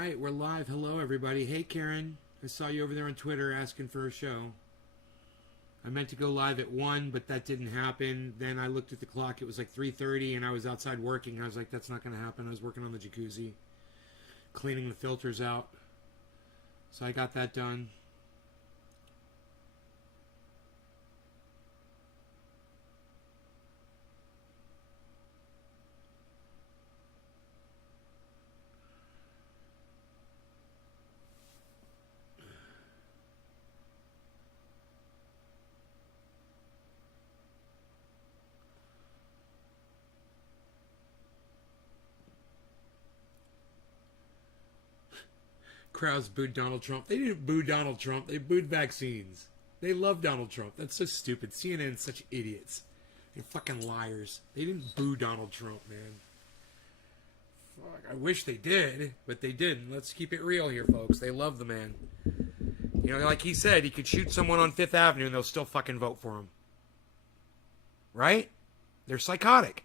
right, we're live. Hello, everybody. Hey, Karen. I saw you over there on Twitter asking for a show. I meant to go live at 1, but that didn't happen. Then I looked at the clock. It was like 3:30, and I was outside working. I was like, that's not going to happen. I was working on the jacuzzi, cleaning the filters out. So I got that done. Crowds booed Donald Trump. They didn't boo Donald Trump. They booed vaccines. They love Donald Trump. That's so stupid. CNN's such idiots. They're fucking liars. They didn't boo Donald Trump, man. Fuck, I wish they did, but they didn't. Let's keep it real here, folks. They love the man. You know, like he said, he could shoot someone on Fifth Avenue and they'll still fucking vote for him. Right? They're psychotic.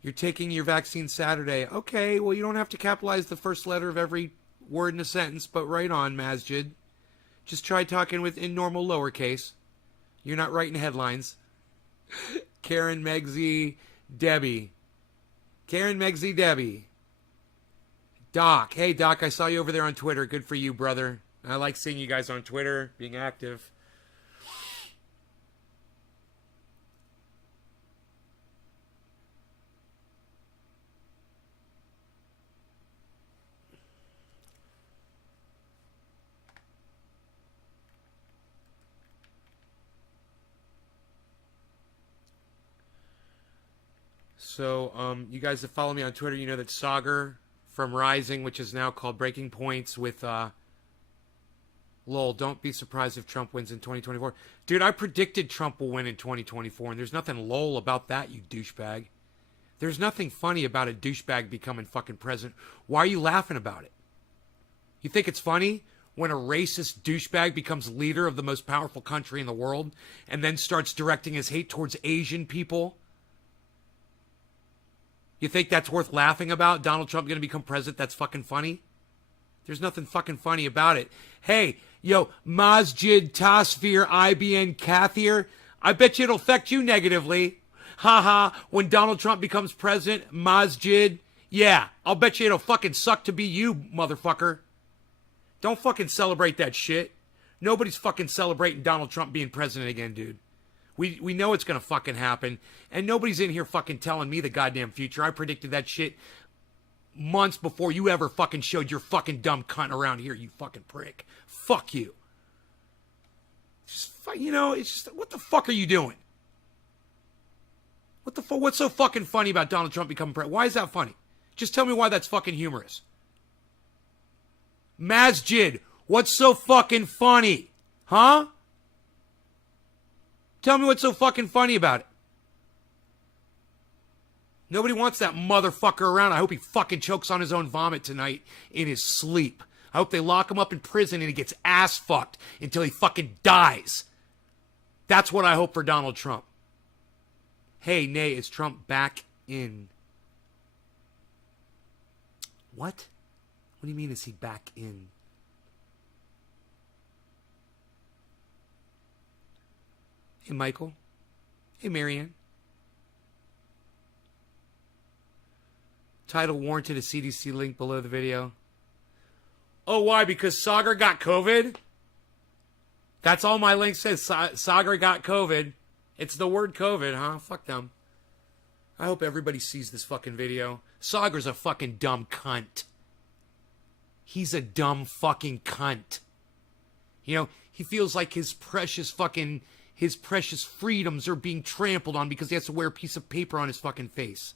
You're taking your vaccine Saturday. Okay, well, you don't have to capitalize the first letter of every word in a sentence, but right on, Masjid. Just try talking in normal lowercase. You're not writing headlines. Karen, Megsy, Debbie. Karen, Megsy, Debbie. Doc. Hey, Doc, I saw you over there on Twitter. Good for you, brother. I like seeing you guys on Twitter, being active. So, you guys that follow me on Twitter, you know that Saagar from Rising, which is now called Breaking Points with, lol, don't be surprised if Trump wins in 2024. Dude, I predicted Trump will win in 2024, and there's nothing lol about that, you douchebag. There's nothing funny about a douchebag becoming fucking president. Why are you laughing about it? You think it's funny when a racist douchebag becomes leader of the most powerful country in the world and then starts directing his hate towards Asian people? You think that's worth laughing about? Donald Trump going to become president? That's fucking funny? There's nothing fucking funny about it. Hey, yo, Masjid Tasfir IBN Kathir, I bet you it'll affect you negatively. Haha, when Donald Trump becomes president, Masjid, yeah, I'll bet you it'll fucking suck to be you, motherfucker. Don't fucking celebrate that shit. Nobody's fucking celebrating Donald Trump being president again, dude. We know it's going to fucking happen. And nobody's in here fucking telling me the goddamn future. I predicted that shit months before you ever fucking showed your fucking dumb cunt around here, you fucking prick. Fuck you. Just, you know, it's just, what the fuck are you doing? What the fuck? What's so fucking funny about Donald Trump becoming president? Why is that funny? Just tell me why that's fucking humorous. Masjid, what's so fucking funny? Huh? Tell me what's so fucking funny about it. Nobody wants that motherfucker around. I hope he fucking chokes on his own vomit tonight in his sleep. I hope they lock him up in prison and he gets ass fucked until he fucking dies. That's what I hope for Donald Trump. Hey, Nay, is Trump back in? What? What do you mean is he back in? Hey, Michael. Hey, Marianne. Title warranted a CDC link below the video. Oh, why? Because Saagar got COVID? That's all my link says. Saagar got COVID. It's the word COVID, huh? Fuck them. I hope everybody sees this fucking video. Saagar's a fucking dumb cunt. He's a dumb fucking cunt. You know, he feels like his precious freedoms are being trampled on because he has to wear a piece of paper on his fucking face.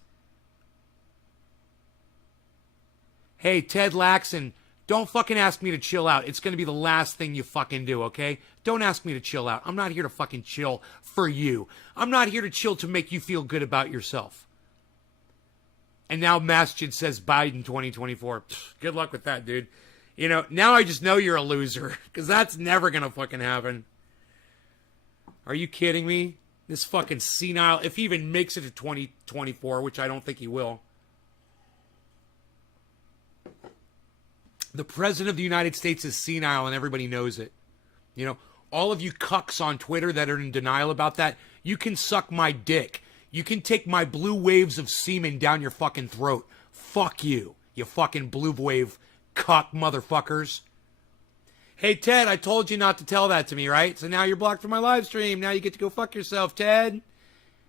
Hey, Ted Laxon, don't fucking ask me to chill out. It's going to be the last thing you fucking do, okay? Don't ask me to chill out. I'm not here to fucking chill for you. I'm not here to chill to make you feel good about yourself. And now Masjid says Biden 2024. Pfft, good luck with that, dude. You know, now I just know you're a loser because that's never going to fucking happen. Are you kidding me? This fucking senile, if he even makes it to 2024, which I don't think he will. The president of the United States is senile and everybody knows it. You know, all of you cucks on Twitter that are in denial about that, you can suck my dick. You can take my blue waves of semen down your fucking throat. Fuck you, you fucking blue wave cuck motherfuckers. Hey, Ted, I told you not to tell that to me, right? So now you're blocked from my live stream. Now you get to go fuck yourself, Ted.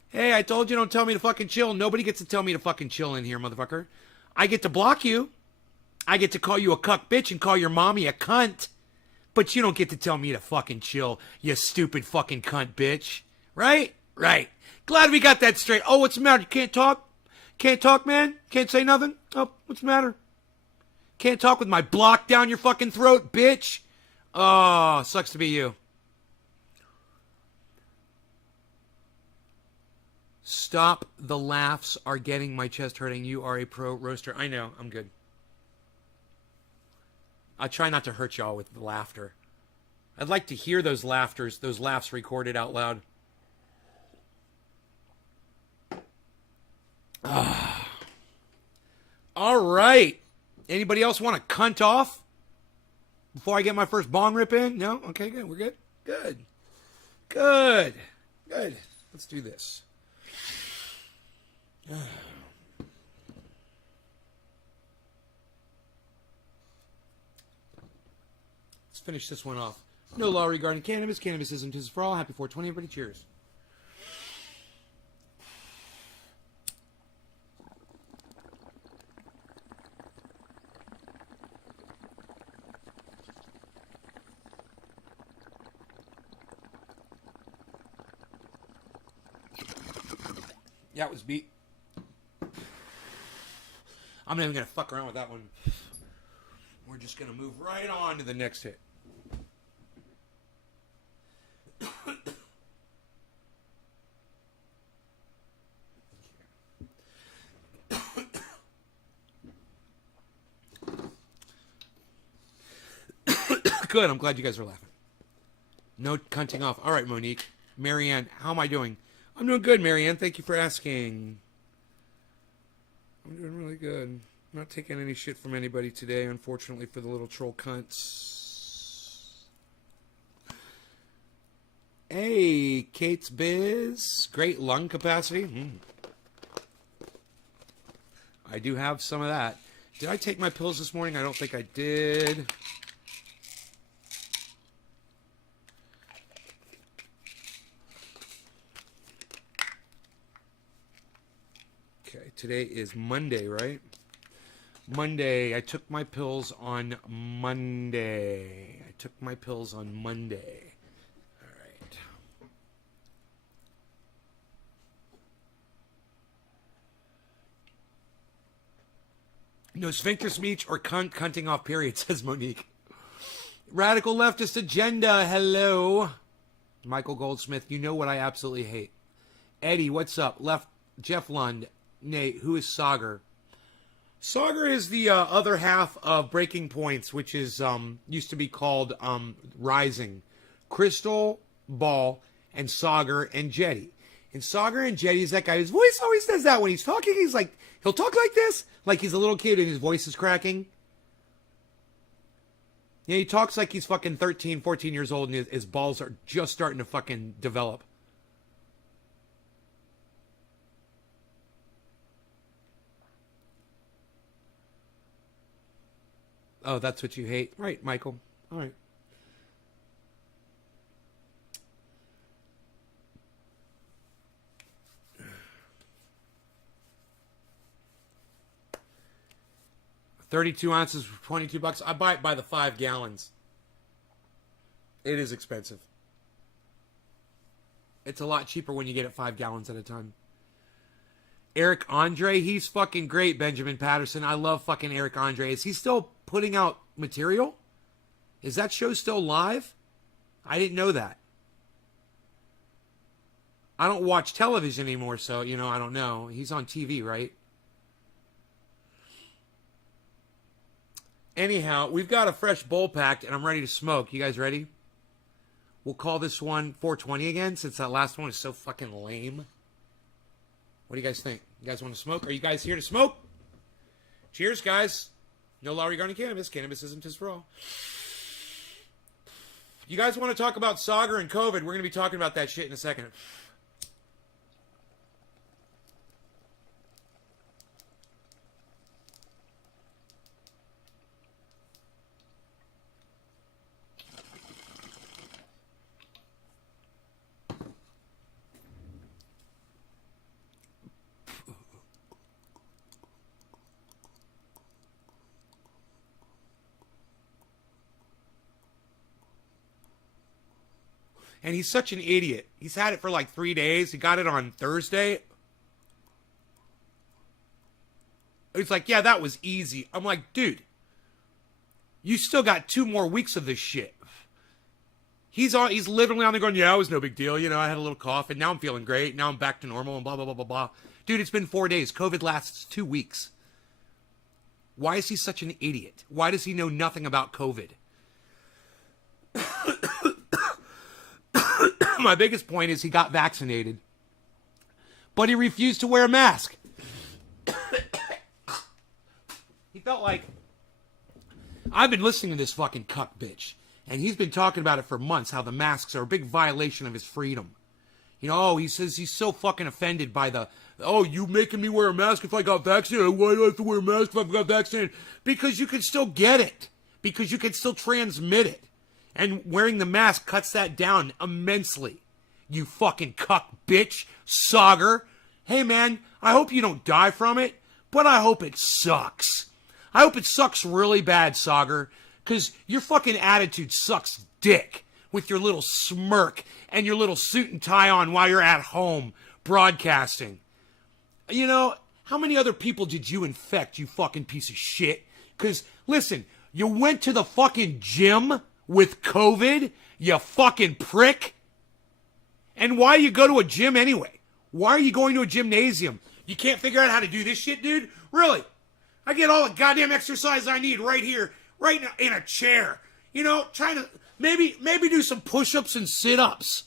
Hey, I told you don't tell me to fucking chill. Nobody gets to tell me to fucking chill in here, motherfucker. I get to block you. I get to call you a cuck bitch and call your mommy a cunt. But you don't get to tell me to fucking chill, you stupid fucking cunt bitch. Right? Right. Glad we got that straight. Oh, what's the matter? You can't talk? Can't talk, man? Can't say nothing? Oh, what's the matter? Can't talk with my block down your fucking throat, bitch? Oh, sucks to be you. Stop the laughs are getting my chest hurting. You are a pro roaster. I know. I'm good. I try not to hurt y'all with the laughter. I'd like to hear those laughs recorded out loud. All right. Anybody else want to cunt off before I get my first bong rip in? No? Okay, good. We're good? Good. Good. Good. Let's do this. Let's finish this one off. No law regarding cannabis. Cannabisism is for all. Happy 420. Everybody cheers. Yeah, it was beat. I'm not even going to fuck around with that one. We're just going to move right on to the next hit. Good, I'm glad you guys are laughing. No cunting off. All right, Monique. Marianne, how am I doing? I'm doing good, Marianne. Thank you for asking. I'm doing really good. I'm not taking any shit from anybody today, unfortunately, for the little troll cunts. Hey, Kate's Biz. Great lung capacity. I do have some of that. Did I take my pills this morning? I don't think I did. Today is Monday, right? Monday. I took my pills on Monday. All right. No sphincter speech or cunting off period, says Monique. Radical leftist agenda. Hello. Michael Goldsmith. You know what I absolutely hate. Eddie, what's up? Left. Jeff Lund. Nate, who is Saagar? Saagar is the other half of Breaking Points, which is used to be called Rising. Crystal, Ball, and Saagar and Jetty. And Saagar and Jetty is that guy whose voice always does that when he's talking. He's like, he'll talk like this, like he's a little kid and his voice is cracking. Yeah, he talks like he's fucking 13, 14 years old and his balls are just starting to fucking develop. Oh, that's what you hate. Right, Michael. All right. $32 ounces for $22. I buy it by the 5 gallons. It is expensive. It's a lot cheaper when you get it 5 gallons at a time. Eric Andre, he's fucking great, Benjamin Patterson. I love fucking Eric Andre. Is he still putting out material? Is that show still live? I didn't know that. I don't watch television anymore, so, I don't know. He's on TV, right? Anyhow, we've got a fresh bowl packed, and I'm ready to smoke. You guys ready? We'll call this one 420 again, since that last one is so fucking lame. What do you guys think? You guys want to smoke? Are you guys here to smoke? Cheers, guys. No law regarding cannabis. Cannabis isn't just for all. You guys want to talk about Saagar and COVID? We're going to be talking about that shit in a second. And he's such an idiot. He's had it for like 3 days. He got it on Thursday. It's like, yeah, that was easy. I'm like, dude, you still got 2 more weeks of this shit. He's literally on there going, yeah, it was no big deal. You know, I had a little cough and now I'm feeling great. Now I'm back to normal and blah, blah, blah, blah, blah. Dude, it's been 4 days. COVID lasts 2 weeks. Why is he such an idiot? Why does he know nothing about COVID? My biggest point is he got vaccinated, but he refused to wear a mask. He felt like, I've been listening to this fucking cuck bitch, and he's been talking about it for months, how the masks are a big violation of his freedom. You know, oh, he says he's so fucking offended by the, oh, you making me wear a mask if I got vaccinated? Why do I have to wear a mask if I got vaccinated? Because you can still get it. Because you can still transmit it. And wearing the mask cuts that down immensely. You fucking cuck bitch, Saagar. Hey man, I hope you don't die from it, but I hope it sucks. I hope it sucks really bad, Saagar, because your fucking attitude sucks dick with your little smirk and your little suit and tie on while you're at home broadcasting. You know, how many other people did you infect, you fucking piece of shit? Because, listen, you went to the fucking gym with COVID, you fucking prick. And why you go to a gym anyway? Why are you going to a gymnasium? You can't figure out how to do this shit, dude? Really? I get all the goddamn exercise I need right here, right in a chair. You know, trying to maybe do some push-ups and sit-ups.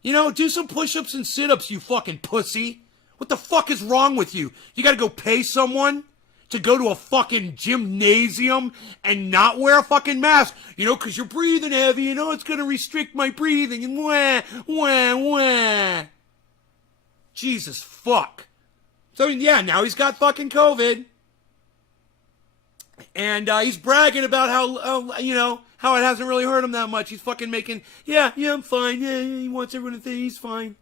You know, do some push-ups and sit-ups, you fucking pussy. What the fuck is wrong with you? You gotta go pay someone to go to a fucking gymnasium and not wear a fucking mask, you know, because you're breathing heavy, you know, it's going to restrict my breathing, and wah, wah, wah. Jesus fuck. So, yeah, now he's got fucking COVID. And he's bragging about how, you know, how it hasn't really hurt him that much. He's fucking making, yeah, I'm fine. Yeah, he wants everyone to think he's fine.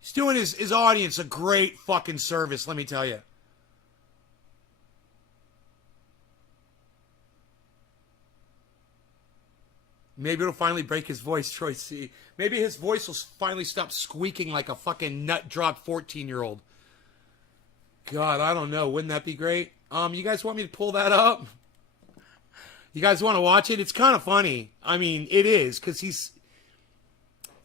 He's doing his audience a great fucking service, let me tell you. Maybe it'll finally break his voice, Troy C. Maybe his voice will finally stop squeaking like a fucking nut-dropped 14-year-old. God, I don't know. Wouldn't that be great? You guys want me to pull that up? You guys want to watch it? It's kind of funny. I mean, it is, because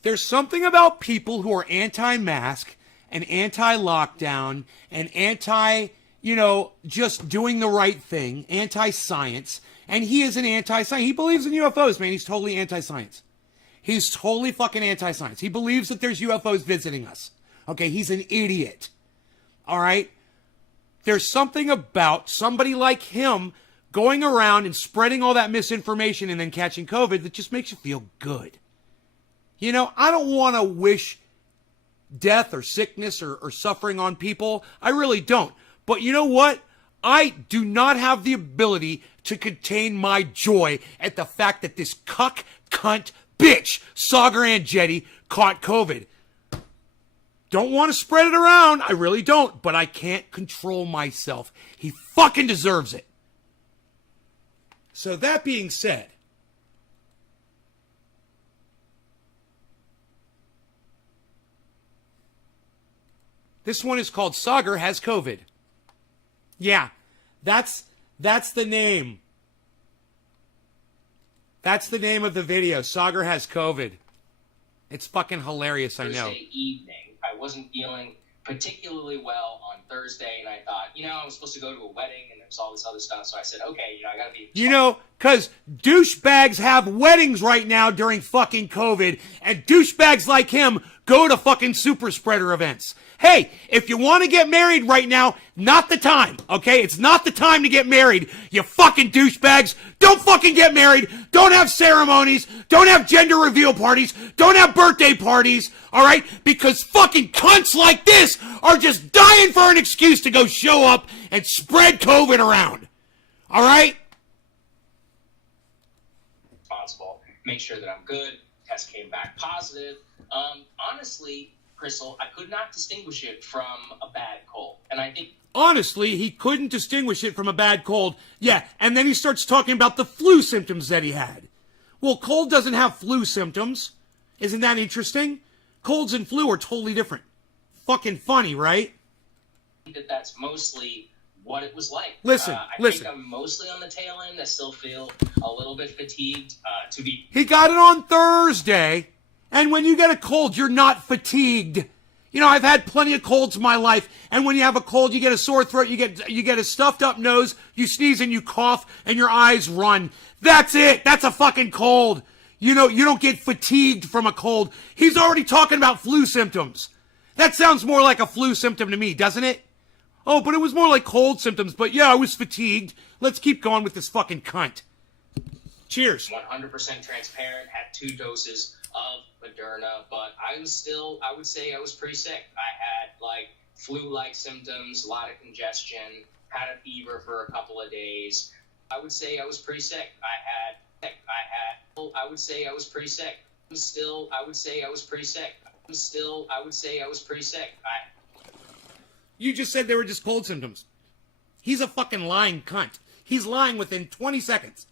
there's something about people who are anti-mask and anti-lockdown and anti, you know, just doing the right thing, anti-science. And he is an anti-science. He believes in UFOs, man. He's totally anti-science. He's totally fucking anti-science. He believes that there's UFOs visiting us. Okay, he's an idiot. All right? There's something about somebody like him going around and spreading all that misinformation and then catching COVID that just makes you feel good. You know, I don't want to wish death or sickness or suffering on people. I really don't. But you know what? I do not have the ability to contain my joy at the fact that this cuck, cunt, bitch, Saagar Enjeti caught COVID. Don't want to spread it around. I really don't. But I can't control myself. He fucking deserves it. So that being said, this one is called Saagar Has COVID. Yeah, that's the name. That's the name of the video. Saagar Has COVID. It's fucking hilarious, I know. Thursday evening, I wasn't feeling particularly well on Thursday, and I thought, you know, I was supposed to go to a wedding, and there's all this other stuff, so I said, okay, you know, I gotta be... You know, because douchebags have weddings right now during fucking COVID, and douchebags like him go to fucking super spreader events. Hey, if you want to get married right now, not the time, okay? It's not the time to get married, you fucking douchebags. Don't fucking get married. Don't have ceremonies. Don't have gender reveal parties. Don't have birthday parties, all right? Because fucking cunts like this are just dying for an excuse to go show up and spread COVID around, all right? Responsible. Make sure that I'm good. Test came back positive. Honestly, Crystal, I could not distinguish it from a bad cold. And I think... Honestly, he couldn't distinguish it from a bad cold. Yeah, and then he starts talking about the flu symptoms that he had. Well, cold doesn't have flu symptoms. Isn't that interesting? Colds and flu are totally different. Fucking funny, right? That's mostly what it was like. Listen. I think I'm mostly on the tail end. I still feel a little bit fatigued. He got it on Thursday. And when you get a cold, you're not fatigued. You know, I've had plenty of colds in my life, and when you have a cold, you get a sore throat, you get a stuffed up nose, you sneeze and you cough, and your eyes run. That's it. That's a fucking cold. You know, you don't get fatigued from a cold. He's already talking about flu symptoms. That sounds more like a flu symptom to me, doesn't it? Oh, but it was more like cold symptoms, but yeah, I was fatigued. Let's keep going with this fucking cunt. Cheers. 100% transparent, had 2 doses of Moderna, but I would say I was pretty sick. I had like flu-like symptoms, a lot of congestion, had a fever for a couple of days. I would say I was pretty sick. I would say I was pretty sick. I would say I was pretty sick. You just said they were just cold symptoms. He's a fucking lying cunt. He's lying within 20 seconds.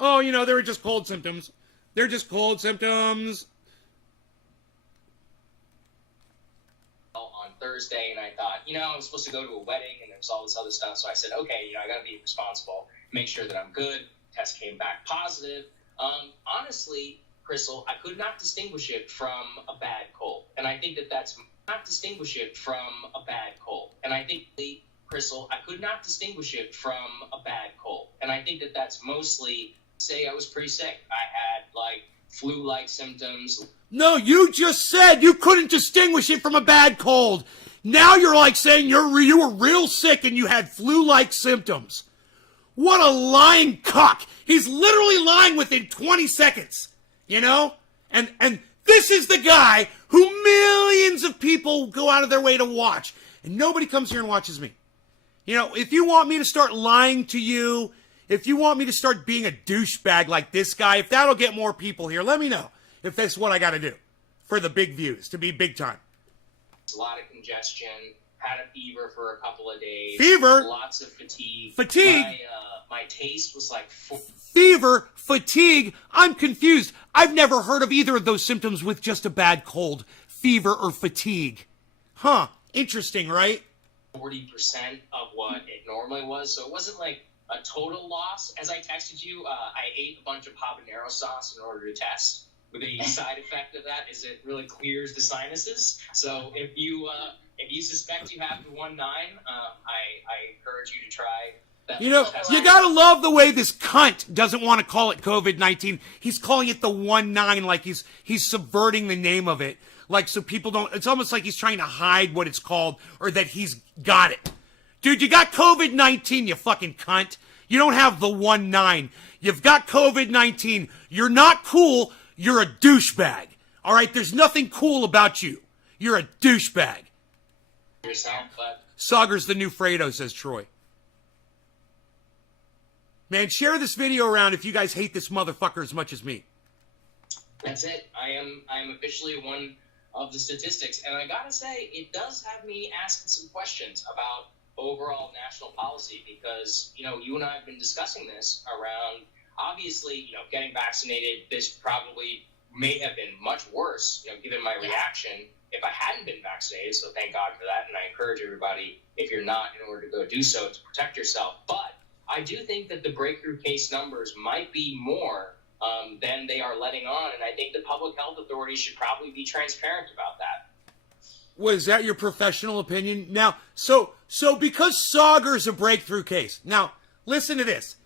Oh, you know, they were just cold symptoms. They're just cold symptoms. On Thursday, and I thought, you know, I was supposed to go to a wedding, and there was all this other stuff, so I said, okay, you know, I gotta be responsible, make sure that I'm good. Test came back positive. Honestly, Crystal, I could not distinguish it from a bad cold, and I think that's not distinguish it from a bad cold, and I think Crystal, I could not distinguish it from a bad cold, and I think that's mostly... say I was pretty sick. I had like flu-like symptoms. No, you just said you couldn't distinguish it from a bad cold. Now you're like saying you were real sick and you had flu-like symptoms. What a lying cuck. He's literally lying within 20 seconds, you know? And this is the guy who millions of people go out of their way to watch. And nobody comes here and watches me. You know, if you want me to start lying to you, if you want me to start being a douchebag like this guy, if that'll get more people here, let me know if that's what I got to do for the big views, to be big time. A lot of congestion, had a fever for a couple of days. Fever? Lots of fatigue. Fatigue? My taste was like... Fever, fatigue, I'm confused. I've never heard of either of those symptoms with just a bad cold, fever or fatigue. Huh, interesting, right? 40% of what it normally was, so it wasn't like a total loss. As I texted you, I ate a bunch of habanero sauce in order to test. But the side effect of that is it really clears the sinuses. So if you suspect you have the 1.9, I encourage you to try that. You know, you gotta love the way this cunt doesn't want to call it COVID-19. He's calling it the 1.9 like he's subverting the name of it. Like so people don't, it's almost like he's trying to hide what it's called or that he's got it. Dude, you got COVID-19, you fucking cunt. You don't have the 1.9. You've got COVID-19. You're not cool. You're a douchebag. All right? There's nothing cool about you. You're a douchebag. Yourself, but... Saagar's the new Fredo, says Troy. Man, share this video around if you guys hate this motherfucker as much as me. That's it. I am officially one of the statistics. And I gotta say, it does have me asking some questions about overall national policy because, you know, you and I have been discussing this around, obviously, you know, getting vaccinated, this probably may have been much worse, you know, given my reaction if I hadn't been vaccinated. So thank God for that. And I encourage everybody, if you're not, in order to go do so to protect yourself. But I do think that the breakthrough case numbers might be more than they are letting on. And I think the public health authorities should probably be transparent about that. Was that your professional opinion? Now, so because Saagar's a breakthrough case. Now, listen to this.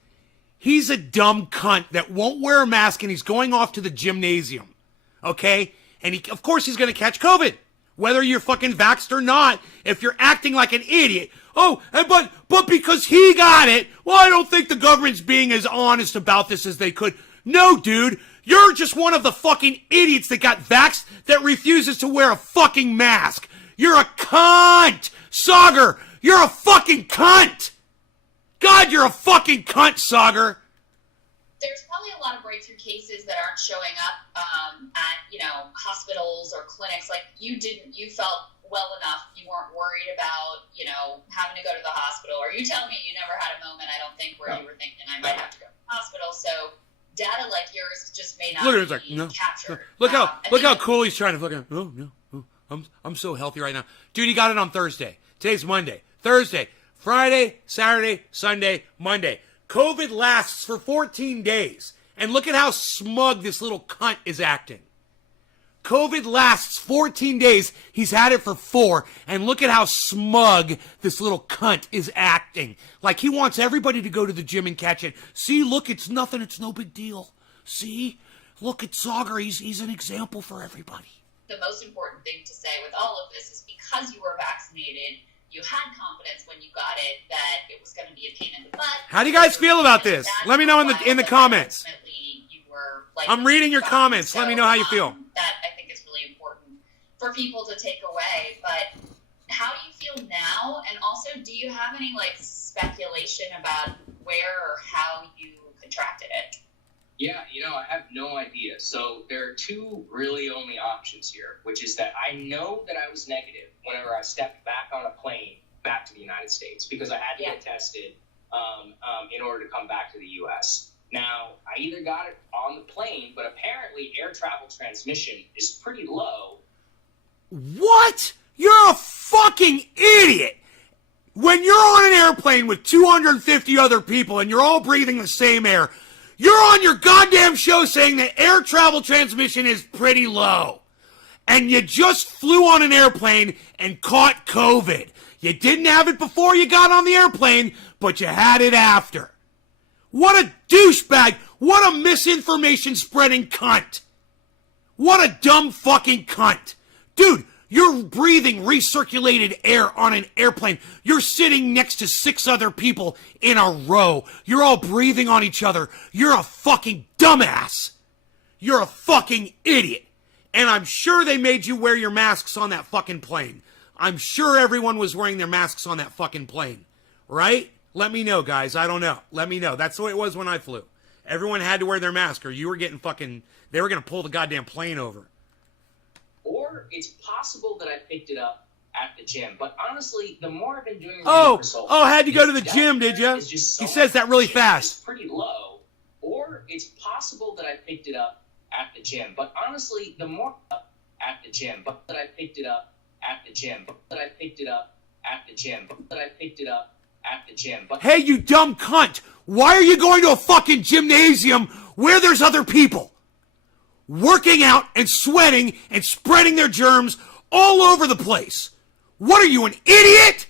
He's a dumb cunt that won't wear a mask and he's going off to the gymnasium. Okay? And of course he's going to catch COVID. Whether you're fucking vaxxed or not, if you're acting like an idiot. Oh, but because he got it, well, I don't think the government's being as honest about this as they could. No, dude, you're just one of the fucking idiots that got vaxxed that refuses to wear a fucking mask. You're a cunt! Saagar, you're a fucking cunt! God, you're a fucking cunt, Saagar! There's probably a lot of breakthrough cases that aren't showing up at, hospitals or clinics. Like, you felt well enough, you weren't worried about, having to go to the hospital. Or you tell me you never had a moment, I don't think, where you were thinking, I might have to go to the hospital. So data like yours just may not be captured. Look how cool he's trying to fucking, I'm so healthy right now. Dude, he got it on Thursday. Today's Monday. Thursday, Friday, Saturday, Sunday, Monday. COVID lasts for 14 days. And look at how smug this little cunt is acting. COVID lasts 14 days. He's had it for 4. And look at how smug this little cunt is acting. Like he wants everybody to go to the gym and catch it. See, look, it's nothing. It's no big deal. See? Look at Saagar. He's an example for everybody. The most important thing to say with all of this is because you were vaccinated, you had confidence when you got it that it was going to be a pain in the butt. How do you guys feel about this? Let me know in the comments. You were, like, I'm reading your comments. So, let me know how you feel. That I think is really important for people to take away. But how do you feel now? And also, do you have any speculation about where or how you contracted it? Yeah, I have no idea. So there are two really only options here, which is that I know that I was negative whenever I stepped back on a plane back to the United States because I had to get tested in order to come back to the U.S. Now, I either got it on the plane, but apparently air travel transmission is pretty low. What? You're a fucking idiot! When you're on an airplane with 250 other people and you're all breathing the same air, you're on your goddamn show saying that air travel transmission is pretty low. And you just flew on an airplane and caught COVID. You didn't have it before you got on the airplane, but you had it after. What a douchebag. What a misinformation spreading cunt. What a dumb fucking cunt. Dude, you're breathing recirculated air on an airplane. You're sitting next to 6 other people in a row. You're all breathing on each other. You're a fucking dumbass. You're a fucking idiot. And I'm sure they made you wear your masks on that fucking plane. I'm sure everyone was wearing their masks on that fucking plane. Right? Let me know, guys. I don't know. Let me know. That's the way it was when I flew. Everyone had to wear their mask or you were getting fucking... They were going to pull the goddamn plane over. Or it's possible that I picked it up at the gym. But honestly, the more I've been doing... had you go to the gym, did you? He says that really fast. It's pretty low. Or it's possible that I picked it up at the gym. But honestly, the more... At the gym. But that I picked it up at the gym. But that I picked it up at the gym. But that I picked it up at the gym. But hey, you dumb cunt! Why are you going to a fucking gymnasium where there's other people working out and sweating and spreading their germs all over the place? What are you, an idiot?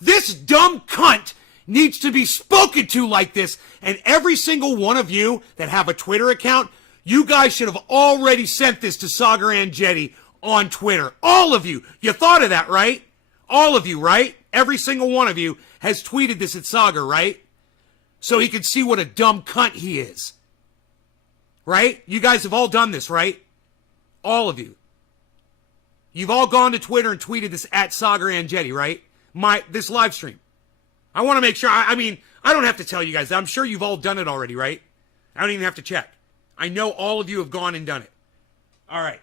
This dumb cunt needs to be spoken to like this, and every single one of you that have a Twitter account, you guys should have already sent this to Saagar and Jetty on Twitter. All of you. You thought of that, right? All of you, right? Every single one of you has tweeted this at Saagar, right? So he can see what a dumb cunt he is. Right? You guys have all done this, right? All of you. You've all gone to Twitter and tweeted this at Saagar and Jetty, right? This live stream. I want to make sure, I don't have to tell you guys that. I'm sure you've all done it already, right? I don't even have to check. I know all of you have gone and done it. All right.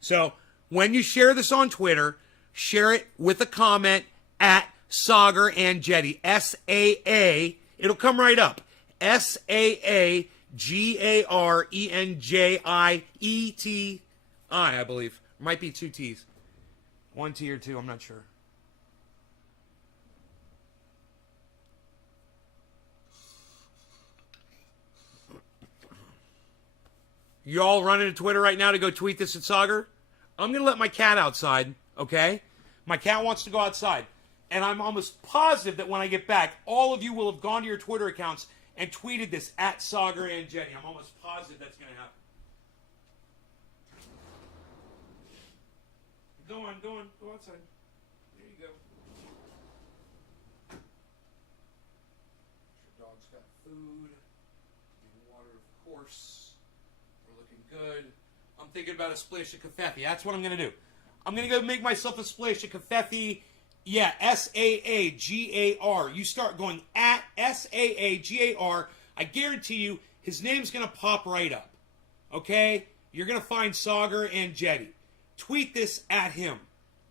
So when you share this on Twitter, share it with a comment at Saagar and Jetty. SAA. It'll come right up. SAAGARENJIETI, I believe. Might be 2 T's. 1 T or 2, I'm not sure. You all running to Twitter right now to go tweet this at Saagar? I'm going to let my cat outside, okay? My cat wants to go outside. And I'm almost positive that when I get back, all of you will have gone to your Twitter accounts and tweeted this at Saagar and Jetty. I'm almost positive that's going to happen. Go on. Go outside. There you go. Your dog's got food. Water, of course. We're looking good. I'm thinking about a splash of Covfefe. That's what I'm going to do. I'm going to go make myself a splash of Covfefe. Yeah, Saagar. You start going at Saagar. I guarantee you his name's going to pop right up. Okay? You're going to find Saagar and Jetty. Tweet this at him.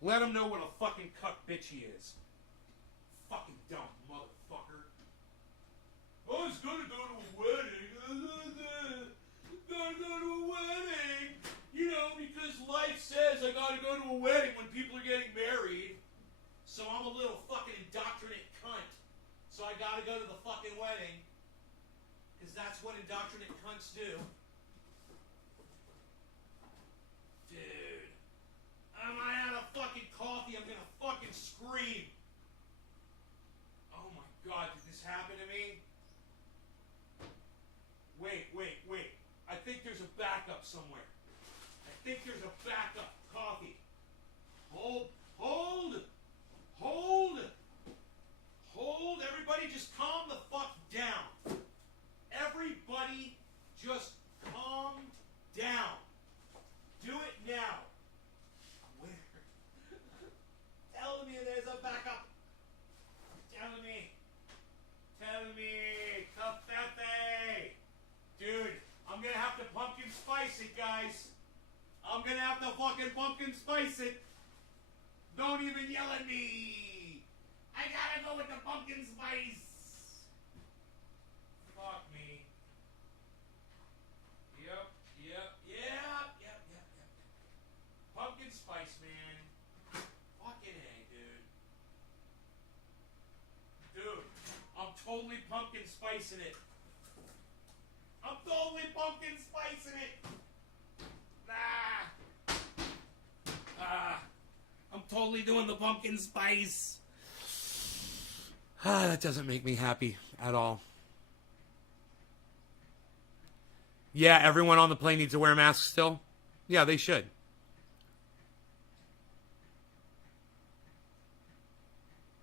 Let him know what a fucking cuck bitch he is. Fucking dumb motherfucker. I was going to go to a wedding. Gotta go to a wedding. You know, because life says I gotta go to a wedding when people are getting married. So I'm a little fucking indoctrinate cunt. So I gotta go to the fucking wedding. Because that's what indoctrinate cunts do. Dude. Am I out of fucking coffee? I'm gonna fucking scream. Oh my god, did this happen to me? Wait. I think there's a backup somewhere. I think there's a backup. Coffee. Hold. Everybody just calm the fuck down. Everybody just calm down. Do it now. Where? Tell me there's a backup. Tell me. Covfefe. Dude, I'm gonna have to pumpkin spice it, guys. I'm gonna have to fucking pumpkin spice it. Don't even yell at me. I gotta go with the pumpkin spice. Fuck me. Yep. Pumpkin spice, man. Fucking A, dude. I'm totally pumpkin spicing it. I'm totally doing the pumpkin spice. That doesn't make me happy at all. Yeah, everyone on the plane needs to wear masks still. Yeah, they should.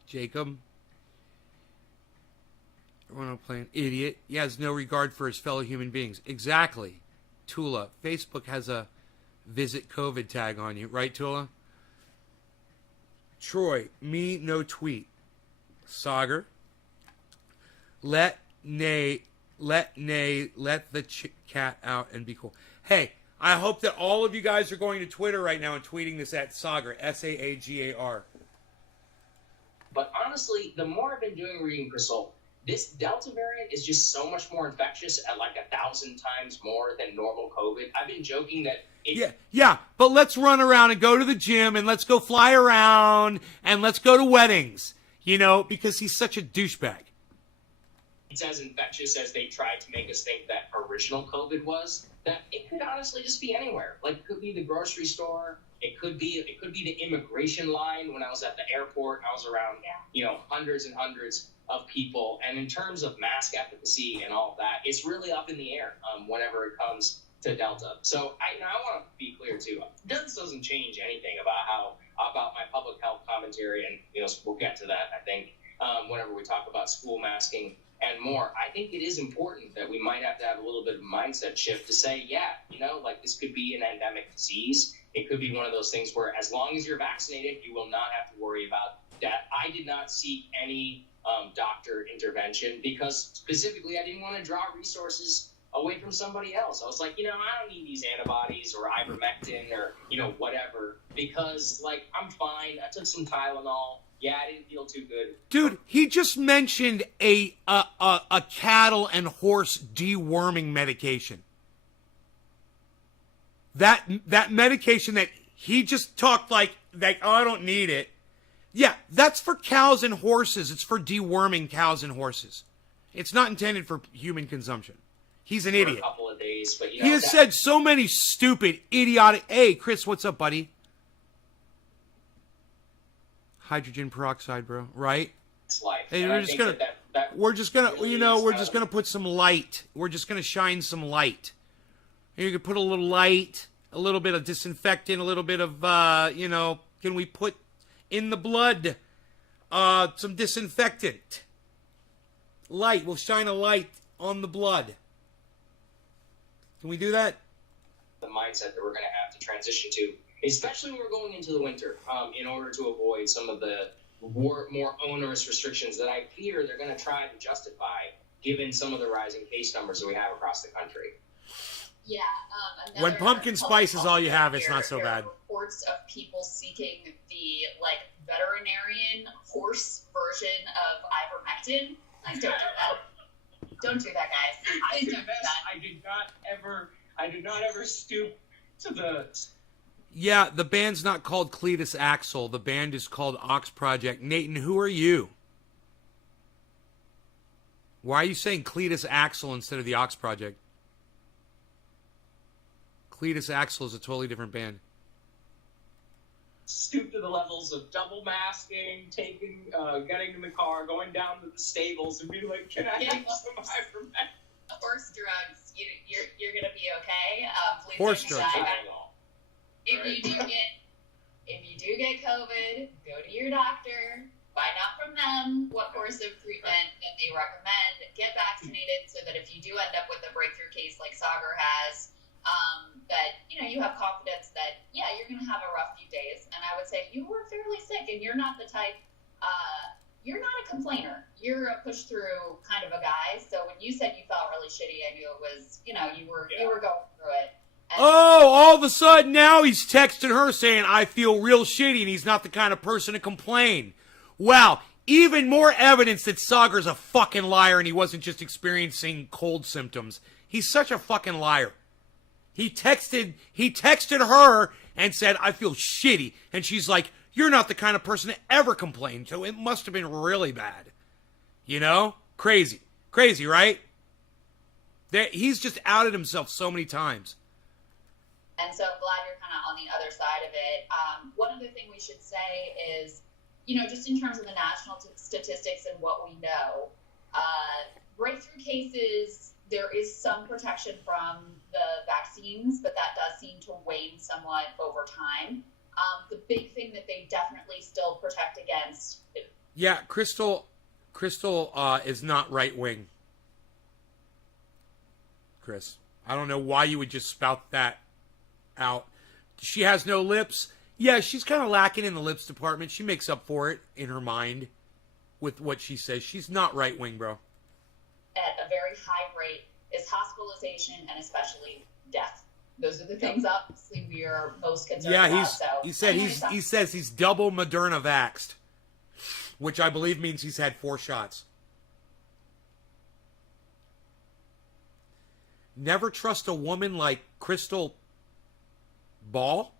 Jacob. Everyone on the plane. Idiot. He has no regard for his fellow human beings. Exactly. Tula. Facebook has a visit COVID tag on you. Right, Tula? Troy. Me, no tweet. Saagar. Let the cat out and be cool. Hey, I hope that all of you guys are going to Twitter right now and tweeting this at Saagar. Saagar. But honestly, the more I've been doing reading, Crystal, this Delta variant is just so much more infectious at like 1,000 times more than normal COVID. I've been joking that Yeah, but let's run around and go to the gym and let's go fly around and let's go to weddings, you know, because he's such a douchebag. It's as infectious as they tried to make us think that original COVID was, that it could honestly just be anywhere. Like, it could be the grocery store. It could be the immigration line. When I was at the airport, I was around, hundreds and hundreds of people. And in terms of mask efficacy and all of that, it's really up in the air whenever it comes to Delta. So I want to be clear too. This doesn't change anything about my public health commentary, and we'll get to that, I think, whenever we talk about school masking and more. I think it is important that we might have to have a little bit of a mindset shift to say, this could be an endemic disease. It could be one of those things where as long as you're vaccinated, you will not have to worry about that. I did not seek any doctor intervention because specifically I didn't want to draw resources away from somebody else. I was like, I don't need these antibodies or ivermectin or, whatever, because I'm fine. I took some Tylenol. Yeah, I didn't feel too good. Dude, he just mentioned a cattle and horse deworming medication. That medication that he just talked like, oh, I don't need it. Yeah, that's for cows and horses. It's for deworming cows and horses. It's not intended for human consumption. He's an idiot. For a couple of days, but he has said so many stupid, idiotic. Hey, Chris, what's up, buddy? Hydrogen peroxide, bro. Right? It's life. Hey, we're just gonna put some light. We're just gonna shine some light. You can put a little light a little bit of disinfectant, a little bit of, can we put in the blood some disinfectant? Light. We'll shine a light on the blood. Can we do that? The mindset that we're going to have to transition to, especially when we're going into the winter, in order to avoid some of the more onerous restrictions that I fear they're going to try to justify, given some of the rising case numbers that we have across the country. Yeah. When pumpkin spice is all you have, it's not so bad. Reports of people seeking the veterinarian horse version of ivermectin. Please don't do that. Don't do that, guys. Please don't do that. I did not ever stoop to the. Yeah, the band's not called Cletus Axel. The band is called Ox Project. Nathan, who are you? Why are you saying Cletus Axel instead of the Ox Project? Cletus Axel is a totally different band. Stoop to the levels of double masking, getting in the car, going down to the stables, and being like, "Can I have some ivermectin?" Horse drugs. You're gonna be okay. Please Horse don't drugs. die. If you do get COVID, go to your doctor. Find out from them what course of treatment that they recommend. Get vaccinated so that if you do end up with a breakthrough case like Saagar has, that you have confidence that you're going to have a rough few days. And I would say you were fairly sick, and you're not the type. You're not a complainer. You're a push through kind of a guy. So when you said you felt really shitty, I knew it was you were going through it. And all of a sudden now he's texting her saying, I feel real shitty, and he's not the kind of person to complain. Wow, even more evidence that Saagar's a fucking liar and he wasn't just experiencing cold symptoms. He's such a fucking liar. He texted her and said, I feel shitty. And she's like, you're not the kind of person to ever complain. So it must have been really bad. Crazy. Crazy, right? He's just outed himself so many times. And so I'm glad you're kind of on the other side of it. One other thing we should say is, just in terms of the national statistics and what we know, breakthrough cases, there is some protection from the vaccines, but that does seem to wane somewhat over time. The big thing that they definitely still protect against. Yeah, Crystal is not right wing. Chris, I don't know why you would just spout that out. She has no lips. Yeah, she's kind of lacking in the lips department. She makes up for it in her mind with what she says. She's not right wing, bro. At a very high rate is hospitalization and especially death. Those are the things obviously we are most concerned about. He says he's double Moderna vaxxed, which I believe means he's had 4 shots. Never trust a woman like Crystal Ball?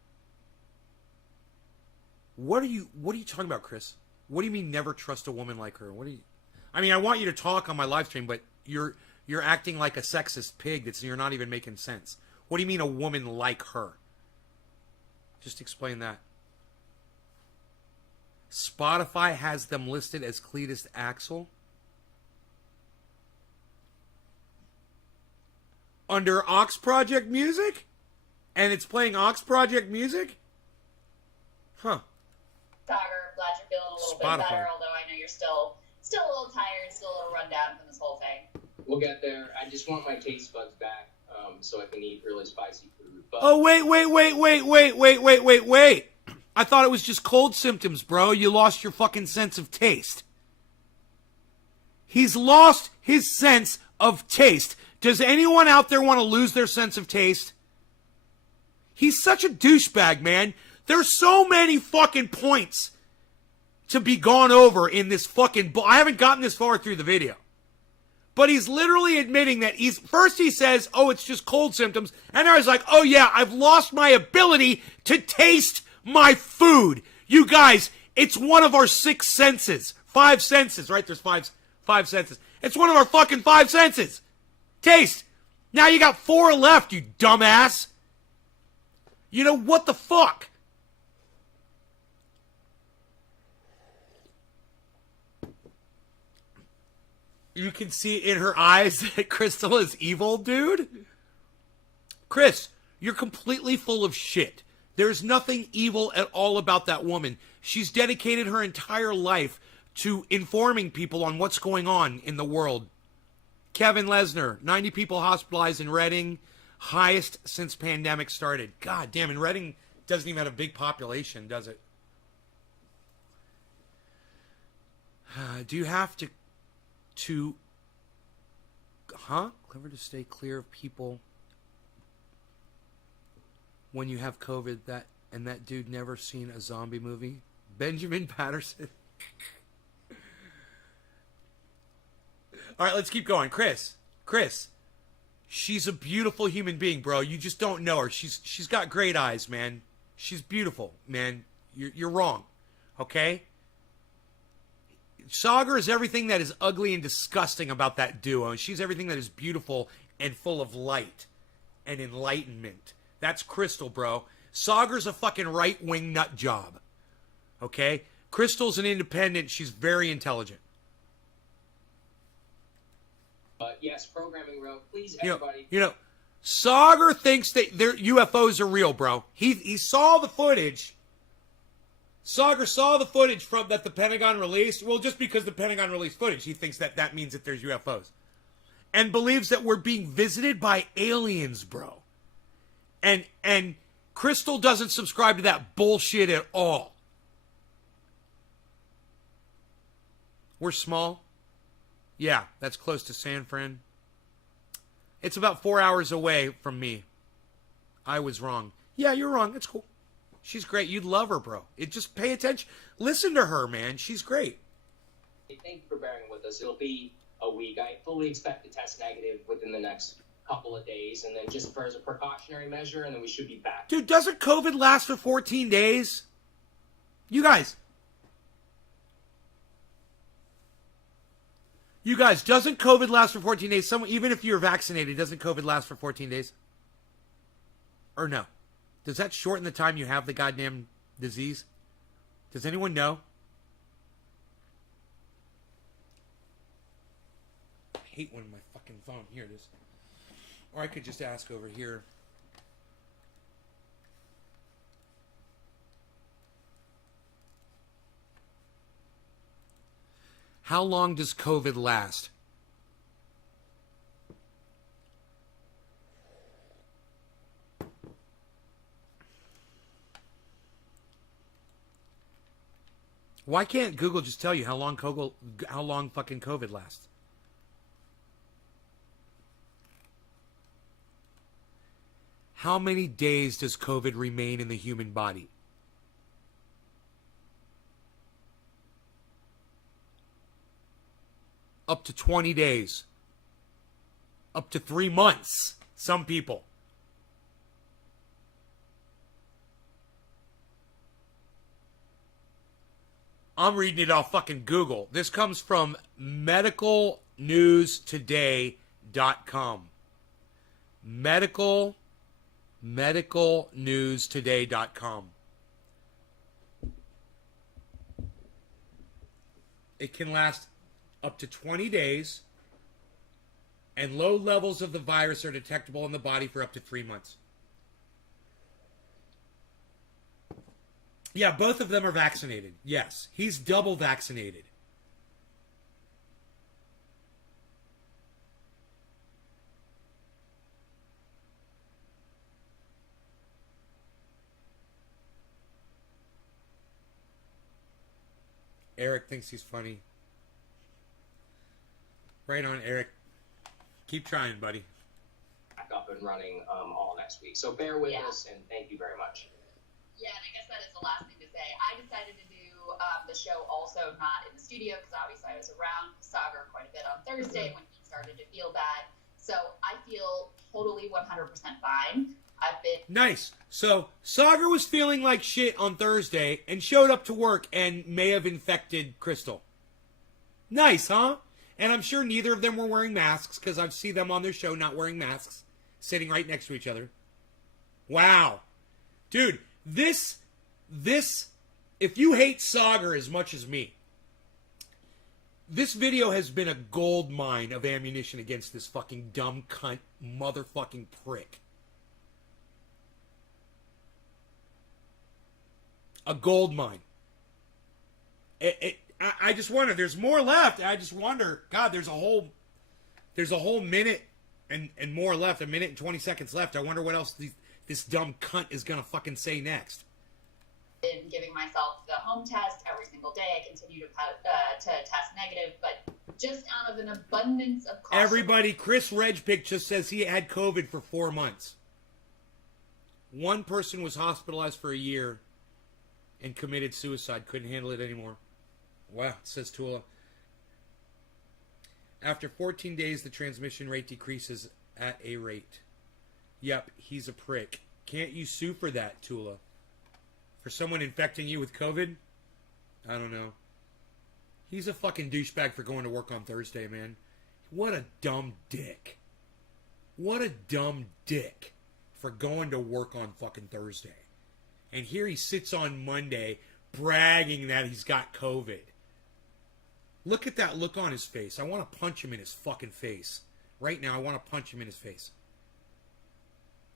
What are you talking about, Chris? What do you mean never trust a woman like her? I want you to talk on my live stream, but you're acting like a sexist pig you're not even making sense. What do you mean a woman like her? Just explain that. Spotify has them listed as Cletus Axel. Under Ox Project music? And it's playing Ox Project music? Huh. Saagar, glad you're feeling a little bit better, although I know you're still a little tired, still a little run down from this whole thing. We'll get there. I just want my taste buds back so I can eat really spicy food. But oh, wait. I thought it was just cold symptoms, bro. You lost your fucking sense of taste. He's lost his sense of taste. Does anyone out there want to lose their sense of taste? He's such a douchebag, man. There's so many fucking points to be gone over in this fucking... I haven't gotten this far through the video. But he's literally admitting that first he says, oh, it's just cold symptoms. And now he's like, oh yeah, I've lost my ability to taste my food. You guys, it's one of our 6 senses. 5 senses, right? There's five senses. It's one of our fucking 5 senses. Taste. Now you got 4 left, you dumbass. You know, what the fuck? You can see in her eyes that Crystal is evil, dude. Chris, You're completely full of shit. There's nothing evil at all about that woman. She's dedicated her entire life to informing people on what's going on in the world. Kevin Lesnar, 90 people hospitalized in Reading, highest since pandemic started. God damn, and Reading doesn't even have a big population, does it? Do you have to clever to stay clear of people when you have COVID? That dude never seen a zombie movie? Benjamin Patterson. All right, let's keep going. Chris, she's a beautiful human being, bro. You just don't know her. She's got great eyes, man. She's beautiful, man. You're wrong, okay? Saagar is everything that is ugly and disgusting about that duo, and she's everything that is beautiful and full of light and enlightenment. That's Crystal, bro. Saagar's a fucking right-wing nut job, okay? Crystal's an independent. She's very intelligent. Yes, programming row. Please, everybody. Saagar thinks that their UFOs are real, bro. He saw the footage. Saagar saw the footage that the Pentagon released. Well, just because the Pentagon released footage, he thinks that means that there's UFOs. And believes that we're being visited by aliens, bro. And Crystal doesn't subscribe to that bullshit at all. We're small. Yeah, that's close to San Fran. It's about 4 hours away from me. I was wrong. Yeah, you're wrong. It's cool. She's great. You'd love her, bro. Just pay attention. Listen to her, man. She's great. Thank you for bearing with us. It'll be a week. I fully expect to test negative within the next couple of days, and then just as a precautionary measure, and then we should be back. Dude, doesn't COVID last for 14 days? You guys, doesn't COVID last for 14 days? Even if you're vaccinated, doesn't COVID last for 14 days? Or no? Does that shorten the time you have the goddamn disease? Does anyone know? I hate when my fucking phone. Here it is. Or I could just ask over here. How long does COVID last? Why can't Google just tell you how long fucking COVID lasts? How many days does COVID remain in the human body? Up to 20 days. Up to 3 months. Some people. I'm reading it off fucking Google. This comes from medicalnewstoday.com. Medicalnewstoday.com. It can last up to 20 days, and low levels of the virus are detectable in the body for up to 3 months. Yeah, both of them are vaccinated. Yes, he's double vaccinated. Eric thinks he's funny. Right on, Eric. Keep trying, buddy. Back up and running all next week. So bear with us, and thank you very much. Yeah, and I guess that is the last thing to say. I decided to do the show also not in the studio because obviously I was around Saagar quite a bit on Thursday when he started to feel bad. So I feel totally 100% fine. I've been... Nice. So Saagar was feeling like shit on Thursday and showed up to work and may have infected Crystal. Nice, huh? And I'm sure neither of them were wearing masks because I've seen them on their show not wearing masks, sitting right next to each other. Wow. Dude, this, if you hate Saagar as much as me, this video has been a gold mine of ammunition against this fucking dumb cunt motherfucking prick. a gold mine. I just wonder. There's more left. I just wonder. God, there's a whole minute and more left. A minute and 20 seconds left. I wonder what else this dumb cunt is gonna fucking say next. In giving myself the home test every single day, I continue to test negative, but just out of an abundance of caution. Everybody, Chris Regpick just says he had COVID for 4 months. One person was hospitalized for a year and committed suicide. Couldn't handle it anymore. Wow, says Tula. After 14 days, the transmission rate decreases at a rate. Yep, he's a prick. Can't you sue for that, Tula? For someone infecting you with COVID? I don't know. He's a fucking douchebag for going to work on Thursday, man. What a dumb dick. What a dumb dick for going to work on fucking Thursday. And here he sits on Monday bragging that he's got COVID. Look at that look on his face. I want to punch him in his fucking face. Right now, I want to punch him in his face.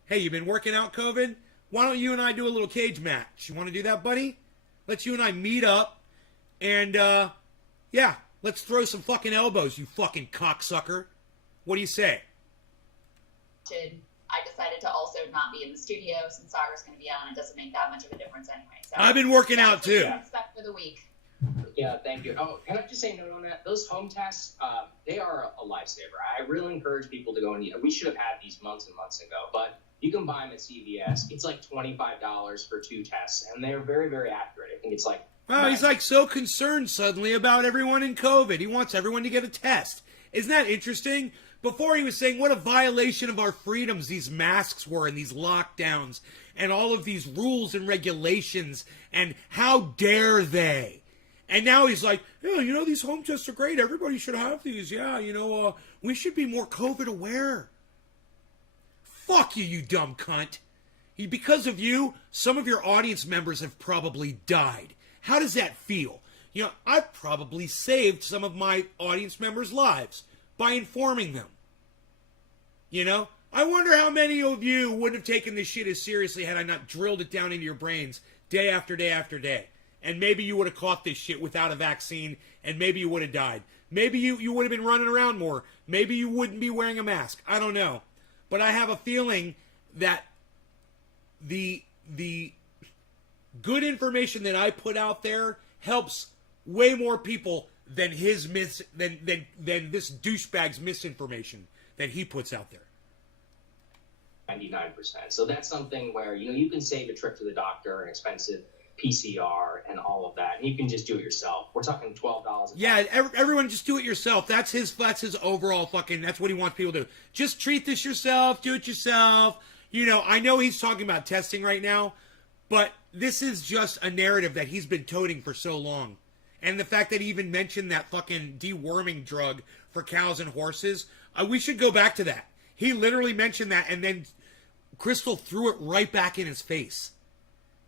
Hey, you been working out, COVID? Why don't you and I do a little cage match? You want to do that, buddy? Let's you and I meet up. And, yeah, let's throw some fucking elbows, you fucking cocksucker. What do you say? I decided to also not be in the studio since Saagar's going to be on. It doesn't make that much of a difference anyway. So I've been working out, too. Expect for the week. Yeah, thank you. Oh, can I just say a note on that? Those home tests, they are a lifesaver. I really encourage people to go and we should have had these months and months ago, but you can buy them at CVS. It's like $25 for 2 tests, and they're very, very accurate. I think it's like... Wow, he's like so concerned suddenly about everyone in COVID. He wants everyone to get a test. Isn't that interesting? Before he was saying what a violation of our freedoms these masks were and these lockdowns and all of these rules and regulations and how dare they. And now he's like, yeah, you know, these home tests are great. Everybody should have these. Yeah, you know, we should be more COVID aware. Fuck you, you dumb cunt. Because of you, some of your audience members have probably died. How does that feel? You know, I've probably saved some of my audience members' lives by informing them. You know? I wonder how many of you wouldn't have taken this shit as seriously had I not drilled it down into your brains day after day after day. And maybe you would have caught this shit without a vaccine, and maybe you would have died. Maybe you would have been running around more. Maybe you wouldn't be wearing a mask. I don't know. But I have a feeling that the good information that I put out there helps way more people than than this douchebag's misinformation that he puts out there. 99%. So that's something where, you know, you can save a trip to the doctor, an expensive PCR and all of that, and you can just do it yourself. We're talking $12. Yeah, everyone just do it yourself. That's his overall fucking, that's what he wants people to do. Just treat this yourself, do it yourself. You know, I know he's talking about testing right now, but this is just a narrative that he's been toting for so long. And the fact that he even mentioned that fucking deworming drug for cows and horses, we should go back to that. He literally mentioned that, and then Crystal threw it right back in his face.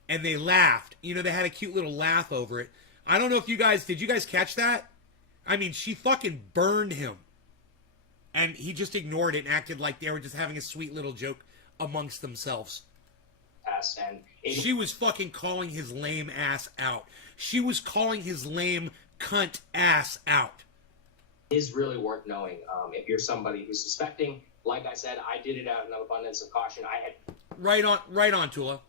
And they laughed. You know, they had a cute little laugh over it. I don't know if did you guys catch that? I mean, she fucking burned him. And he just ignored it and acted like they were just having a sweet little joke amongst themselves. And she was fucking calling his lame ass out. She was calling his lame cunt ass out. It is really worth knowing if you're somebody who's suspecting. Like I said, I did it out of an abundance of caution. I had right on, Tula.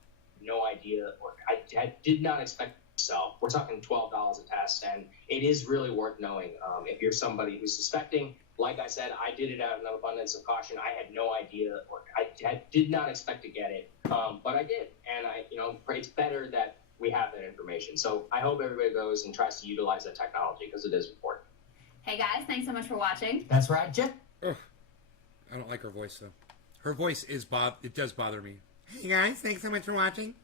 No idea, or I did not expect myself. We're talking $12 a test, and it is really worth knowing if you're somebody who's suspecting. Like I said, I did it out of an abundance of caution. I had no idea, or I did not expect to get it, but I did, and it's better that we have that information. So I hope everybody goes and tries to utilize that technology because it is important. Hey guys, thanks so much for watching. That's right, Jen. I don't like her voice though. Her voice it does bother me. Hey guys, thanks so much for watching.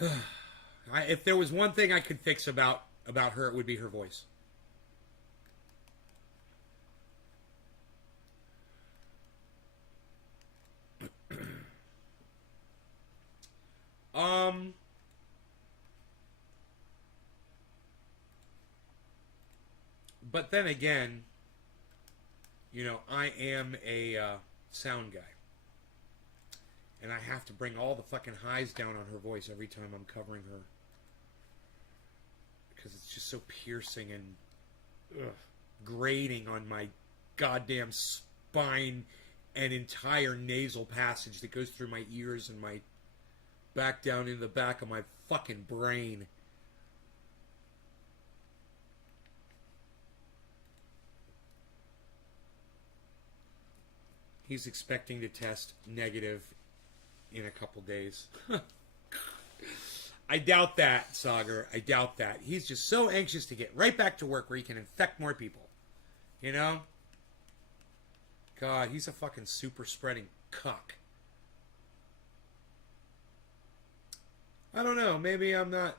If there was one thing I could fix about her, it would be her voice. But then again, you know, I am a sound guy. And I have to bring all the fucking highs down on her voice every time I'm covering her. Because it's just so piercing and grating on my goddamn spine and entire nasal passage that goes through my ears and my back down in the back of my fucking brain. He's expecting to test negative in a couple days. I doubt that, Saagar. I doubt that. He's just so anxious to get right back to work where he can infect more people. You know? God, he's a fucking super spreading cuck. I don't know. Maybe I'm not.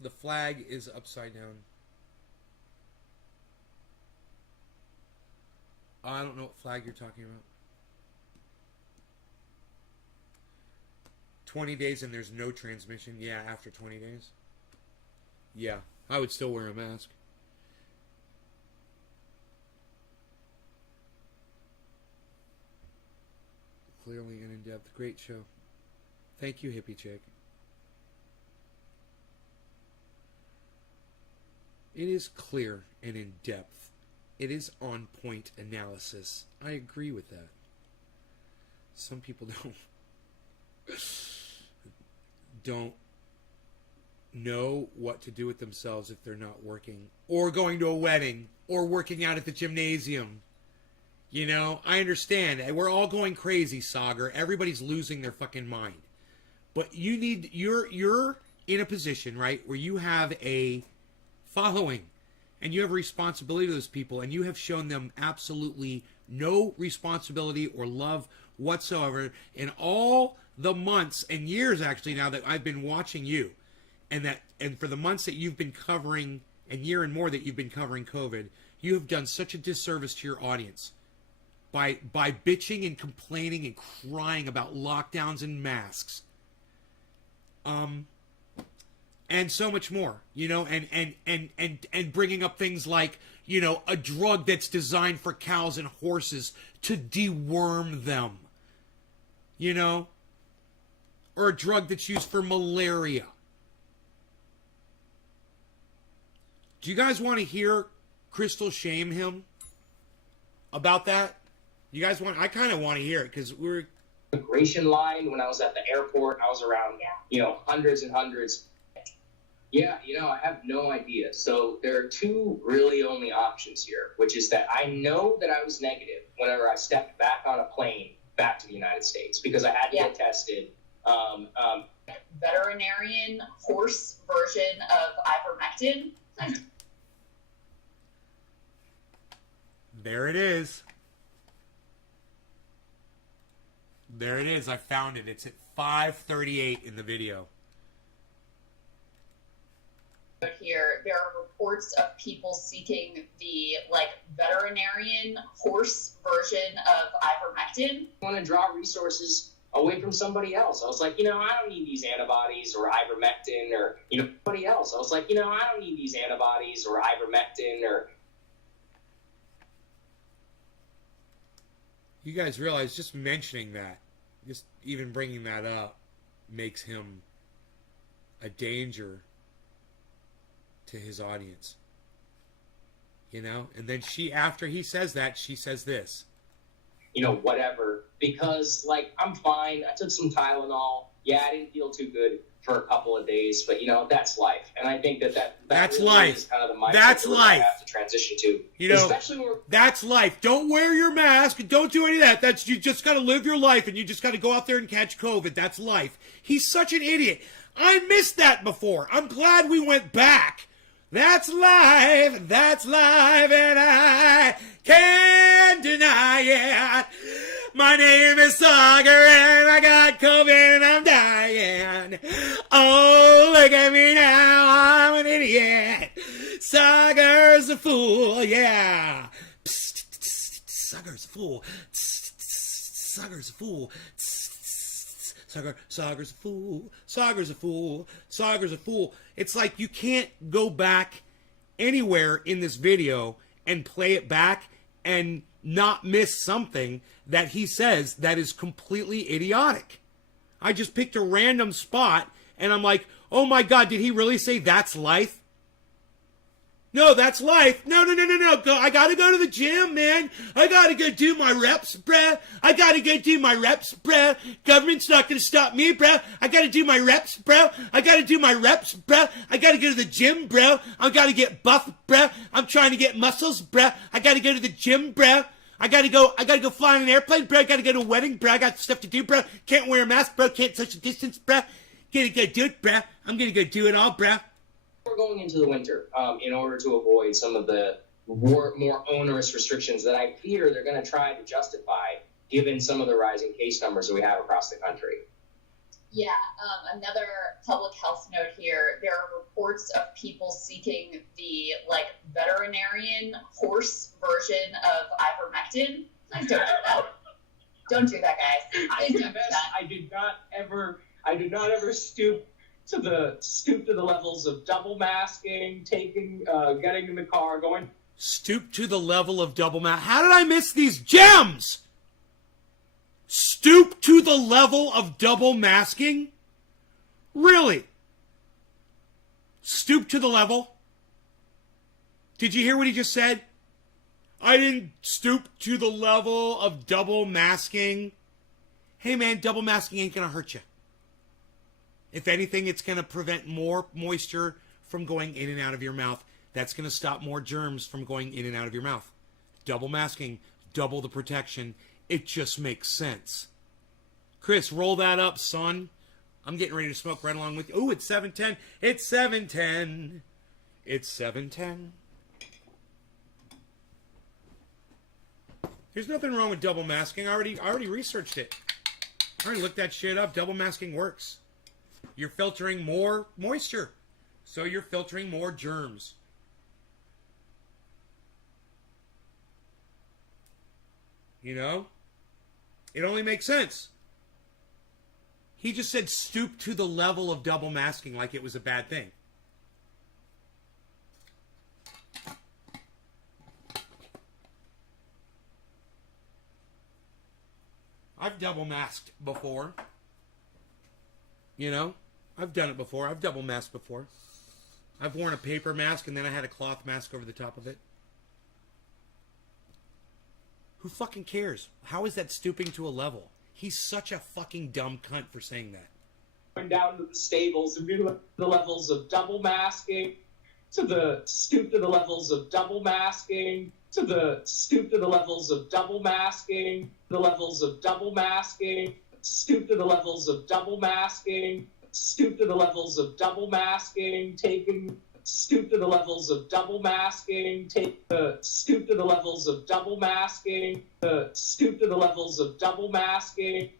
The flag is upside down. I don't know what flag you're talking about. 20 days and there's no transmission. Yeah, after 20 days. Yeah, I would still wear a mask. Clearly and in depth. Great show. Thank you, hippie chick. It is clear and in depth. It is on point analysis. I agree with that. Some people don't know what to do with themselves if they're not working or going to a wedding or working out at the gymnasium. You know, I understand. We're all going crazy, Saagar. Everybody's losing their fucking mind. But you're in a position, right, where you have a following and you have a responsibility to those people, and you have shown them absolutely no responsibility or love whatsoever in all the months and years, actually, now that I've been watching you, and for the months that you've been covering, and year and more that you've been covering COVID, you have done such a disservice to your audience by bitching and complaining and crying about lockdowns and masks, and so much more, you know, and bringing up things like, you know, a drug that's designed for cows and horses to deworm them, you know, or a drug that's used for malaria. Do you guys want to hear Crystal shame him about that? You guys want? I kind of want to hear it because we're immigration line when I was at the airport. I was around, you know, hundreds and hundreds. Yeah, you know, I have no idea. So there are two really only options here, which is that I know that I was negative whenever I stepped back on a plane back to the United States because I had to get tested. Veterinarian horse version of ivermectin. There it is. There it is. I found it. It's at 5:38 in the video. Here, there are reports of people seeking the veterinarian horse version of ivermectin. I want to draw resources away from somebody else. I was like, you know, I don't need these antibodies or ivermectin or, you know, somebody else. I was like, you know, I don't need these antibodies or ivermectin or. You guys realize just mentioning that, just even bringing that up, makes him a danger to his audience. You know? And then after he says that, she says this. You know, whatever. Because, I'm fine. I took some Tylenol. Yeah, I didn't feel too good for a couple of days, but, you know, that's life. And I think that's really life. Is kind of the mindset that's that life. I have to transition to. You know, especially when that's life. Don't wear your mask. Don't do any of that. You just got to live your life, and you just got to go out there and catch COVID. That's life. He's such an idiot. I missed that before. I'm glad we went back. That's life, and I can't deny it. My name is Saagar, and I got COVID, and I'm dying. Oh, look at me now, I'm an idiot. Saagar's a fool, yeah. Saagar's a fool. Saagar's a fool. Saagar's a fool. Saagar's a fool. Saagar's a fool. It's like you can't go back anywhere in this video and play it back and not miss something that he says that is completely idiotic. I just picked a random spot, and I'm like, oh my God, did he really say that's life? No, that's life. No. I gotta go to the gym, man. I gotta go do my reps, bruh. Government's not gonna stop me, bruh. I gotta do my reps, bro. I gotta go to the gym, bro. I gotta get buff, bruh. I'm trying to get muscles, bruh. I gotta go to the gym, bruh. I gotta go fly on an airplane, bro. I gotta go to a wedding, bro. I got stuff to do, bro. Can't wear a mask, bro. Can't social distance, bro. Gotta go do it, bro. I'm gonna go do it all, bro. We're going into the winter in order to avoid some of the more onerous restrictions that I fear they're going to try to justify given some of the rising case numbers that we have across the country. Yeah, another public health note here. There are reports of people seeking the veterinarian horse version of ivermectin. Please don't do that. Don't do that, guys. Please don't do that. I did not ever stoop to the levels of double masking, getting in the car, going. Stoop to the level of double mask. How did I miss these gems? Stoop to the level of double masking? Really? Stoop to the level? Did you hear what he just said? I didn't stoop to the level of double masking. Hey man, double masking ain't gonna hurt you. If anything, it's going to prevent more moisture from going in and out of your mouth. That's going to stop more germs from going in and out of your mouth. Double masking, double the protection. It just makes sense. Chris, roll that up, son. I'm getting ready to smoke right along with you. Ooh, it's 7:10. It's 7:10. It's 7:10. There's nothing wrong with double masking. I already researched it. I already looked that shit up. Double masking works. You're filtering more moisture, so you're filtering more germs. You know? It only makes sense. He just said stoop to the level of double masking like it was a bad thing. I've double masked before. You know? I've done it before. I've double masked before. I've worn a paper mask and then I had a cloth mask over the top of it. Who fucking cares? How is that stooping to a level? He's such a fucking dumb cunt for saying that. Going down to the stables and do the levels of double masking, stoop to the levels of double masking, stoop to the levels of double masking, the levels of double masking, stoop to the levels of double masking, stoop to the levels of double masking, stoop to the levels of double masking, stoop to the levels of double masking, stoop to the levels of double masking,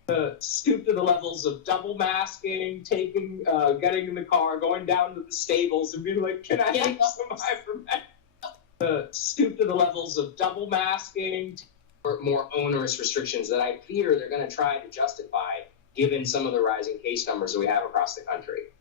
stoop to the levels of double masking, getting in the car, going down to the stables and being like, can I have some ivermectin? Stoop to the levels of double masking. More onerous restrictions that I fear they're going to try to justify given some of the rising case numbers that we have across the country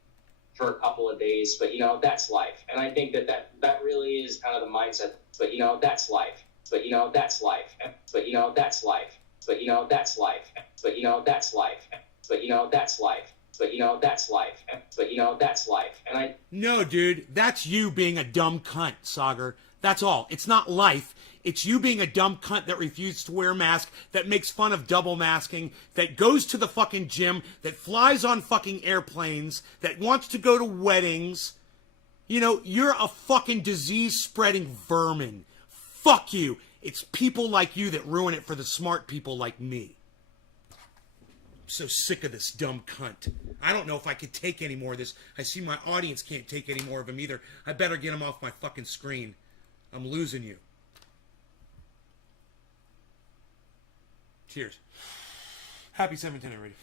for a couple of days. But, that's life. And I think that really is kind of the mindset. But, that's life. But, that's life. But, that's life. But, that's life. But, that's life. But, that's life. But, that's life. But, that's life. And No, dude, that's you being a dumb cunt, Saagar. That's all. It's not life. It's you being a dumb cunt that refuses to wear a mask, that makes fun of double masking, that goes to the fucking gym, that flies on fucking airplanes, that wants to go to weddings. You're a fucking disease-spreading vermin. Fuck you. It's people like you that ruin it for the smart people like me. I'm so sick of this dumb cunt. I don't know if I can take any more of this. I see my audience can't take any more of him either. I better get him off my fucking screen. I'm losing you. Cheers. Happy 710 already.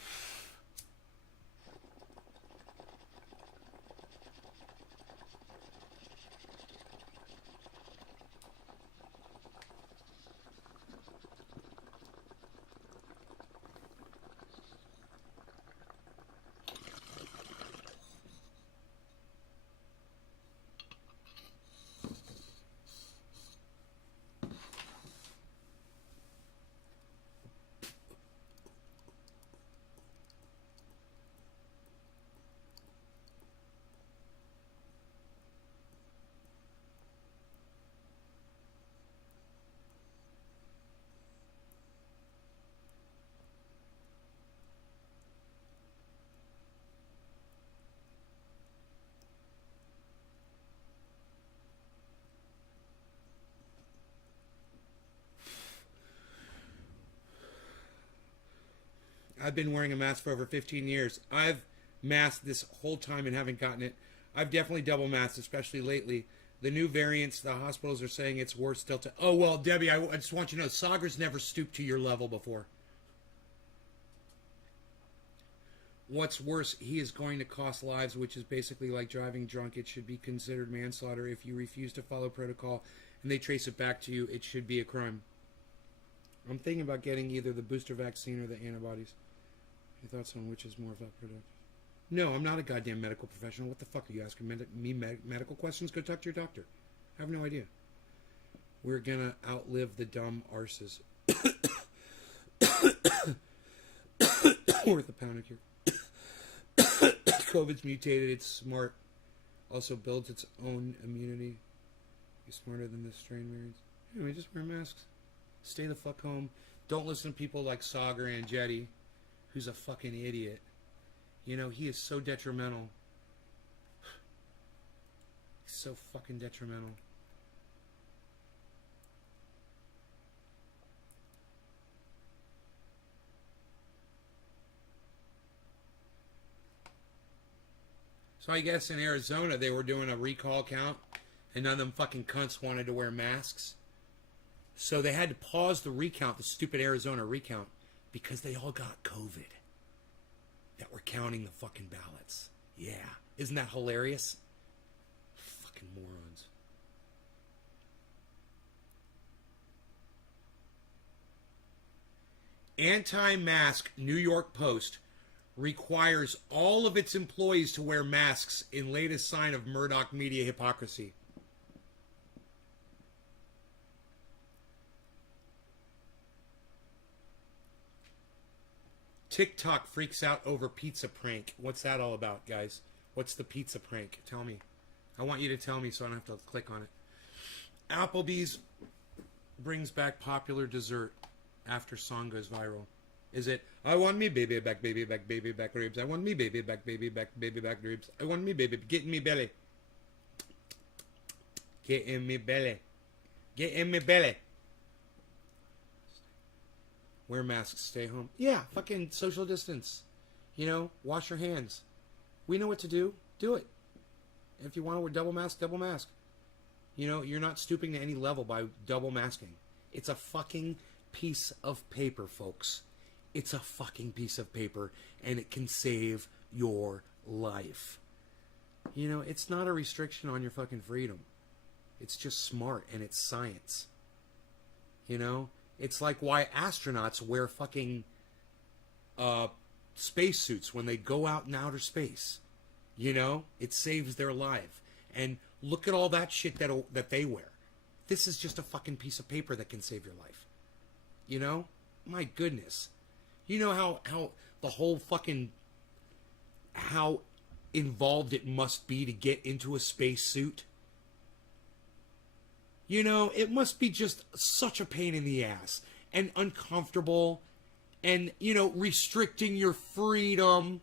I've been wearing a mask for over 15 years. I've masked this whole time and haven't gotten it. I've definitely double masked, especially lately. The new variants, the hospitals are saying it's worse Delta. Oh, well, Debbie, I just want you to know, Saagar's never stooped to your level before. What's worse, he is going to cost lives, which is basically like driving drunk. It should be considered manslaughter. If you refuse to follow protocol and they trace it back to you, it should be a crime. I'm thinking about getting either the booster vaccine or the antibodies. Your thoughts on which is more productive? No, I'm not a goddamn medical professional. What the fuck are you asking me medical questions? Go talk to your doctor. I have no idea. We're gonna outlive the dumb arses. Worth a pound of cure. COVID's mutated. It's smart. Also builds its own immunity. You're smarter than this strain variants. Anyway, just wear masks. Stay the fuck home. Don't listen to people like Saagar and Jetty, who's a fucking idiot. You know, he is so detrimental. He's so fucking detrimental. So I guess in Arizona they were doing a recall count and none of them fucking cunts wanted to wear masks. So they had to pause the recount, the stupid Arizona recount, because they all got COVID. That were counting the fucking ballots. Yeah. Isn't that hilarious? Fucking morons. Anti-mask New York Post requires all of its employees to wear masks in latest sign of Murdoch media hypocrisy. TikTok freaks out over pizza prank. What's that all about, guys? What's the pizza prank? Tell me. I want you to tell me so I don't have to click on it. Applebee's brings back popular dessert after song goes viral. Is it, I want me baby back ribs. I want me baby back ribs. I want me baby, get in me belly. Get in me belly. Get in me belly. Wear masks, stay home. Yeah, fucking social distance. You know, wash your hands. We know what to do. Do it. If you want to wear double mask, double mask. You know, you're not stooping to any level by double masking. It's a fucking piece of paper, folks. It's a fucking piece of paper, and it can save your life. You know, it's not a restriction on your fucking freedom. It's just smart, and it's science. You know? It's like why astronauts wear fucking spacesuits when they go out in outer space. You know? It saves their life. And look at all that shit that they wear. This is just a fucking piece of paper that can save your life. You know? My goodness. You know how the whole fucking... how involved it must be to get into a spacesuit? You know, it must be just such a pain in the ass and uncomfortable and, you know, restricting your freedom.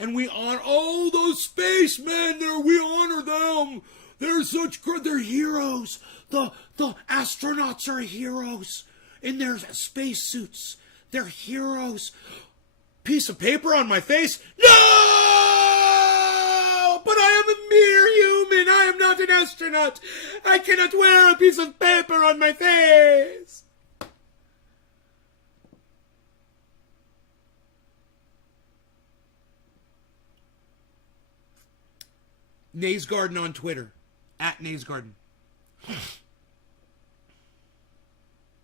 And we honor, oh, those spacemen there, we honor them. They're such good, they're heroes. The astronauts are heroes in their spacesuits. They're heroes. Piece of paper on my face? No! But I am a mere human. I am not an astronaut. I cannot wear a piece of paper on my face. Nays Garden on Twitter. At Nays Garden.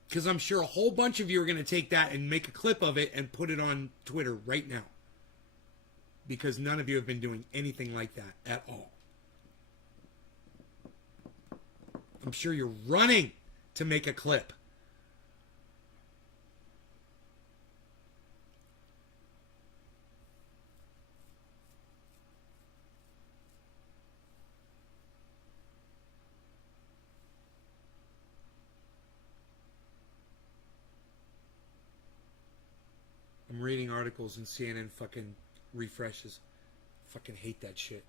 Because I'm sure a whole bunch of you are going to take that and make a clip of it and put it on Twitter right now. Because none of you have been doing anything like that at all. I'm sure you're running to make a clip. I'm reading articles and CNN fucking refreshes. Fucking hate that shit.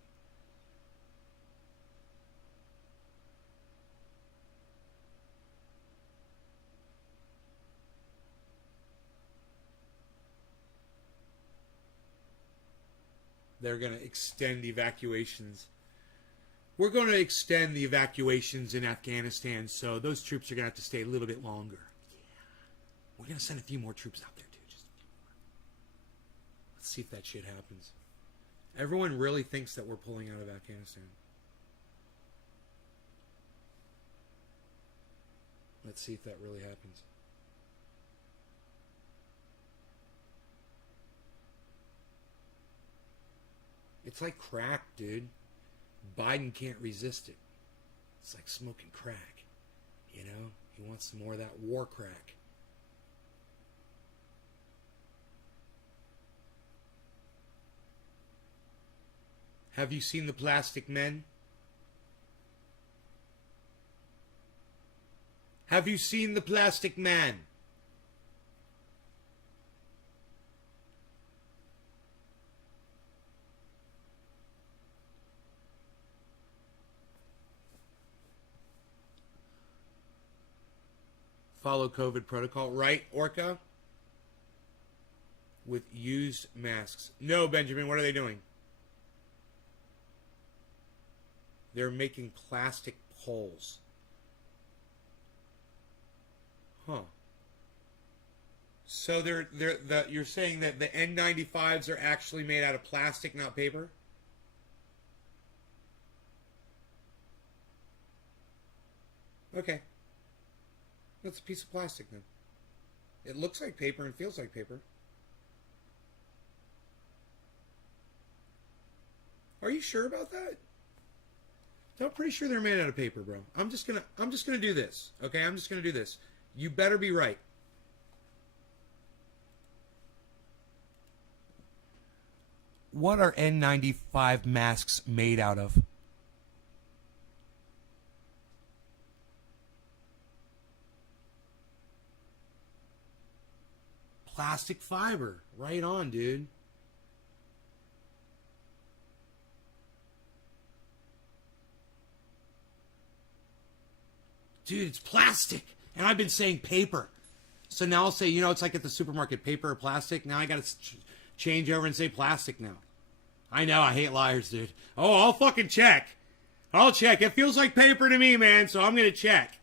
They're going to extend evacuations. We're going to extend the evacuations in Afghanistan, so those troops are going to have to stay a little bit longer. Yeah. We're going to send a few more troops out there, too. Just a few more. Let's see if that shit happens. Everyone really thinks that we're pulling out of Afghanistan. Let's see if that really happens. It's like crack, dude. Biden can't resist it. It's like smoking crack. You know? He wants some more of that war crack. Have you seen the Plastic Men? Have you seen the Plastic Man? Follow COVID protocol, right, Orca? With used masks. No, Benjamin, what are they doing? They're making plastic poles. Huh. So you're saying that the N95s are actually made out of plastic, not paper? Okay. That's a piece of plastic then. It looks like paper and feels like paper. Are you sure about that? I'm pretty sure they're made out of paper, bro. I'm just gonna do this. Okay, I'm just gonna do this. You better be right. What are N95 masks made out of? Plastic fiber. Right on, dude. Dude, it's plastic. And I've been saying paper. So now I'll say, you know, it's like at the supermarket, paper or plastic. Now I got to change over and say plastic now. I know, I hate liars, dude. Oh, I'll fucking check. I'll check. It feels like paper to me, man, so I'm going to check.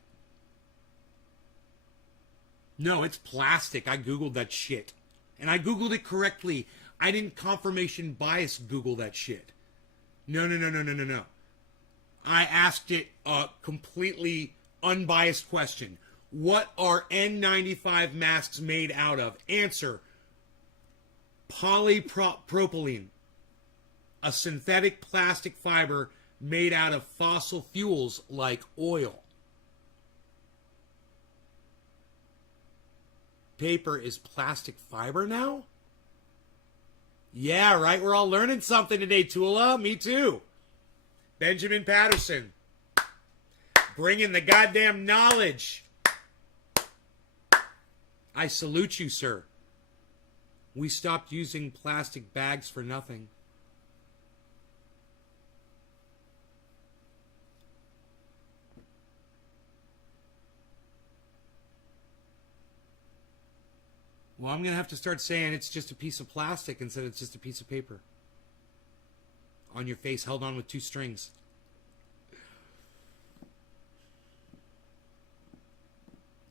No, it's plastic. I Googled that shit. And I Googled it correctly. I didn't confirmation bias Google that shit. No. I asked it a completely unbiased question. What are N95 masks made out of? Answer: polypropylene, a synthetic plastic fiber made out of fossil fuels like oil. Paper is plastic fiber now? Yeah, right? We're all learning something today, Tula. Me too. Benjamin Patterson. Bringing the goddamn knowledge. I salute you, sir. We stopped using plastic bags for nothing. Well, I'm going to have to start saying it's just a piece of plastic instead of it's just a piece of paper. On your face, held on with 2 strings.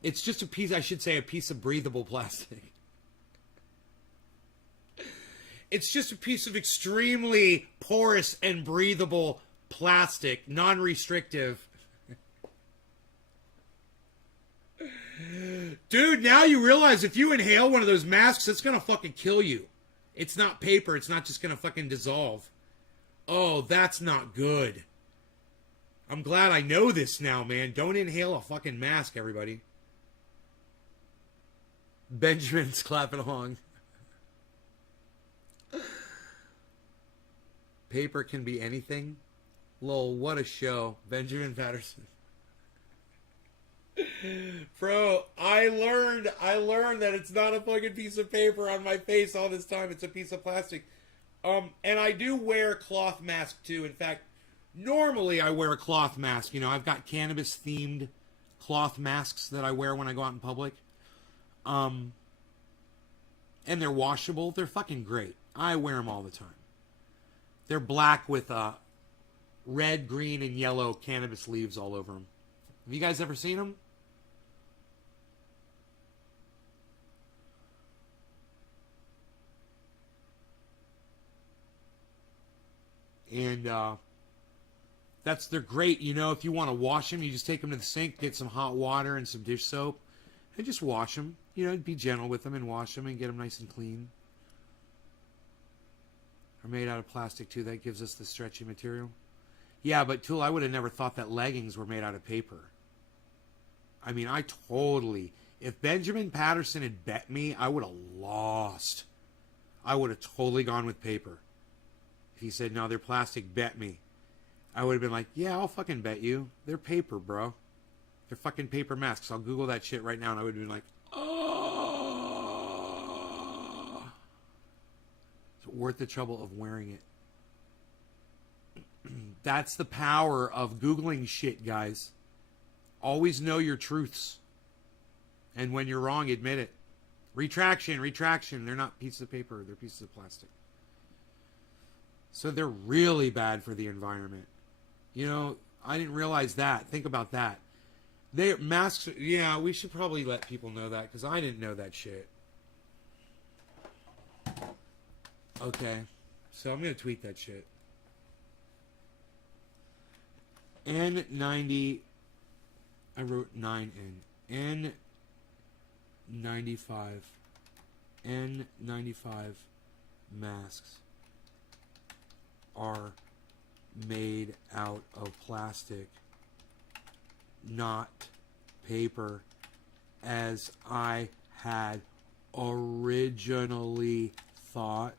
It's just a piece, I should say, a piece of breathable plastic. It's just a piece of extremely porous and breathable plastic, non-restrictive. Dude, now you realize if you inhale one of those masks, it's going to fucking kill you. It's not paper. It's not just going to fucking dissolve. Oh, that's not good. I'm glad I know this now, man. Don't inhale a fucking mask, everybody. Benjamin's clapping along. Paper can be anything. Lol, what a show. Benjamin Patterson. Bro, I learned that it's not a fucking piece of paper on my face all this time. It's a piece of plastic. And I do wear a cloth mask too. In fact, normally I wear a cloth mask. You know, I've got cannabis themed cloth masks that I wear when I go out in public. And they're washable. They're fucking great. I wear them all the time. They're black with red, green, and yellow cannabis leaves all over them. Have you guys ever seen them? And they're great. You know, if you want to wash them, you just take them to the sink, get some hot water and some dish soap, and just wash them. You know, be gentle with them and wash them and get them nice and clean. Are made out of plastic too. That gives us the stretchy material. Yeah, but Tool, I would have never thought that leggings were made out of paper. I mean, if Benjamin Patterson had bet me, I would have lost. I would have totally gone with paper. If he said, no, they're plastic, bet me. I would have been like, yeah, I'll fucking bet you. They're paper, bro. They're fucking paper masks. I'll Google that shit right now, and I would have been like, oh. It's worth the trouble of wearing it. That's the power of Googling shit, guys. Always know your truths. And when you're wrong, admit it. Retraction. They're not pieces of paper. They're pieces of plastic. So they're really bad for the environment. You know, I didn't realize that. Think about that. Masks, yeah, we should probably let people know that because I didn't know that shit. Okay. So I'm going to tweet that shit. N90, I wrote 9N. N95 masks are made out of plastic, not paper, as I had originally thought.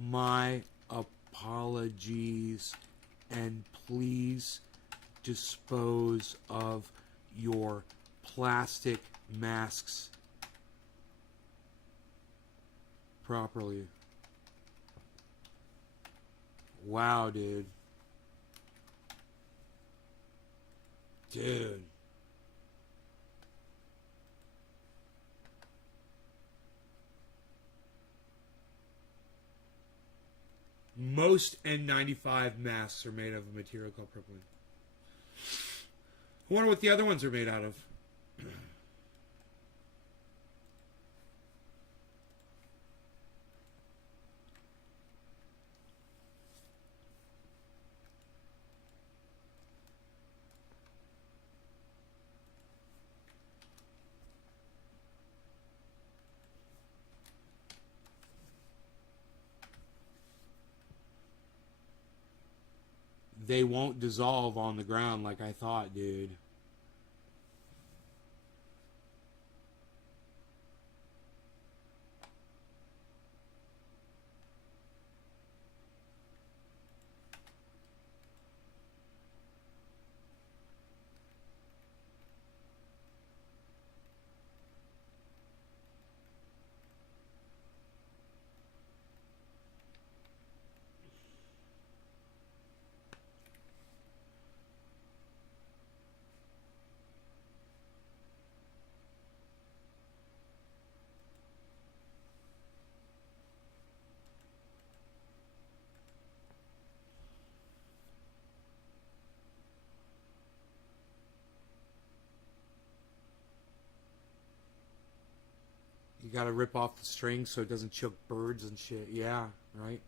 My apologies, and please dispose of your plastic masks properly. Wow, dude. Dude. Most N95 masks are made of a material called propylene. I wonder what the other ones are made out of. They won't dissolve on the ground like I thought, dude. You gotta rip off the string so it doesn't choke birds and shit. Yeah, right?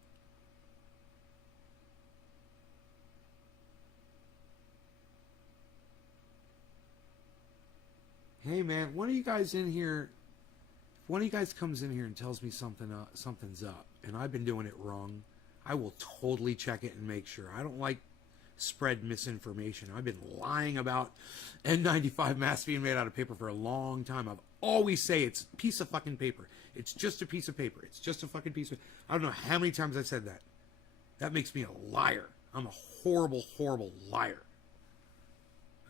Hey man, one of you guys in here, if one of you guys comes in here and tells me something's up, and I've been doing it wrong, I will totally check it and make sure. I don't like spread misinformation. I've been lying about N95 masks being made out of paper for a long time. I've always say it's a piece of fucking paper. It's just a piece of paper. It's just a fucking piece of... I don't know how many times I said that. That makes me a liar. I'm a horrible, horrible liar.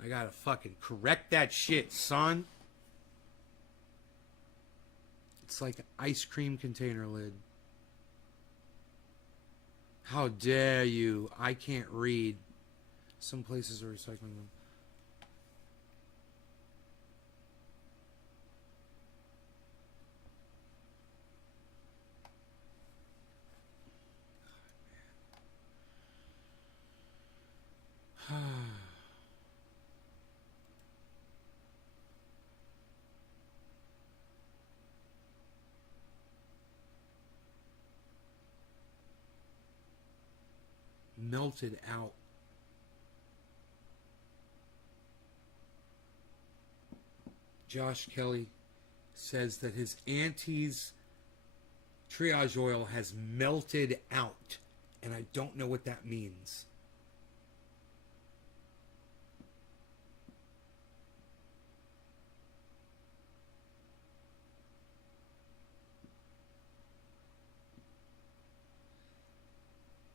I gotta fucking correct that shit, son. It's like an ice cream container lid. How dare you? I can't read. Some places are recycling them. melted out. Josh Kelly says that his auntie's triage oil has melted out, and I don't know what that means.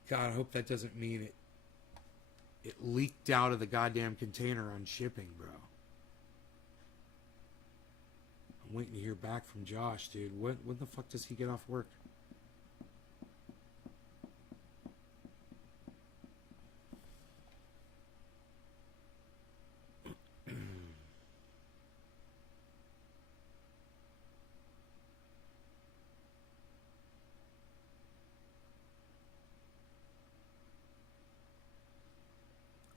God, I hope that doesn't mean it leaked out of the goddamn container on shipping, bro. I'm waiting to hear back from Josh, dude. When the fuck does he get off work?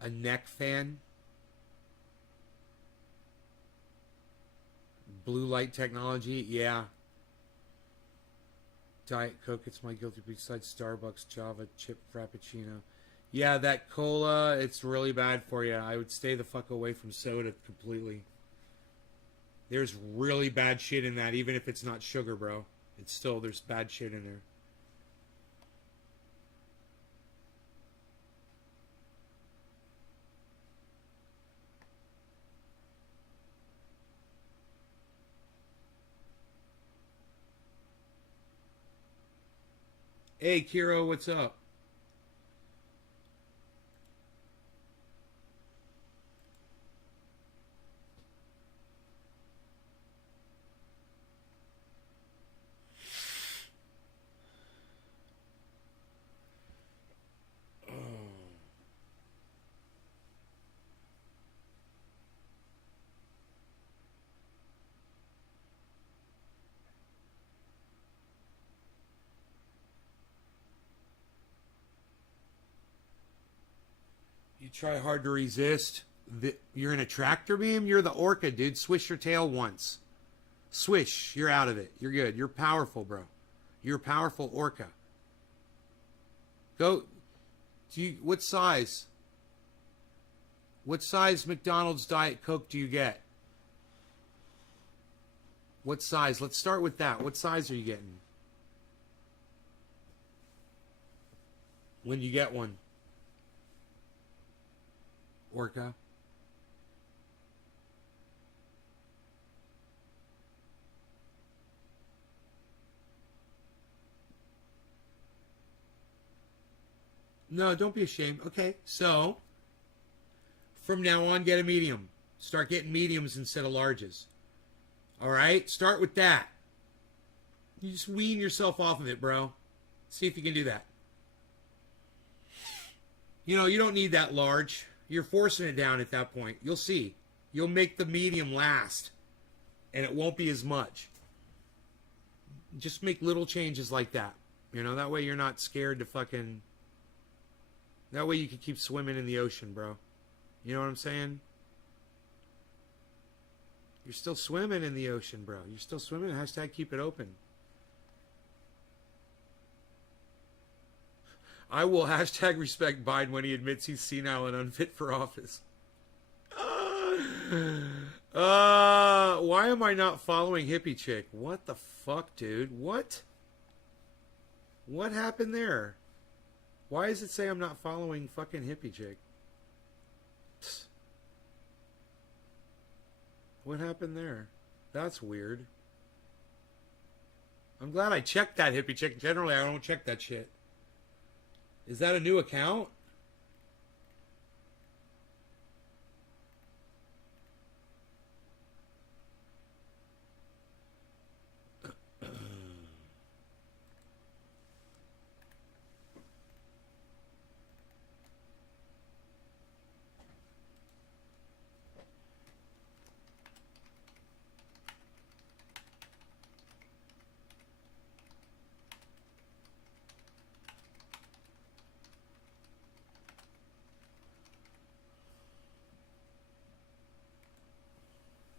A neck fan? Blue light technology? Yeah. Diet Coke, it's my guilty besides Starbucks, Java, chip Frappuccino. Yeah, that cola, it's really bad for you. I would stay the fuck away from soda completely. There's really bad shit in that, even if it's not sugar, bro. It's still, there's bad shit in there. Hey, Kiro, what's up? You try hard to resist. You're in a tractor beam? You're the orca, dude. Swish your tail once. Swish. You're out of it. You're good. You're powerful, bro. You're a powerful orca. Go. What size? What size McDonald's Diet Coke do you get? What size? Let's start with that. What size are you getting? When you get one? Orca. No, don't be ashamed. Okay, so from now on, get a medium. Start getting mediums instead of larges. All right, start with that. You just wean yourself off of it, bro. See if you can do that. You know, you don't need that large. You're forcing it down at that point. You'll see. You'll make the medium last, and it won't be as much. Just make little changes like that. You know, that way you're not scared to fucking... That way you can keep swimming in the ocean, bro. You know what I'm saying? You're still swimming in the ocean, bro. You're still swimming. Hashtag keep it open. I will hashtag respect Biden when he admits he's senile and unfit for office. Why am I not following Hippie Chick? What the fuck, dude? What? What happened there? Why does it say I'm not following fucking Hippie Chick? Psst. What happened there? That's weird. I'm glad I checked that, Hippie Chick. Generally, I don't check that shit. Is that a new account?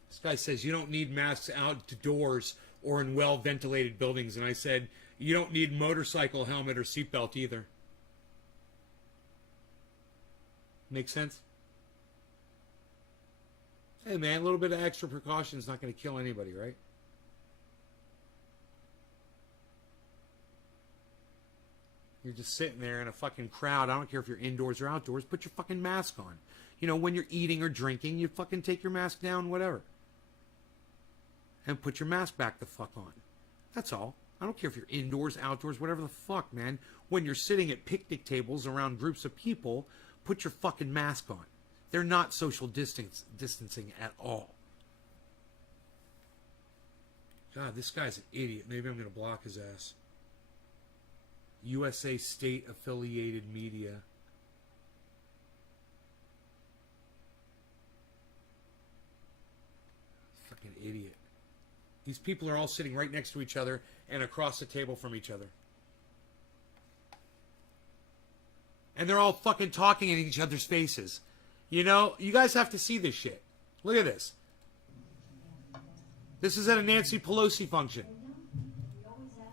This guy says you don't need masks outdoors or in well-ventilated buildings. And I said, you don't need motorcycle helmet or seatbelt either. Make sense? Hey, man, a little bit of extra precaution is not going to kill anybody, right? You're just sitting there in a fucking crowd. I don't care if you're indoors or outdoors. Put your fucking mask on. You know, when you're eating or drinking, you fucking take your mask down, whatever. And put your mask back the fuck on. That's all. I don't care if you're indoors, outdoors, whatever the fuck, man. When you're sitting at picnic tables around groups of people, put your fucking mask on. They're not social distancing at all. God, this guy's an idiot. Maybe I'm going to block his ass. USA state affiliated media. Fucking idiot. These people are all sitting right next to each other and across the table from each other. And they're all fucking talking in each other's faces. You know, you guys have to see this shit. Look at this. This is at a Nancy Pelosi function.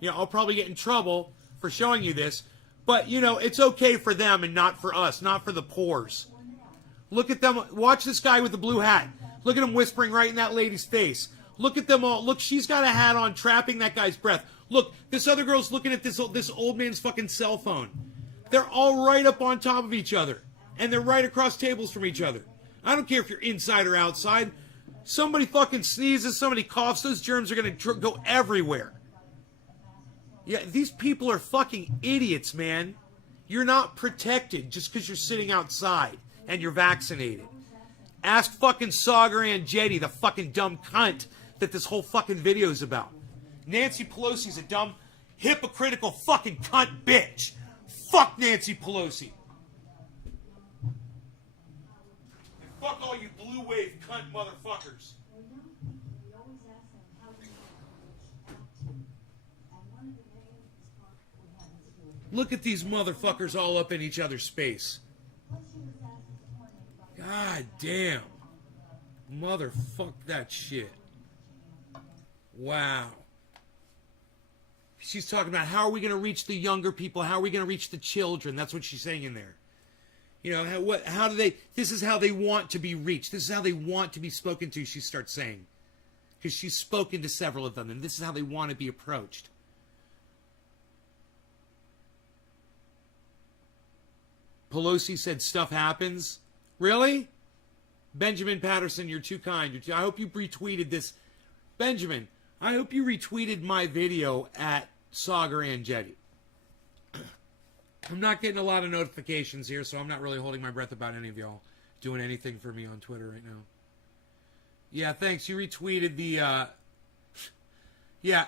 You know, I'll probably get in trouble for showing you this, but, you know, it's okay for them and not for us, not for the pores. Look at them. Watch this guy with the blue hat. Look at him whispering right in that lady's face. Look at them all. Look, she's got a hat on, trapping that guy's breath. Look, this other girl's looking at this old man's fucking cell phone. They're all right up on top of each other, and they're right across tables from each other. I don't care if you're inside or outside. Somebody fucking sneezes, somebody coughs, those germs are going to go everywhere. Yeah, these people are fucking idiots, man. You're not protected just because you're sitting outside and you're vaccinated. Ask fucking Saagar and Jetty, the fucking dumb cunt that this whole fucking video is about. Nancy Pelosi's a dumb, hypocritical fucking cunt bitch. Fuck Nancy Pelosi. And fuck all you blue wave cunt motherfuckers. Look at these motherfuckers all up in each other's space. God damn. Motherfuck that shit. Wow. She's talking about how are we going to reach the younger people? How are we going to reach the children? That's what she's saying in there. You know, how do they, this is how they want to be reached. This is how they want to be spoken to, she starts saying. Because she's spoken to several of them, and this is how they want to be approached. Pelosi said stuff happens. Really? Benjamin Patterson, you're too kind. I hope you retweeted this. Benjamin, I hope you retweeted my video at Saagar and Jetty. I'm not getting a lot of notifications here, so I'm not really holding my breath about any of y'all doing anything for me on Twitter right now. Yeah, thanks. You retweeted the, yeah.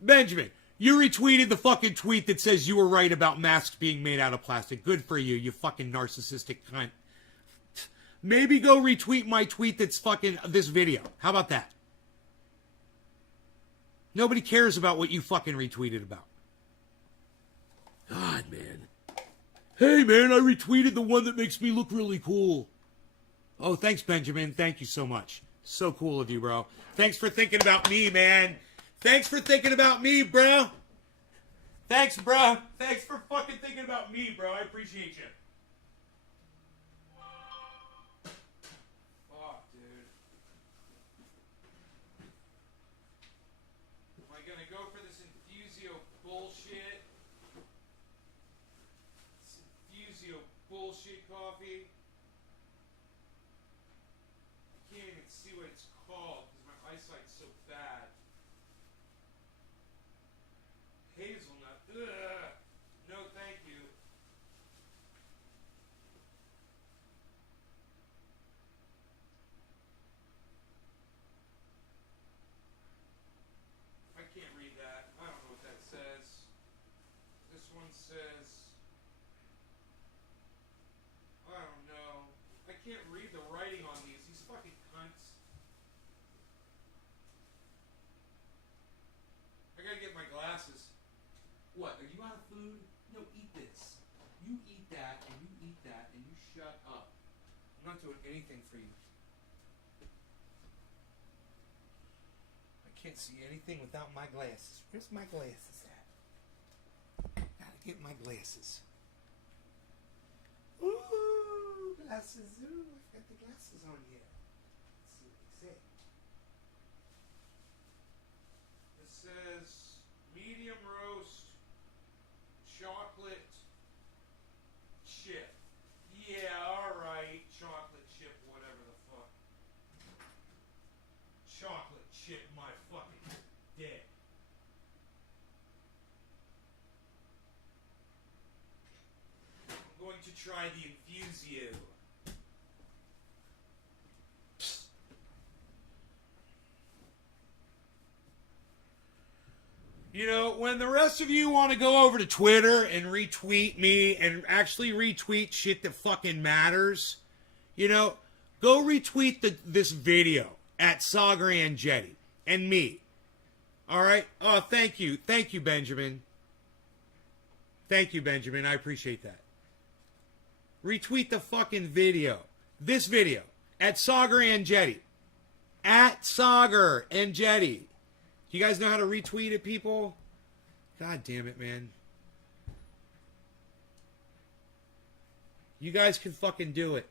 Benjamin, you retweeted the fucking tweet that says you were right about masks being made out of plastic. Good for you, you fucking narcissistic cunt. Maybe go retweet my tweet that's fucking this video. How about that? Nobody cares about what you fucking retweeted about. God, man. Hey, man, I retweeted the one that makes me look really cool. Oh, thanks, Benjamin. Thank you so much. So cool of you, bro. Thanks for thinking about me, man. Thanks for thinking about me, bro. Thanks, bro. Thanks for fucking thinking about me, bro. I appreciate you. Fuck, dude. Am I gonna go for this Infusio bullshit? This Infusio bullshit coffee? I can't even see what it's called because my eyesight's so bad. Hazelnut. Ugh. No, thank you. I can't read that. I don't know what that says. This one says, I don't know. I can't read the writing on these. These fucking cunts. I gotta get my glasses. What, are you out of food? No, eat this. You eat that, and you eat that, and you shut up. I'm not doing anything for you. I can't see anything without my glasses. Where's my glasses at? Gotta get my glasses. Ooh, glasses. Ooh, I've got the glasses on here. Let's see what they say. It says medium roast chocolate chip. Yeah, alright. Chocolate chip, whatever the fuck. Chocolate chip my fucking dick. I'm going to try the Infusio. You know, when the rest of you want to go over to Twitter and retweet me and actually retweet shit that fucking matters, you know, go retweet this video at Saagar and Jetty and me. All right? Oh, thank you. Thank you, Benjamin. Thank you, Benjamin. I appreciate that. Retweet the fucking video. This video at Saagar and Jetty. At Saagar and Jetty. Do you guys know how to retweet it, people? God damn it, man. You guys can fucking do it.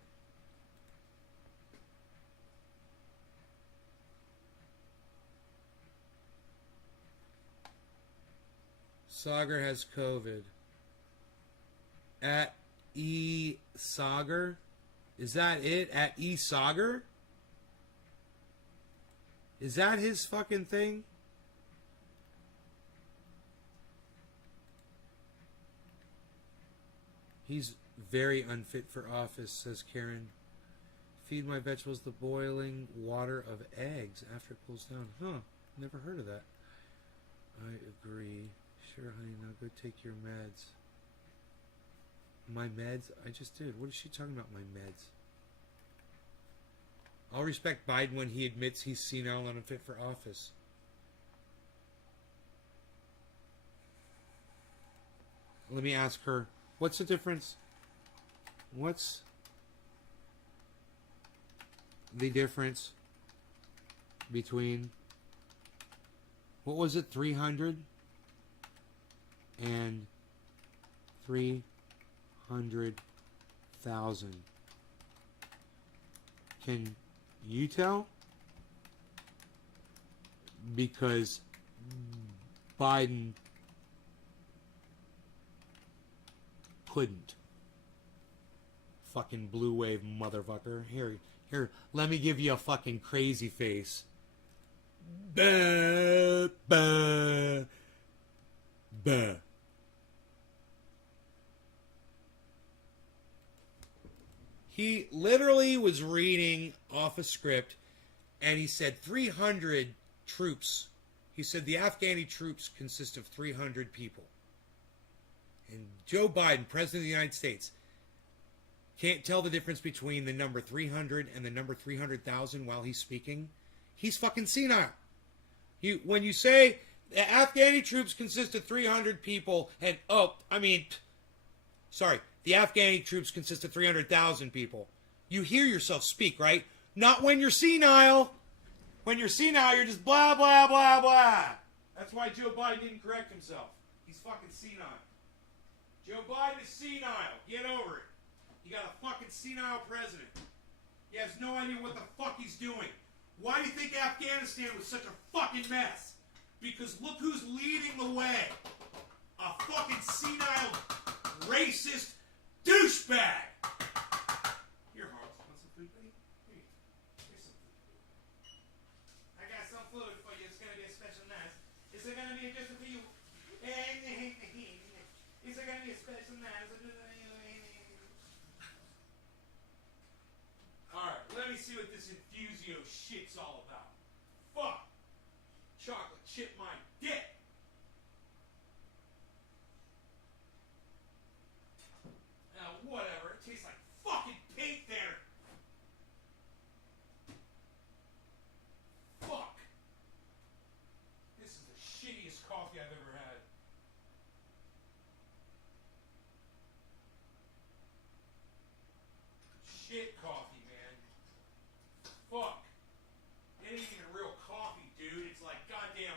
Saagar has COVID. At E Saagar? Is that it? At E Saagar? Is that his fucking thing? He's very unfit for office, says Karen. Feed my vegetables the boiling water of eggs after it cools down. Huh, never heard of that. I agree. Sure, honey, now go take your meds. My meds? I just did. What is she talking about, my meds? I'll respect Biden when he admits he's senile and unfit for office. Let me ask her. What's the difference? What's the difference between, what was it, 300 and 300,000? Can you tell? Because Biden couldn't. Fucking blue wave motherfucker. Here, let me give you a fucking crazy face. Bah, bah, bah. He literally was reading off a script and he said 300 troops. He said the Afghani troops consist of 300 people. And Joe Biden, President of the United States, can't tell the difference between the number 300 and the number 300,000 while he's speaking. He's fucking senile. When you say the Afghani troops consist of 300 people, and the Afghani troops consist of 300,000 people. You hear yourself speak, right? Not when you're senile. When you're senile, you're just blah, blah, blah, blah. That's why Joe Biden didn't correct himself. He's fucking senile. Joe Biden is senile. Get over it. You got a fucking senile president. He has no idea what the fuck he's doing. Why do you think Afghanistan was such a fucking mess? Because look who's leading the way. A fucking senile, racist douchebag. Here, Harles, want some food, buddy? Here's some food. I got some food for you. It's gonna be a special night. Is it gonna be just for you? Is it gonna be a special night? Alright, let me see what this Infusio shit's all about. Fuck! Chocolate chip my dick! Now, whatever. It tastes like fucking paint there! Fuck! This is the shittiest coffee I've ever had. Shit coffee, man. Fuck. It ain't even real coffee, dude. It's like goddamn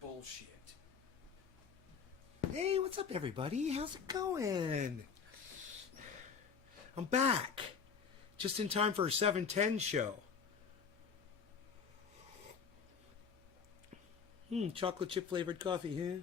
bullshit. Hey, what's up, everybody? How's it going? I'm back. Just in time for a 7:10 show. Chocolate chip flavored coffee, huh?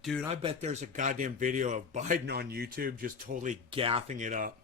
Dude, I bet there's a goddamn video of Biden on YouTube just totally gaffing it up.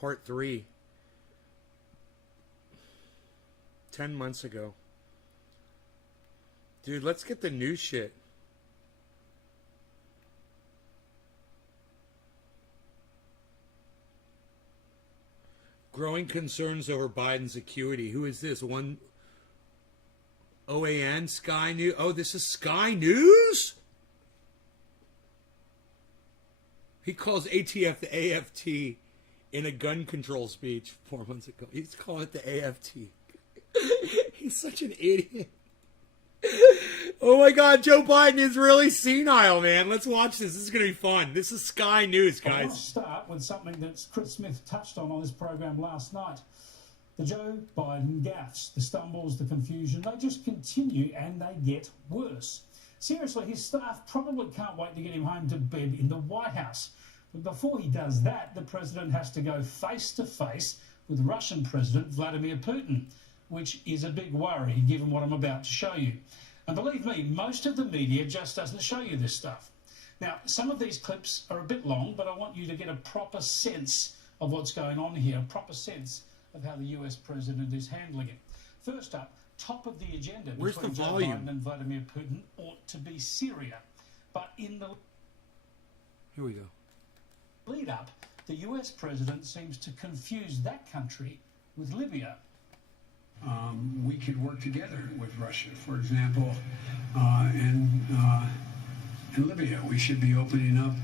Part 3. 10 months ago. Dude, let's get the new shit. Growing concerns over Biden's acuity. Who is this? One OAN? Sky News? Oh, this is Sky News? He calls ATF the AFT in a gun control speech 4 months ago. He's calling it the AFT. He's such an idiot. Oh my God, Joe Biden is really senile, man. Let's watch this. This is going to be fun. This is Sky News, guys. I want to start with something that Chris Smith touched on this program last night. The Joe Biden gaffes, the stumbles, the confusion, they just continue and they get worse. Seriously, his staff probably can't wait to get him home to bed in the White House. But before he does that, the president has to go face-to-face with Russian President Vladimir Putin, which is a big worry given what I'm about to show you. And believe me, most of the media just doesn't show you this stuff. Now, some of these clips are a bit long, but I want you to get a proper sense of what's going on here, a proper sense of how the US president is handling it. First up, top of the agenda Where's between the Joe volume? Biden and Vladimir Putin ought to be Syria. But in the Here we go. lead up, the US president seems to confuse that country with Libya. We could work together with Russia, for example, in Libya. We should be opening up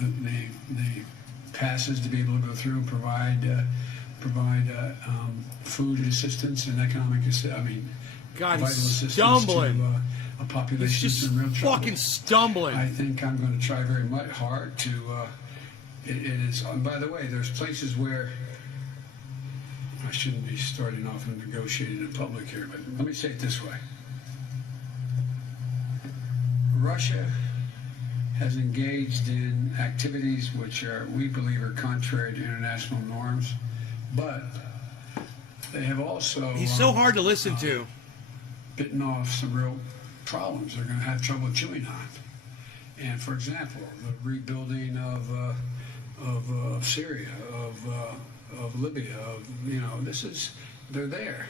the passes to be able to go through and provide food assistance and economic assistance. I mean, God, vital he's assistance stumbling. to a He's population just that's in real trouble. fucking stumbling. I think I'm going to try very much hard to. It is. And by the way, there's places where I shouldn't be starting off and negotiating in public here, but let me say it this way: Russia has engaged in activities which we believe are contrary to international norms, but they have also. He's so hard to listen to. Bitten off some real problems they're going to have trouble chewing on. And for example, the rebuilding of Syria, of Libya, they're there.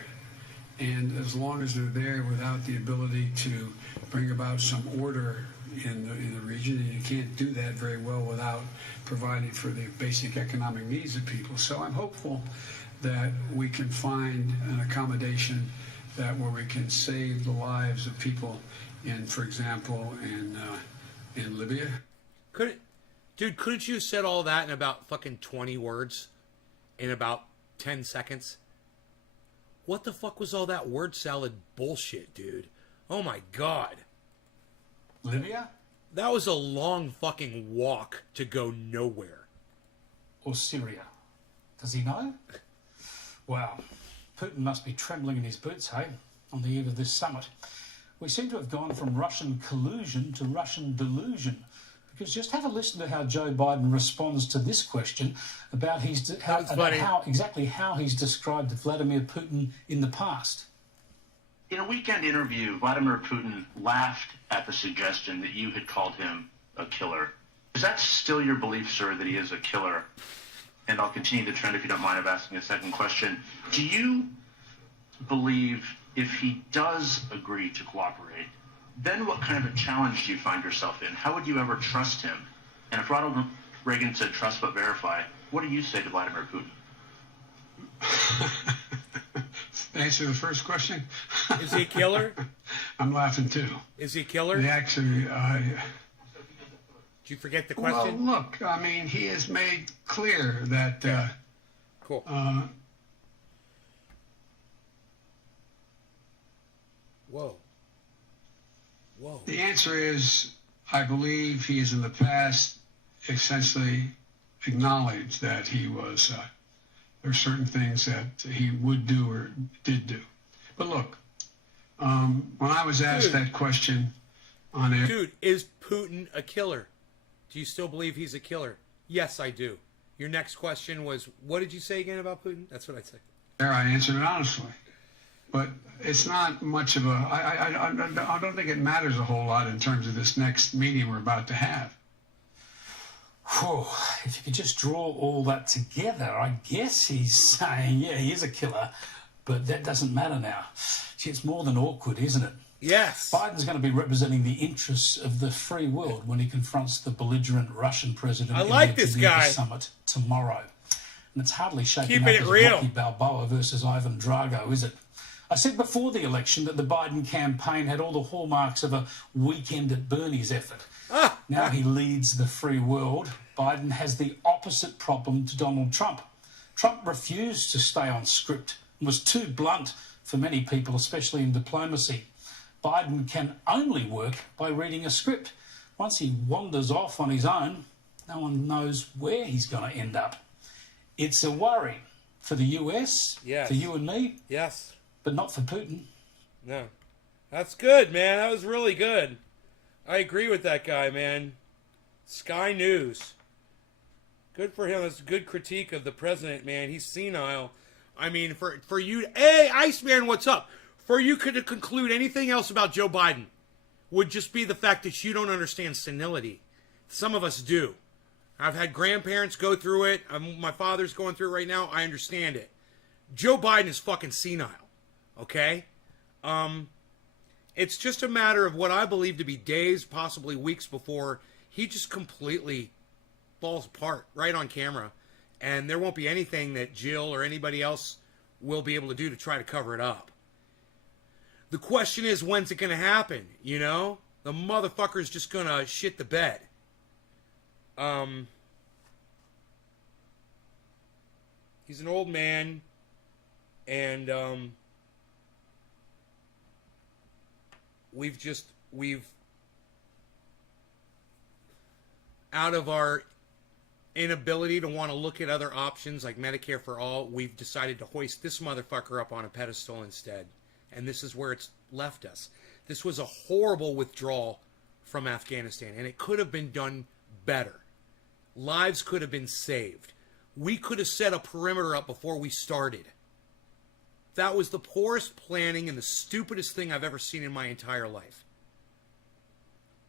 And as long as they're there without the ability to bring about some order in the region, and you can't do that very well without providing for the basic economic needs of people. So I'm hopeful that we can find an accommodation where we can save the lives of people for example, in Libya. Couldn't you have said all that in about fucking 20 words? In about 10 seconds? What the fuck was all that word salad bullshit, dude? Oh my God. Libya That was a long fucking walk to go nowhere. or Syria? Does he know? Wow, Putin must be trembling in his boots, hey, on the eve of this summit. We seem to have gone from Russian collusion to Russian delusion, because just have a listen to how Joe Biden responds to this question about exactly how he's described Vladimir Putin in the past. In a weekend interview, Vladimir Putin laughed at the suggestion that you had called him a killer. Is that still your belief, sir, that he is a killer? And I'll continue the trend if you don't mind of asking a second question. Do you believe if he does agree to cooperate, then what kind of a challenge do you find yourself in? How would you ever trust him? And if Ronald Reagan said trust but verify, what do you say to Vladimir Putin? Answer the first question. Is he a killer? I'm laughing too. Is he a killer? They actually, Did you forget the question? well, look, I mean, he has made clear that Cool. Whoa. the answer is, I believe he has in the past essentially acknowledged that he was, there are certain things that he would do or did do. But look, when I was asked that question on air. Dude, is Putin a killer? Do you still believe he's a killer? Yes, I do. Your next question was, what did you say again about Putin? That's what I'd say. There, I answered it honestly. But it's not much of a, I don't think it matters a whole lot in terms of this next meeting we're about to have. Whew, if you could just draw all that together, I guess he's saying, yeah, he is a killer, but that doesn't matter now. Gee, it's more than awkward, isn't it? Yes. Biden's going to be representing the interests of the free world when he confronts the belligerent Russian president I like this guy. summit tomorrow. And it's hardly shaping Keeping up it as real. Rocky Balboa versus Ivan Drago, is it? I said before the election that the Biden campaign had all the hallmarks of a weekend at Bernie's effort. Now he leads the free world. Biden has the opposite problem to Donald Trump. Trump refused to stay on script and was too blunt for many people, especially in diplomacy. Biden can only work by reading a script. Once he wanders off on his own, no one knows where he's going to end up. It's a worry for the US, Yes. for you and me, Yes. but not for Putin. No. That's good, man. That was really good. I agree with that guy, man. Sky News. Good for him. That's a good critique of the president, man. He's senile. I mean, for you... Hey, Iceman, what's up? For you to conclude anything else about Joe Biden would just be the fact that you don't understand senility. Some of us do. I've had grandparents go through it. My father's going through it right now. I understand it. Joe Biden is fucking senile. Okay? It's just a matter of what I believe to be days, possibly weeks before he just completely falls apart right on camera. And there won't be anything that Jill or anybody else will be able to do to try to cover it up. The question is, when's it going to happen? You know? The motherfucker's just going to shit the bed. He's an old man. And, we've out of our inability to want to look at other options like Medicare for all, we've decided to hoist this motherfucker up on a pedestal instead. And this is where it's left us. This was a horrible withdrawal from Afghanistan, and it could have been done better. Lives could have been saved. We could have set a perimeter up before we started. That was the poorest planning and the stupidest thing I've ever seen in my entire life.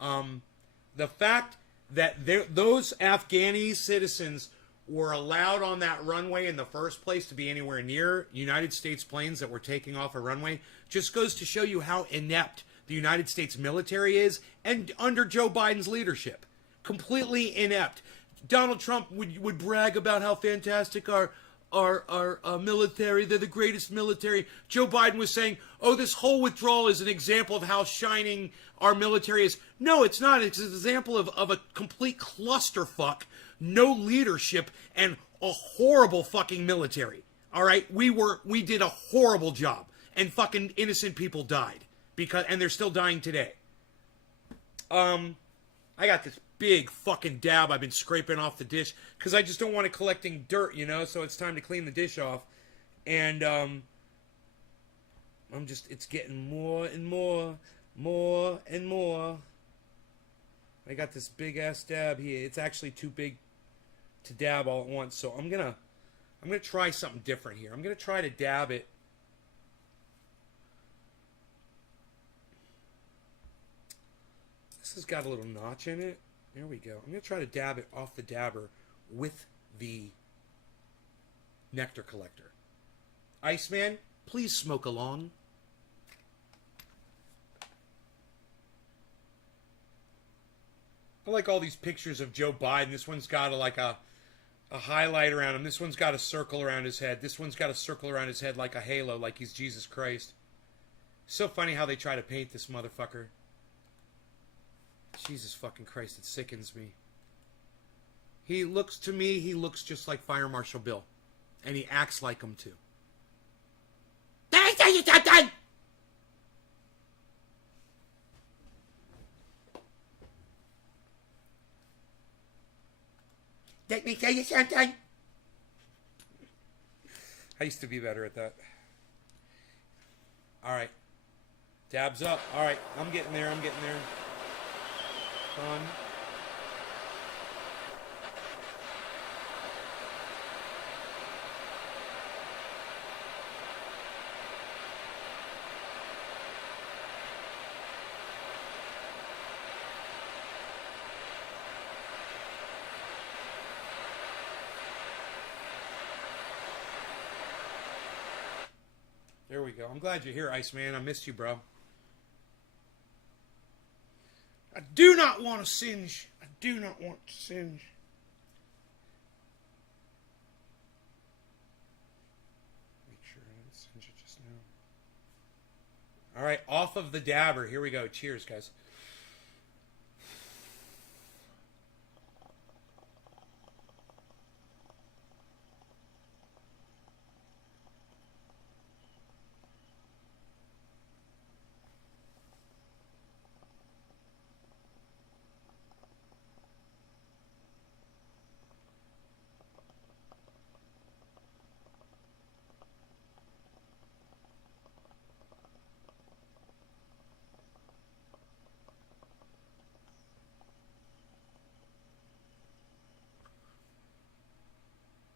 The fact that those Afghani citizens were allowed on that runway in the first place to be anywhere near United States planes that were taking off a runway just goes to show you how inept the United States military is, and under Joe Biden's leadership. Completely inept. Donald Trump would brag about how fantastic our military, they're the greatest military. Joe Biden was saying, oh, this whole withdrawal is an example of how shining our military is. No, it's not. It's an example of a complete clusterfuck, no leadership, and a horrible fucking military. All right? We did a horrible job, and fucking innocent people died, and they're still dying today. I got this big fucking dab I've been scraping off the dish because I just don't want it collecting dirt, you know, so it's time to clean the dish off. And it's getting more and more. I got this big ass dab here. It's actually too big to dab all at once, so I'm gonna try something different here. I'm gonna try to dab it. This has got a little notch in it. There we go. I'm gonna try to dab it off the dabber with the nectar collector. Iceman, please smoke along. I like all these pictures of Joe Biden. This one's got a highlight around him. This one's got a circle around his head. This one's got a circle around his head like a halo, like he's Jesus Christ. So funny how they try to paint this motherfucker. Jesus fucking Christ, it sickens me. He looks just like Fire Marshal Bill. And he acts like him too. Did I tell you something? Let me tell you something. I used to be better at that. Alright. Dabs up. Alright, I'm getting there. Fun. There we go. I'm glad you're here, Iceman. I missed you, bro. I do not want to singe. I do not want to singe. Make sure I didn't singe it just now. All right, off of the dabber. Here we go. Cheers, guys.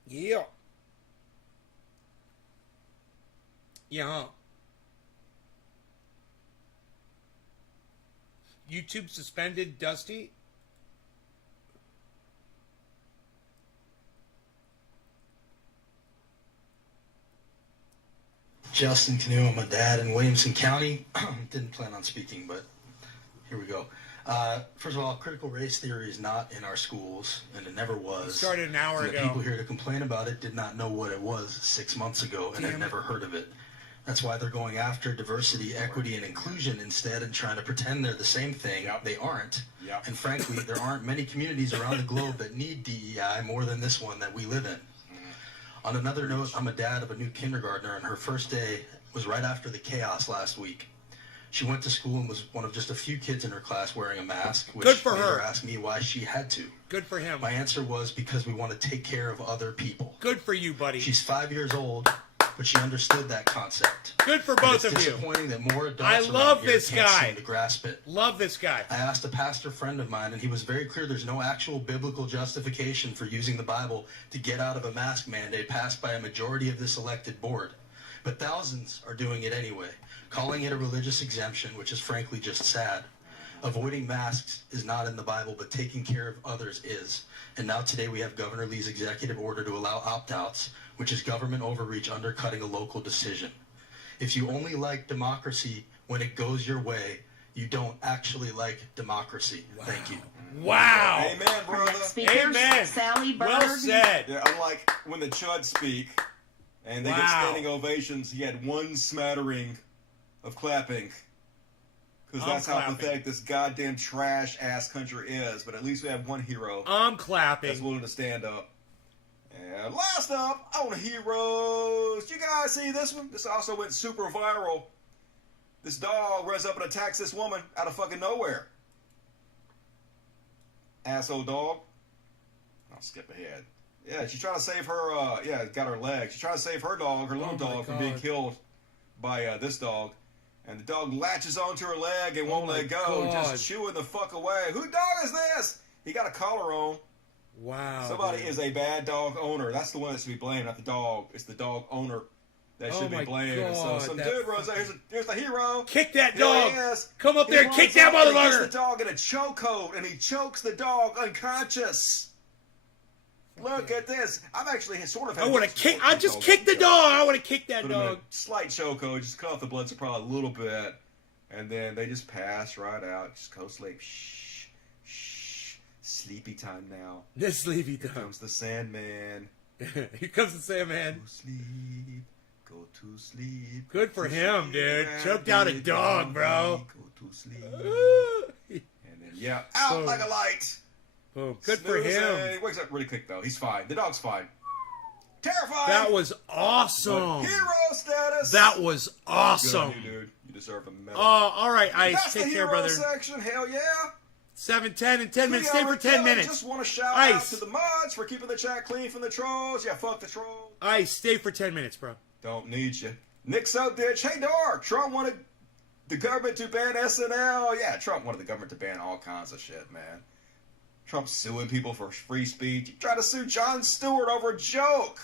Yeah. Yeah. YouTube suspended Dusty? Justin Canoe, I'm a dad in Williamson County. Didn't plan on speaking, but here we go. First of all, critical race theory is not in our schools, and it never was. It started an hour and ago. The people here to complain about it did not know what it was 6 months ago, and had never heard of it. That's why they're going after diversity, equity, and inclusion instead, and trying to pretend they're the same thing. Yep. They aren't. Yep. And frankly, there aren't many communities around the globe that need DEI more than this one that we live in. On another note, I'm a dad of a new kindergartner, and her first day was right after the chaos last week. She went to school and was one of just a few kids in her class wearing a mask, which Good for made her. her ask me why she had to. Good for him. My answer was because we want to take care of other people. Good for you, buddy. She's 5 years old, but she understood that concept. Good for both of you. It's disappointing that more adults I around love here this can't guy. seem to grasp it. Love this guy. I asked a pastor friend of mine, and he was very clear there's no actual biblical justification for using the Bible to get out of a mask mandate passed by a majority of this elected board. But thousands are doing it anyway, calling it a religious exemption, which is frankly just sad. Avoiding masks is not in the Bible, but taking care of others is. And now today we have Governor Lee's executive order to allow opt-outs, which is government overreach undercutting a local decision. If you only like democracy when it goes your way, you don't actually like democracy. Wow. Thank you. Wow. Amen, brother. Amen. Sally Berg. Well said. Yeah, unlike when the Chuds speak and they get standing ovations, he had one smattering of clapping. Because that's how pathetic this goddamn trash-ass country is. But at least we have one hero. I'm clapping. That's willing to stand up. And last up on Heroes, you guys see this one? This also went super viral. This dog runs up and attacks this woman out of fucking nowhere. Asshole dog. I'll skip ahead. Yeah, she's trying to save her, got her leg. She's trying to save her dog, her little dog, from being killed by this dog. And the dog latches onto her leg and won't let go, God. just chewing the fuck away. Who dog is this? He got a collar on. Wow. Somebody dude. is a bad dog owner. That's the one that should be blamed, not the dog. It's the dog owner that should be blamed. God, so some that dude runs out. Here's the hero. Kick that Here dog. he is. Come up He there, runs kick that up and he motherfucker. gets the dog in a chokehold, and he chokes the dog unconscious. Look at this. I've actually sort of had I want to kick. I just kicked the dog. I want to kick that Put him in dog. a slight chokehold, just cut off the blood supply a little bit, and then they just pass right out. Just go sleep. Shh. Shh. Sleepy time now. This sleepy Here time. comes the Sandman. Here comes the Sandman. Go sleep. Go to sleep. Good for him, dude. Choked out a dog, bro. Go to sleep. And then, yeah, out Boom. like a light. Boom. Good for Snooze, him. He wakes up really quick, though. He's fine. The dog's fine. Terrifying. That was awesome. Hero status. That was Good awesome. on you, dude. You deserve a medal. Oh, all right, Ice. That's Take the care, hero brother. section. Hell yeah. 7:10 and 10 minutes. Stay for 10 I minutes. just want to shout out Ice. to the mods for keeping the chat clean from the trolls. Yeah, fuck the trolls. Ice, stay for 10 minutes, bro. Don't need you. Nick Soapditch. Hey, Dark. Trump wanted the government to ban SNL. Yeah, Trump wanted the government to ban all kinds of shit, man. Trump's suing people for free speech. He tried to sue Jon Stewart over a joke.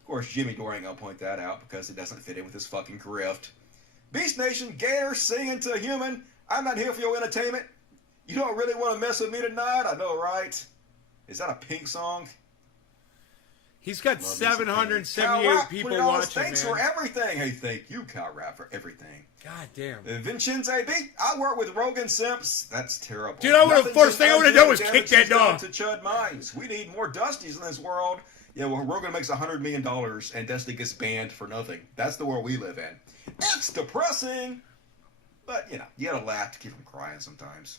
Of course, Jimmy Dore ain't gonna point that out because it doesn't fit in with his fucking grift. Beast Nation, Gator singing to a human. I'm not here for your entertainment. You don't really want to mess with me tonight? I know, right? Is that a Pink song? He's got Love me some 778 Cal Rapp, people $20. watching, Thanks man. for everything. Hey, thank you, Cal Rapp, for everything. God damn. Vincenzo B. I work with Rogan Simps. That's terrible. Dude, I would've- Nothing first thing I would've done was damage kick that he's done dog. To Chud Mines. We need more Dusties in this world. Yeah, well, Rogan makes $100 million and Dusty gets banned for nothing. That's the world we live in. It's depressing. But, you know, you gotta laugh to keep from crying sometimes.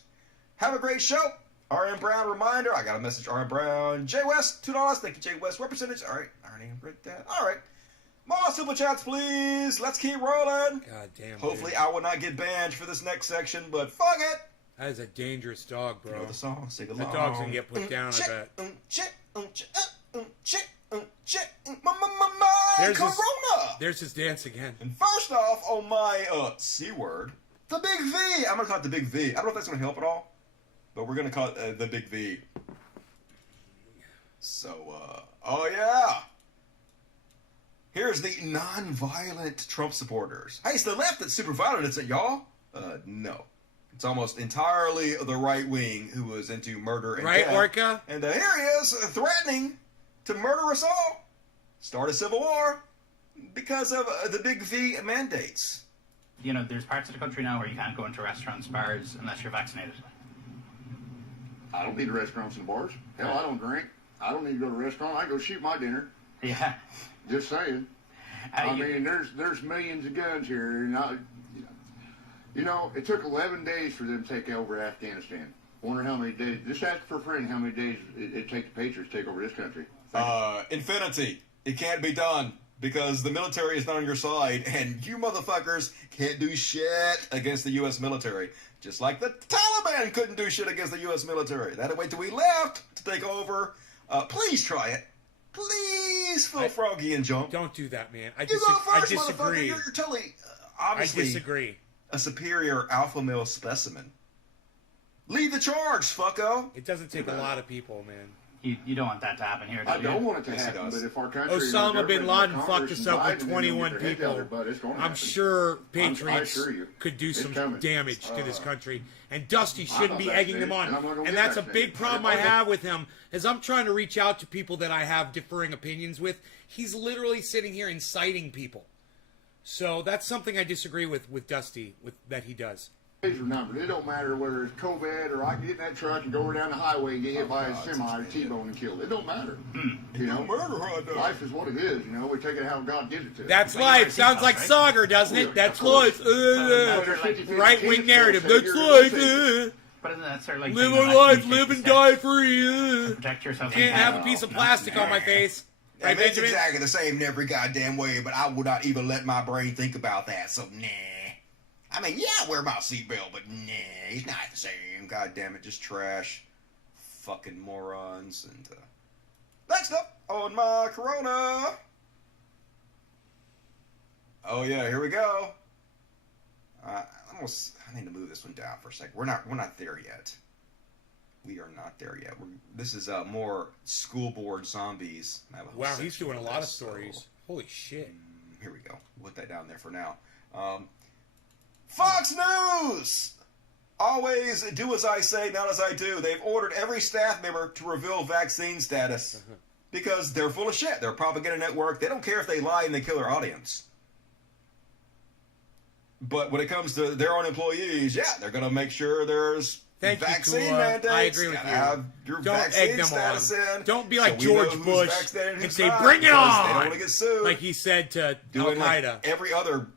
Have a great show. R.M. Brown reminder. I got a message. R.M. Brown. J. West, $2. Thank you, J. West. What percentage? All right. I already read that. All right. More super chats, please. Let's keep rolling. God damn. Hopefully, dude. I will not get banned for this next section, but fuck it. That is a dangerous dog, bro. You know the song. Sing along. That dog's gonna get put down, I bet. There's his, Corona. there's his dance again. And first off, on my C word, the Big V. I'm gonna call it the Big V. I don't know if that's gonna help at all, but we're gonna call it the Big V. So, oh yeah. Here's the non-violent Trump supporters. Hey, it's the left that's super violent, isn't it, y'all? No. It's almost entirely the right wing who was into murder and Right, death. Orca? And here he is threatening to murder us all. Start a civil war because of the Big V mandates. You know, there's parts of the country now where you can't go into restaurants, bars, unless you're vaccinated. I don't need the restaurants and bars. Hell, I don't drink. I don't need to go to a restaurant. I go shoot my dinner. Yeah. Just saying. I mean, there's millions of guns here, and you know, it took 11 days for them to take over Afghanistan. Wonder how many days. Just ask for a friend how many days it takes the Patriots to take over this country. Infinity. It can't be done because the military is not on your side, and you motherfuckers can't do shit against the U.S. military. Just like the Taliban couldn't do shit against the U.S. military. They had to wait till we left to take over. Please try it. Please, Phil Froggy and jump. Don't do that, man. I You go first, disagree. motherfucker. You're totally, obviously, I disagree. A superior alpha male specimen. Lead the charge, fucko. It doesn't take a lot of people, man. You don't want that to happen here, do I you? don't want it to happen, but if our country... Osama bin Laden fucked Congress us and up with Biden and 21 them get their heads out people. of their butt, it's gonna I'm happen. sure I Patriots assure you. could do It's some coming. damage to this country. And Dusty I'm shouldn't not be egging them vaccinated, on. and I'm not gonna And get that's a vaccinated. big problem I have with him, is I'm trying to reach out to people that I have differing opinions with. He's literally sitting here inciting people. So that's something I disagree with Dusty, that he does. Days are numbered. It don't matter whether it's COVID or I can get in that truck and go down the highway and get hit by a semi or T-bone and killed. It don't matter. You know, life is what it is. You know, we take it how God gives it to us. That's life. Sounds like Saagar, doesn't it? That's life. Right-wing narrative. That's life. But isn't that sort of like Live saying our that life, you live take and steps die free. to protect yourself? Can't have a piece of plastic on my face. Right, It's Benjamin? exactly the same in every goddamn way, but I would not even let my brain think about that, so nah. I mean, yeah, I wear my seatbelt, but nah, it's not the same. God damn it, just trash. Fucking morons. And next up on my Corona. Oh yeah, here we go. I need to move this one down for a second. We're not there yet. We are not there yet. This is more school board zombies. Wow, he's doing a lot of stories. So, holy shit. Here we go. Put that down there for now. Fox News! Always do as I say, not as I do. They've ordered every staff member to reveal vaccine status because they're full of shit. They're a propaganda network. They don't care if they lie and they kill their audience. But when it comes to their own employees, yeah, they're going to make sure there's vaccine mandates. I agree with you. Have your don't vaccine egg them status on. In, Don't be like so George Bush and say, bring it on! They don't want to get sued. Like he said to Al-Qaeda. Like every other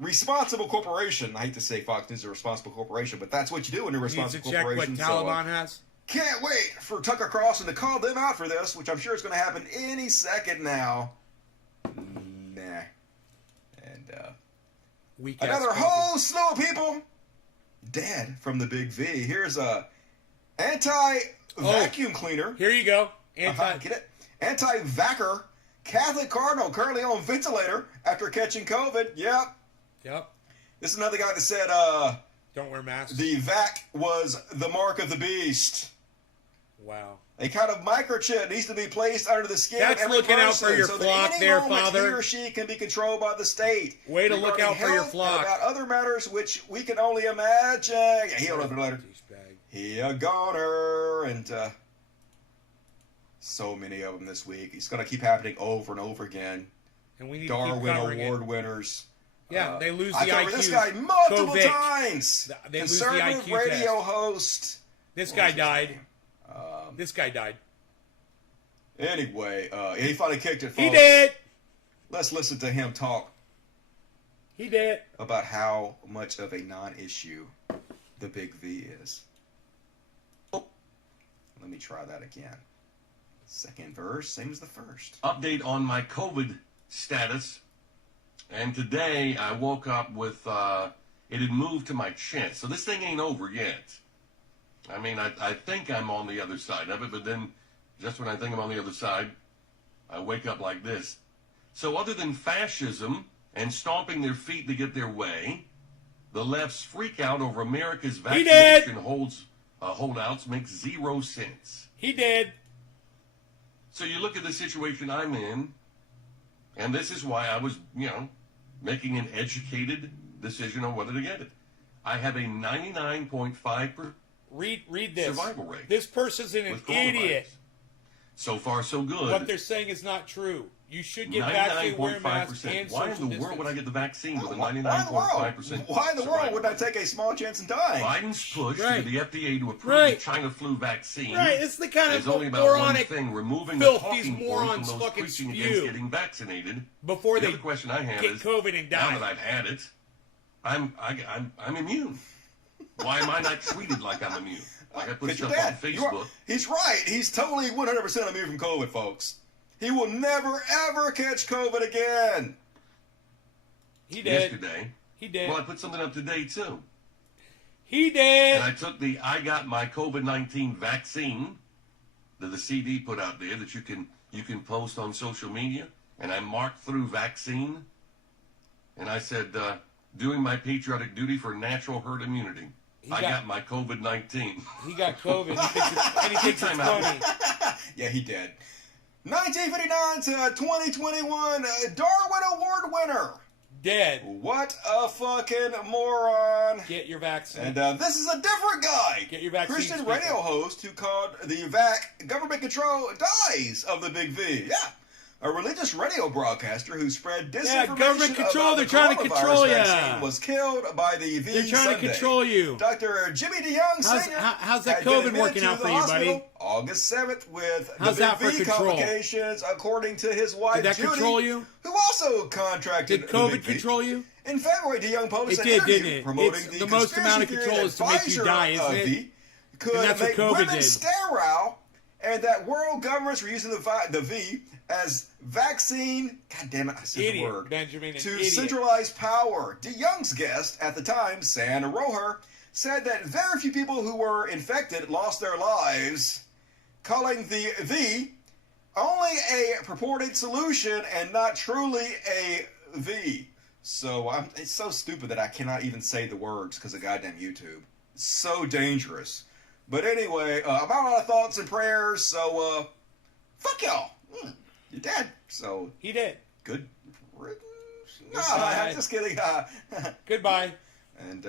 responsible corporation. I hate to say Fox News is a responsible corporation, but that's what you do when you're a responsible corporation. Check what Taliban has. Can't wait for Tucker Carlson to call them out for this, which I'm sure is going to happen any second now. Nah. And another whole slew of people dead from the big V. Here's a anti-vacuum cleaner. Here you go. Get it? Anti-vacker Catholic cardinal currently on ventilator after catching COVID. Yep. This is another guy that said don't wear masks. The vac was the mark of the beast. Wow. A kind of microchip needs to be placed under the skin That's of every looking person out for your so flock that any there, moment Father. He or she can be controlled by the state. Way to look out for your health flock. And about other matters which we can only imagine. Yeah, he'll open the letter. He a goner. And so many of them this week. It's going to keep happening over and over again. And we need Darwin to keep Award winners. Yeah, they lose the I IQ. covered this guy multiple COVID. times. They lose the Conservative IQ radio test. host. This guy died. This guy died. Anyway, he finally kicked it, folks. He did. Let's listen to him talk. He did. About how much of a non-issue the big V is. Let me try that again. Second verse, same as the first. Update on my COVID status. And today I woke up with, it had moved to my chest. So this thing ain't over yet. I mean, I think I'm on the other side of it, but then just when I think I'm on the other side, I wake up like this. So other than fascism and stomping their feet to get their way, the left's freak out over America's vaccination holdouts makes 0 sense. He did. So you look at the situation I'm in, and this is why I was, making an educated decision on whether to get it. I have a 99.5% Read this. survival rate. This person's an idiot. So far, so good. What they're saying is not true. You should get vaccinated, wear masks, and Why in social the world distance. would I get the vaccine with a 99.5%? Why in the world would I take a small chance and die? Biden's push to the FDA to approve the China flu vaccine. Right, it's the kind of is only about moronic one thing: removing filth the talking these points morons from those fucking preaching spew against getting vaccinated. before the they other question I have get is, COVID and die. now that I've had it, I'm immune. Why am I not treated like I'm immune? Like I put stuff on Facebook. He's right. He's totally 100% immune from COVID, folks. He will never, ever catch COVID again. He did. Yesterday. He did. Well, I put something up today, too. He did. And I took I got my COVID-19 vaccine that the CD put out there that you can post on social media, and I marked through vaccine, and I said, doing my patriotic duty for natural herd immunity. I got my COVID-19. He got COVID, and he thinks it's funny. Yeah, he did. 1959 to 2021 Darwin Award winner. Dead. What a fucking moron. Get your vaccine. And this is a different guy. Get your vaccine. Christian radio host who called the VAC government control dies of the big V. Yeah. A religious radio broadcaster who spread disinformation government control. about They're the trying to control coronavirus you. vaccine was killed by the V. They're trying to control you. Dr. Jimmy DeYoung Sr. How's that had been COVID admitted working to out the for you, buddy? hospital August 7th with How's the that big for V control? complications, according to his wife Did that Judy, control you? who also contracted Did the COVID big V. control you? In February, DeYoung published It an did, interview didn't it? promoting It's the most amount of conspiracy control theory is to make you that die, isn't it? V could And that's what make COVID women did. sterile, and that world governments were using the V as vaccine. God damn it, I said the word. Benjamin, an to idiot. centralize power. DeYoung's guest at the time, Sandra Roher, said that very few people who were infected lost their lives, calling the V only a purported solution and not truly a V. So it's so stupid that I cannot even say the words because of goddamn YouTube. It's so dangerous. But anyway, I'm out of thoughts and prayers, so fuck y'all. You're dead. So he did. Good riddance. No, I'm just kidding. Goodbye. And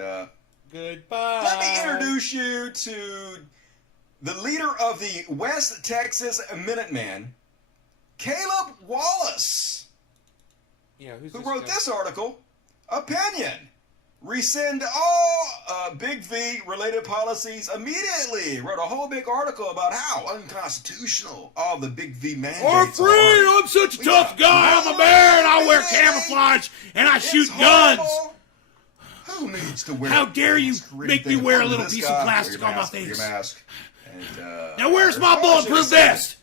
goodbye. Let me introduce you to the leader of the West Texas Minutemen, Caleb Wallace. Yeah, who wrote this article? Opinion. Rescind all Big V related policies immediately. Wrote a whole big article about how unconstitutional all the Big V mandates are. I'm such a tough guy. I'm a bear and I wear camouflage and I shoot guns. Who needs to wear? How dare you make me wear a little piece of plastic on my face? Your mask. And, now where's my bulletproof vest?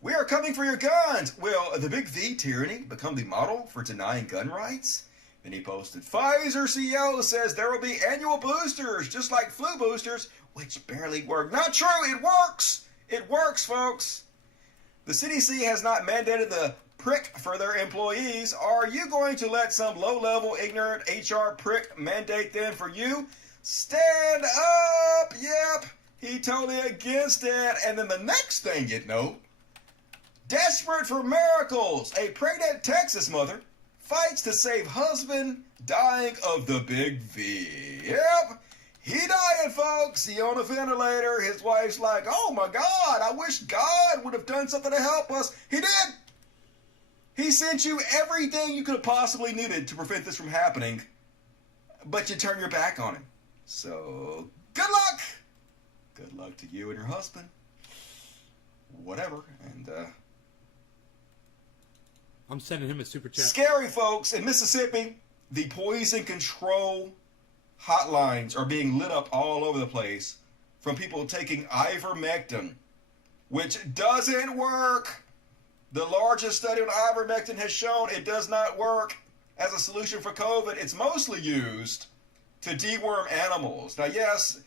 We are coming for your guns. Will the Big V tyranny become the model for denying gun rights? Then he posted, Pfizer CEO says there will be annual boosters, just like flu boosters, which barely work. Not true. It works. It works, folks. The CDC has not mandated the prick for their employees. Are you going to let some low-level, ignorant HR prick mandate them for you? Stand up. Yep. He totally against it. And then the next thing you'd know, desperate for miracles, a pregnant Texas mother fights to save husband dying of the Big V. Yep, he dying, folks. He on a ventilator. His wife's like, oh my God, I wish God would have done something to help us. He did. He sent you everything you could have possibly needed to prevent this from happening, but you turn your back on him. So, good luck. Good luck to you and your husband. Whatever. And, I'm sending him a super chat. Scary, folks. In Mississippi, the poison control hotlines are being lit up all over the place from people taking ivermectin, which doesn't work. The largest study on ivermectin has shown it does not work as a solution for COVID. It's mostly used to deworm animals. Now, yes,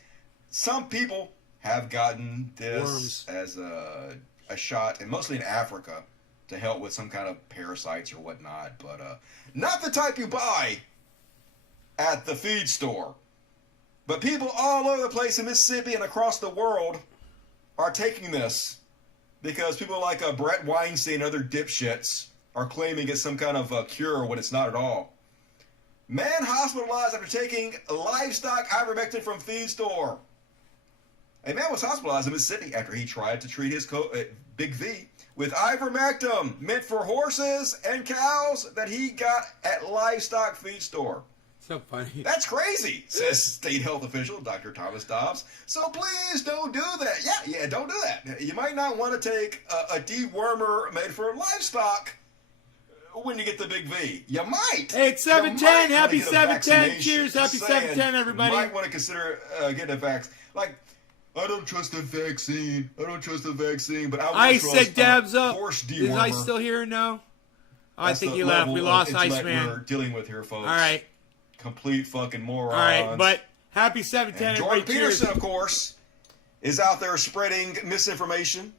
some people have gotten this as a shot, and mostly in Africa, to help with some kind of parasites or whatnot, but not the type you buy at the feed store. But people all over the place in Mississippi and across the world are taking this because people like Brett Weinstein and other dipshits are claiming it's some kind of cure when it's not at all. Man hospitalized after taking livestock ivermectin from feed store. A man was hospitalized in Mississippi after he tried to treat his Big V with ivermectin, meant for horses and cows, that he got at livestock feed store. So funny. That's crazy, says state health official Dr. Thomas Dobbs. So please don't do that. Yeah, don't do that. You might not want to take a dewormer made for livestock when you get the Big V. You might. Hey, it's 710. Happy 710. Cheers. Happy 710, everybody. You might want to consider getting a vaccine. Like, I don't trust the vaccine. But I will trust said dabs up. Horse dewormer. Is Ice still here? No? Oh, I think he left. We lost Iceman. We're dealing with here, folks. All right. Complete fucking morons. All right, but happy 710. Jordan Peterson, of course, is out there spreading misinformation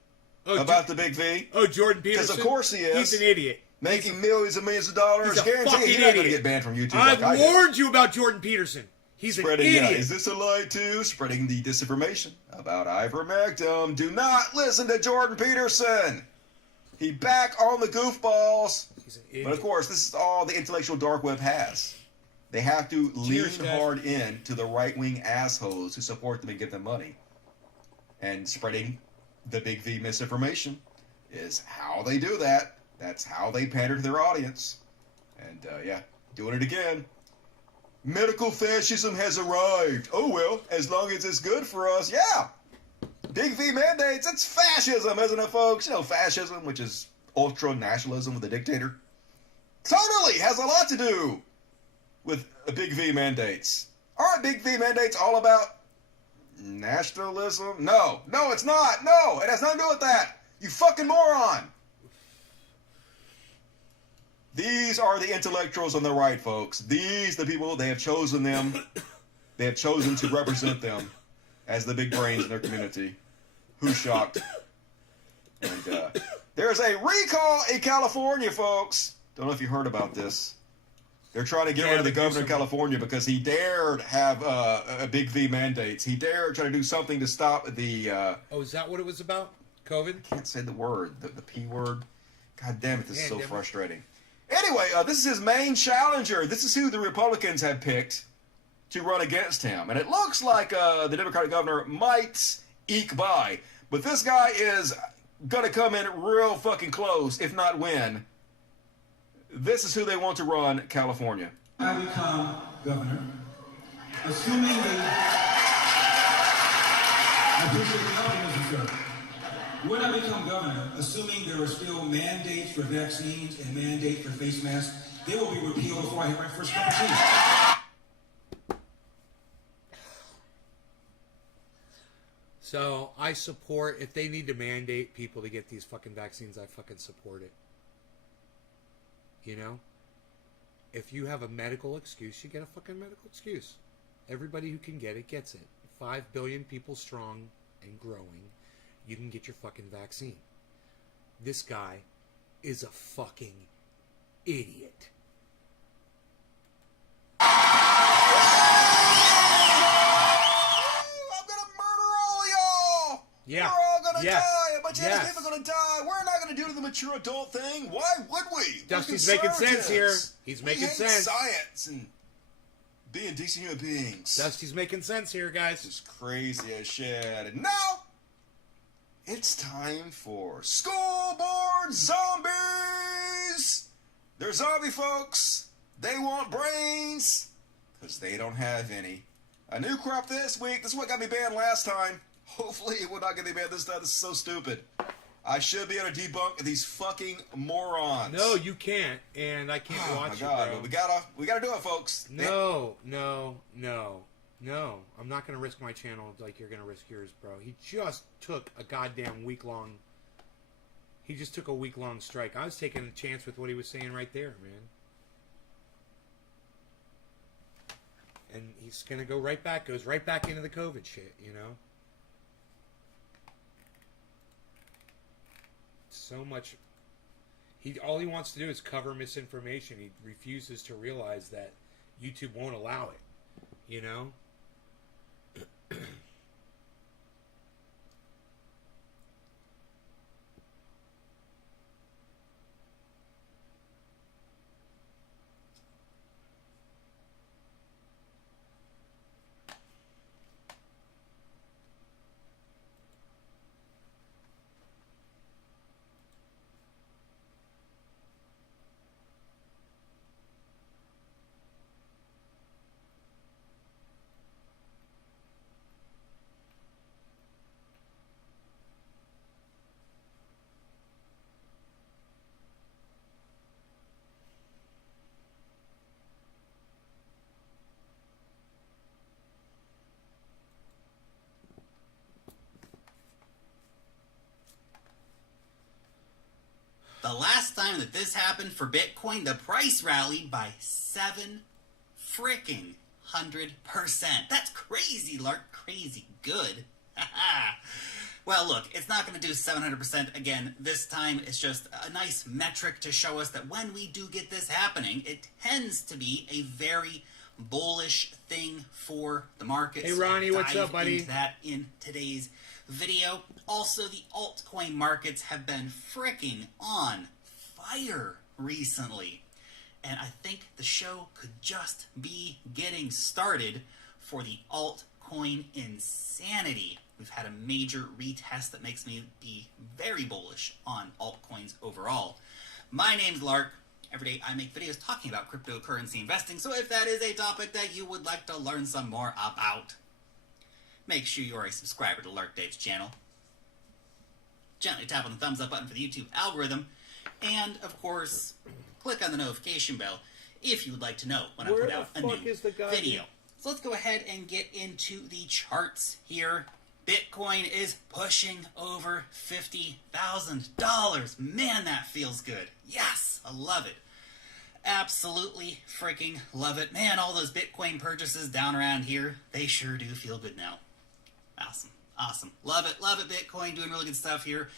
about the Big V. Oh, Jordan Peterson. Because of course he is. He's an idiot. Making millions and millions of dollars. He's a Guaranteed fucking he's not going to idiot. get banned from YouTube. I've warned you about Jordan Peterson. He's Spreading, an idiot. Is this a lie too? Spreading the disinformation about ivermectin. Do not listen to Jordan Peterson. He back on the goofballs. He's an idiot. But of course, this is all the intellectual dark web has. They have to lean hard in to the right-wing assholes who support them and give them money. And spreading the Big V misinformation is how they do that. That's how they pander to their audience. And doing it again. Medical fascism has arrived. Oh, well, as long as it's good for us, yeah. Big V mandates, it's fascism, isn't it, folks? You know, fascism, which is ultra-nationalism with a dictator. Totally has a lot to do with Big V mandates. Aren't Big V mandates all about nationalism? No, it's not. No, it has nothing to do with that. You fucking moron. These are the intellectuals on the right, folks. These, the people, they have chosen them. They have chosen to represent them as the big brains in their community. Who's shocked? And there's a recall in California, folks. Don't know if you heard about this. They're trying to get rid of the governor of California because he dared have a big V mandates. He dared try to do something to stop the... oh, is that what it was about? COVID? I can't say the word, the P word. God damn it, this is so frustrating. Anyway, this is his main challenger. This is who the Republicans have picked to run against him. And it looks like the Democratic governor might eke by. But this guy is going to come in real fucking close, if not win. This is who they want to run California. I become governor, assuming the... I appreciate the optimism, sir. When I become governor, assuming there are still mandates for vaccines and mandates for face masks, they will be repealed before I hit my first cup of tea. So I support, if they need to mandate people to get these fucking vaccines, I fucking support it. You know? If you have a medical excuse, you get a fucking medical excuse. Everybody who can get it gets it. 5 billion people strong and growing. You can get your fucking vaccine. This guy is a fucking idiot. I'm gonna murder all y'all! Yeah. We're all gonna die! A bunch of other people are gonna die! We're not gonna do the mature adult thing! Why would we? Dusty's making sense here. He's making sense. Science and being decent human beings. Dusty's making sense here, guys. It's crazy as shit. And now, it's time for school board zombies! They're zombie folks. They want brains. Because they don't have any. A new crop this week. This is what got me banned last time. Hopefully it will not get me banned this time. This is so stupid. I should be able to debunk these fucking morons. No, you can't. And I can't watch it, bro. But we gotta do it, folks. No. I'm not going to risk my channel like you're going to risk yours, bro. He just took a goddamn week-long... He just took a week-long strike. I was taking a chance with what he was saying right there, man. And he's going to go right back, goes right back into the COVID shit, you know? So much... All he wants to do is cover misinformation. He refuses to realize that YouTube won't allow it, you know? The last time that this happened for Bitcoin, the price rallied by 7 freaking 100%. That's crazy, Lark. Crazy good. Well, look, it's not going to do 700% again this time. It's just a nice metric to show us that when we do get this happening, it tends to be a very bullish thing for the market. Hey, Ronnie, what's up, buddy? Into that in today's video. Also, the altcoin markets have been freaking on fire recently. And I think the show could just be getting started for the altcoin insanity. We've had a major retest that makes me be very bullish on altcoins overall. My name's Lark. Every day I make videos talking about cryptocurrency investing, so if that is a topic that you would like to learn some more about, make sure you are a subscriber to Lark Dave's channel. Gently tap on the thumbs up button for the YouTube algorithm, and of course, click on the notification bell if you would like to know when I put out a new video. So let's go ahead and get into the charts here. Bitcoin is pushing over $50,000. Man, that feels good. Yes, I love it. Absolutely freaking love it. Man, all those Bitcoin purchases down around here, they sure do feel good now. Awesome. Awesome. Love it, Bitcoin. Doing really good stuff here.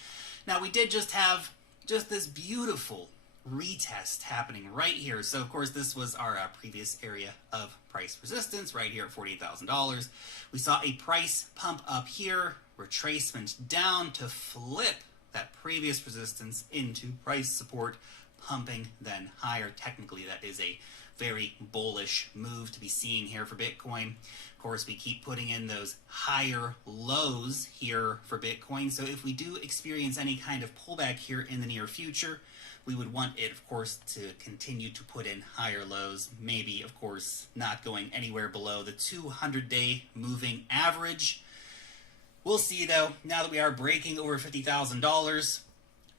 Now, we did just have this beautiful retest happening right here. So, of course, this was our previous area of price resistance right here at $48,000. We saw a price pump up here, retracement down to flip that previous resistance into price support, pumping then higher. Technically, that is a very bullish move to be seeing here for Bitcoin. Of course, we keep putting in those higher lows here for Bitcoin. So if we do experience any kind of pullback here in the near future, we would want it, of course, to continue to put in higher lows. Maybe, of course, not going anywhere below the 200-day moving average. We'll see, though. Now that we are breaking over $50,000,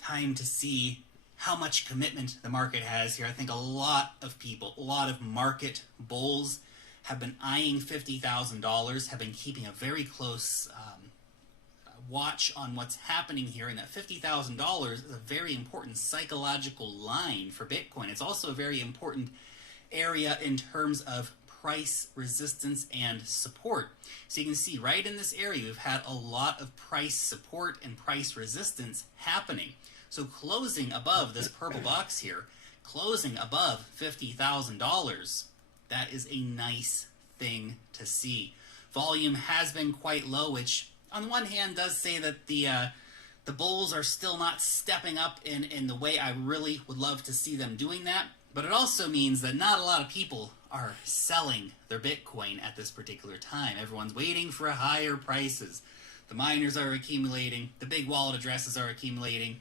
time to see how much commitment the market has here. I think a lot of people, a lot of market bulls have been eyeing $50,000, have been keeping a very close watch on what's happening here, and that $50,000 is a very important psychological line for Bitcoin. It's also a very important area in terms of price resistance and support. So you can see right in this area we've had a lot of price support and price resistance happening. So closing above this purple box here, closing above $50,000, that is a nice thing to see. Volume has been quite low, which on the one hand does say that the bulls are still not stepping up in the way I really would love to see them doing that. But it also means that not a lot of people are selling their Bitcoin at this particular time. Everyone's waiting for higher prices. The miners are accumulating. The big wallet addresses are accumulating.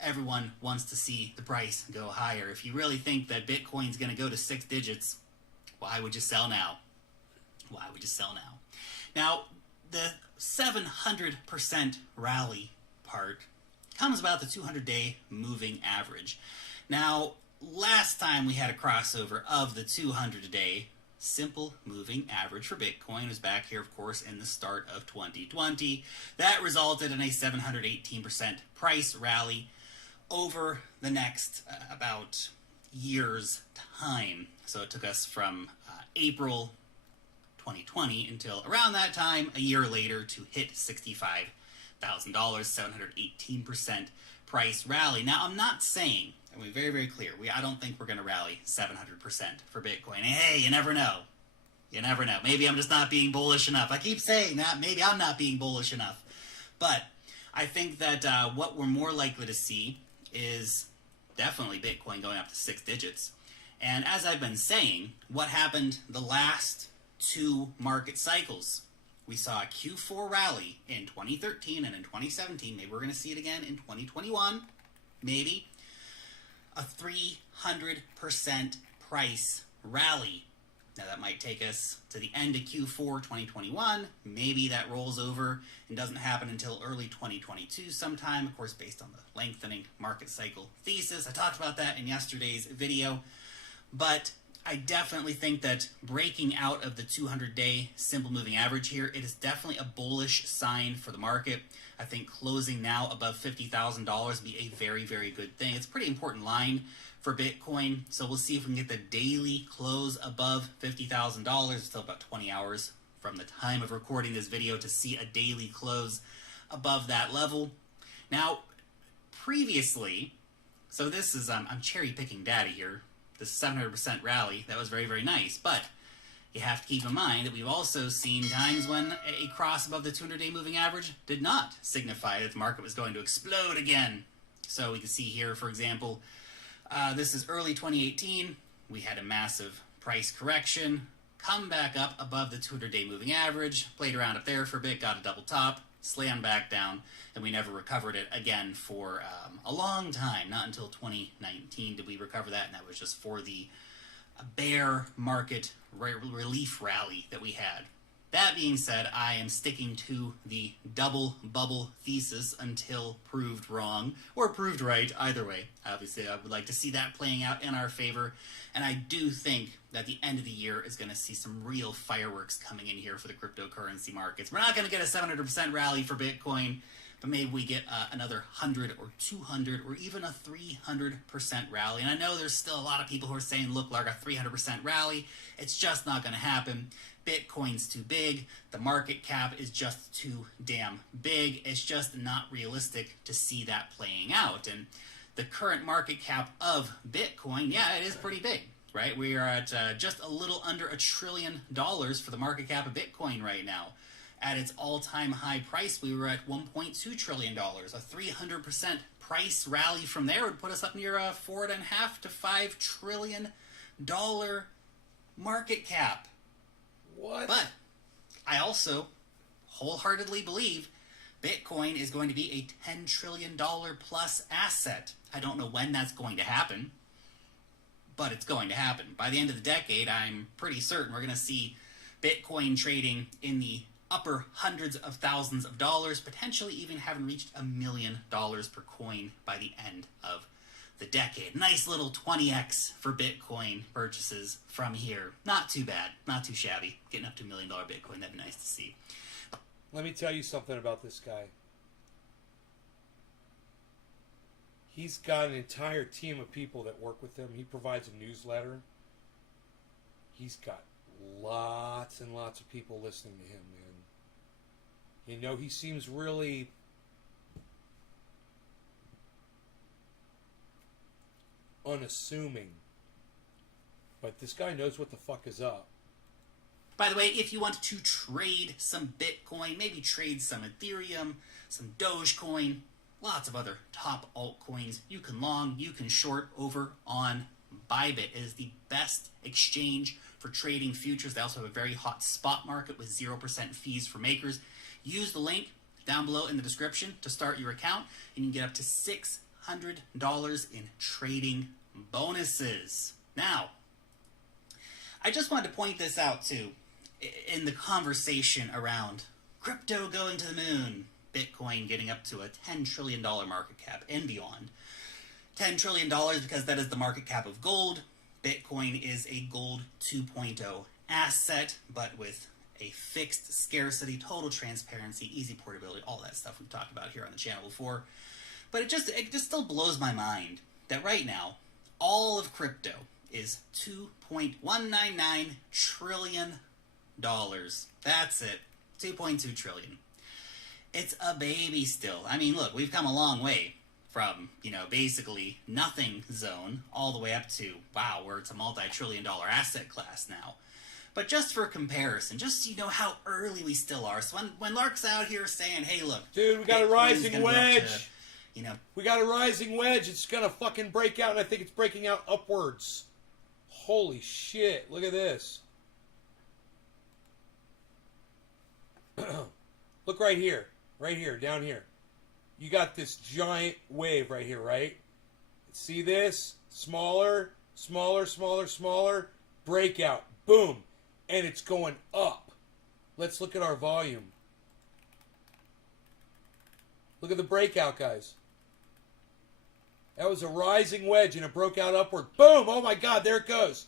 Everyone wants to see the price go higher. If you really think that Bitcoin's going to go to 6 digits, why would you sell now? Why would you sell now? Now, the 700% rally part comes about the 200-day moving average. Now, last time we had a crossover of the 200-day simple moving average for Bitcoin was back here, of course, in the start of 2020. That resulted in a 718% price rally over the next about year's time. So it took us from April 2020 until around that time, a year later, to hit $65,000, 718% price rally. Now, I'm not saying, and we're very, very clear, I don't think we're going to rally 700% for Bitcoin. Hey, you never know. You never know. Maybe I'm just not being bullish enough. I keep saying that. Maybe I'm not being bullish enough. But I think that what we're more likely to see is definitely Bitcoin going up to 6 digits. And as I've been saying, what happened the last 2 market cycles? We saw a Q4 rally in 2013 and in 2017. Maybe we're going to see it again in 2021. Maybe. A 300% price rally. Now that might take us to the end of Q4 2021. Maybe that rolls over and doesn't happen until early 2022 sometime, of course, based on the lengthening market cycle thesis. I talked about that in yesterday's video. But I definitely think that breaking out of the 200-day simple moving average here, it is definitely a bullish sign for the market. I think closing now above $50,000 would be a very, very good thing. It's a pretty important line for Bitcoin, so we'll see if we can get the daily close above $50,000. It's still about 20 hours from the time of recording this video to see a daily close above that level. Now, previously, so this is, I'm cherry-picking data here, this 700% rally, that was very, very nice, but you have to keep in mind that we've also seen times when a cross above the 200-day moving average did not signify that the market was going to explode again. So we can see here, for example, this is early 2018. We had a massive price correction, come back up above the 200-day moving average, played around up there for a bit, got a double top, slammed back down, and we never recovered it again for a long time. Not until 2019 did we recover that, and that was just for the bear market relief rally that we had. That being said, I am sticking to the double bubble thesis until proved wrong, or proved right, either way. Obviously, I would like to see that playing out in our favor, and I do think that the end of the year is going to see some real fireworks coming in here for the cryptocurrency markets. We're not going to get a 700% rally for Bitcoin, but maybe we get another 100 or 200 or even a 300% rally. And I know there's still a lot of people who are saying, look, like a 300% rally, it's just not going to happen. Bitcoin's too big. The market cap is just too damn big. It's just not realistic to see that playing out. And the current market cap of Bitcoin, yeah, it is pretty big, right? We are at just a little under $1 trillion for the market cap of Bitcoin right now. At its all-time high price, we were at $1.2 trillion. A 300% price rally from there would put us up near a $4.5 to $5 trillion market cap. What? But I also wholeheartedly believe Bitcoin is going to be a $10 trillion plus asset. I don't know when that's going to happen, but it's going to happen. By the end of the decade, I'm pretty certain we're going to see Bitcoin trading in the upper hundreds of thousands of dollars, potentially even having reached $1 million per coin by the end of the decade. Nice little 20x for Bitcoin purchases from here. Not too bad, not too shabby. Getting up to $1 million Bitcoin, that'd be nice to see. Let me tell you something about this guy. He's got an entire team of people that work with him. He provides a newsletter. He's got lots and lots of people listening to him, man. You know, he seems really unassuming. But this guy knows what the fuck is up. By the way, if you want to trade some Bitcoin, maybe trade some Ethereum, some Dogecoin, lots of other top altcoins, you can long, you can short over on Bybit. It is the best exchange for trading futures. They also have a very hot spot market with 0% fees for makers. Use the link down below in the description to start your account, and you can get up to $600 in trading bonuses. Now, I just wanted to point this out too in the conversation around crypto going to the moon, Bitcoin getting up to a $10 trillion market cap and beyond. $10 trillion because that is the market cap of gold. Bitcoin is a gold 2.0 asset, but with a fixed scarcity, total transparency, easy portability, all that stuff we've talked about here on the channel before. But it just still blows my mind that right now, all of crypto is $2.199 trillion. That's it. 2.2 trillion. It's a baby still. I mean, look, we've come a long way from, basically nothing zone all the way up to, wow, where it's a multi-trillion dollar asset class now. But just for comparison, just so you know how early we still are. So when Lark's out here saying, hey, look. Dude, we got a rising wedge. To, we got a rising wedge. It's going to fucking break out, and I think it's breaking out upwards. Holy shit. Look at this. Look right here. Right here, down here. You got this giant wave right here, right? See this? Smaller, smaller, smaller, smaller. Breakout. Boom. And it's going up. Let's look at our volume. Look at the breakout, guys. That was a rising wedge and it broke out upward. Boom! Oh my God, there it goes.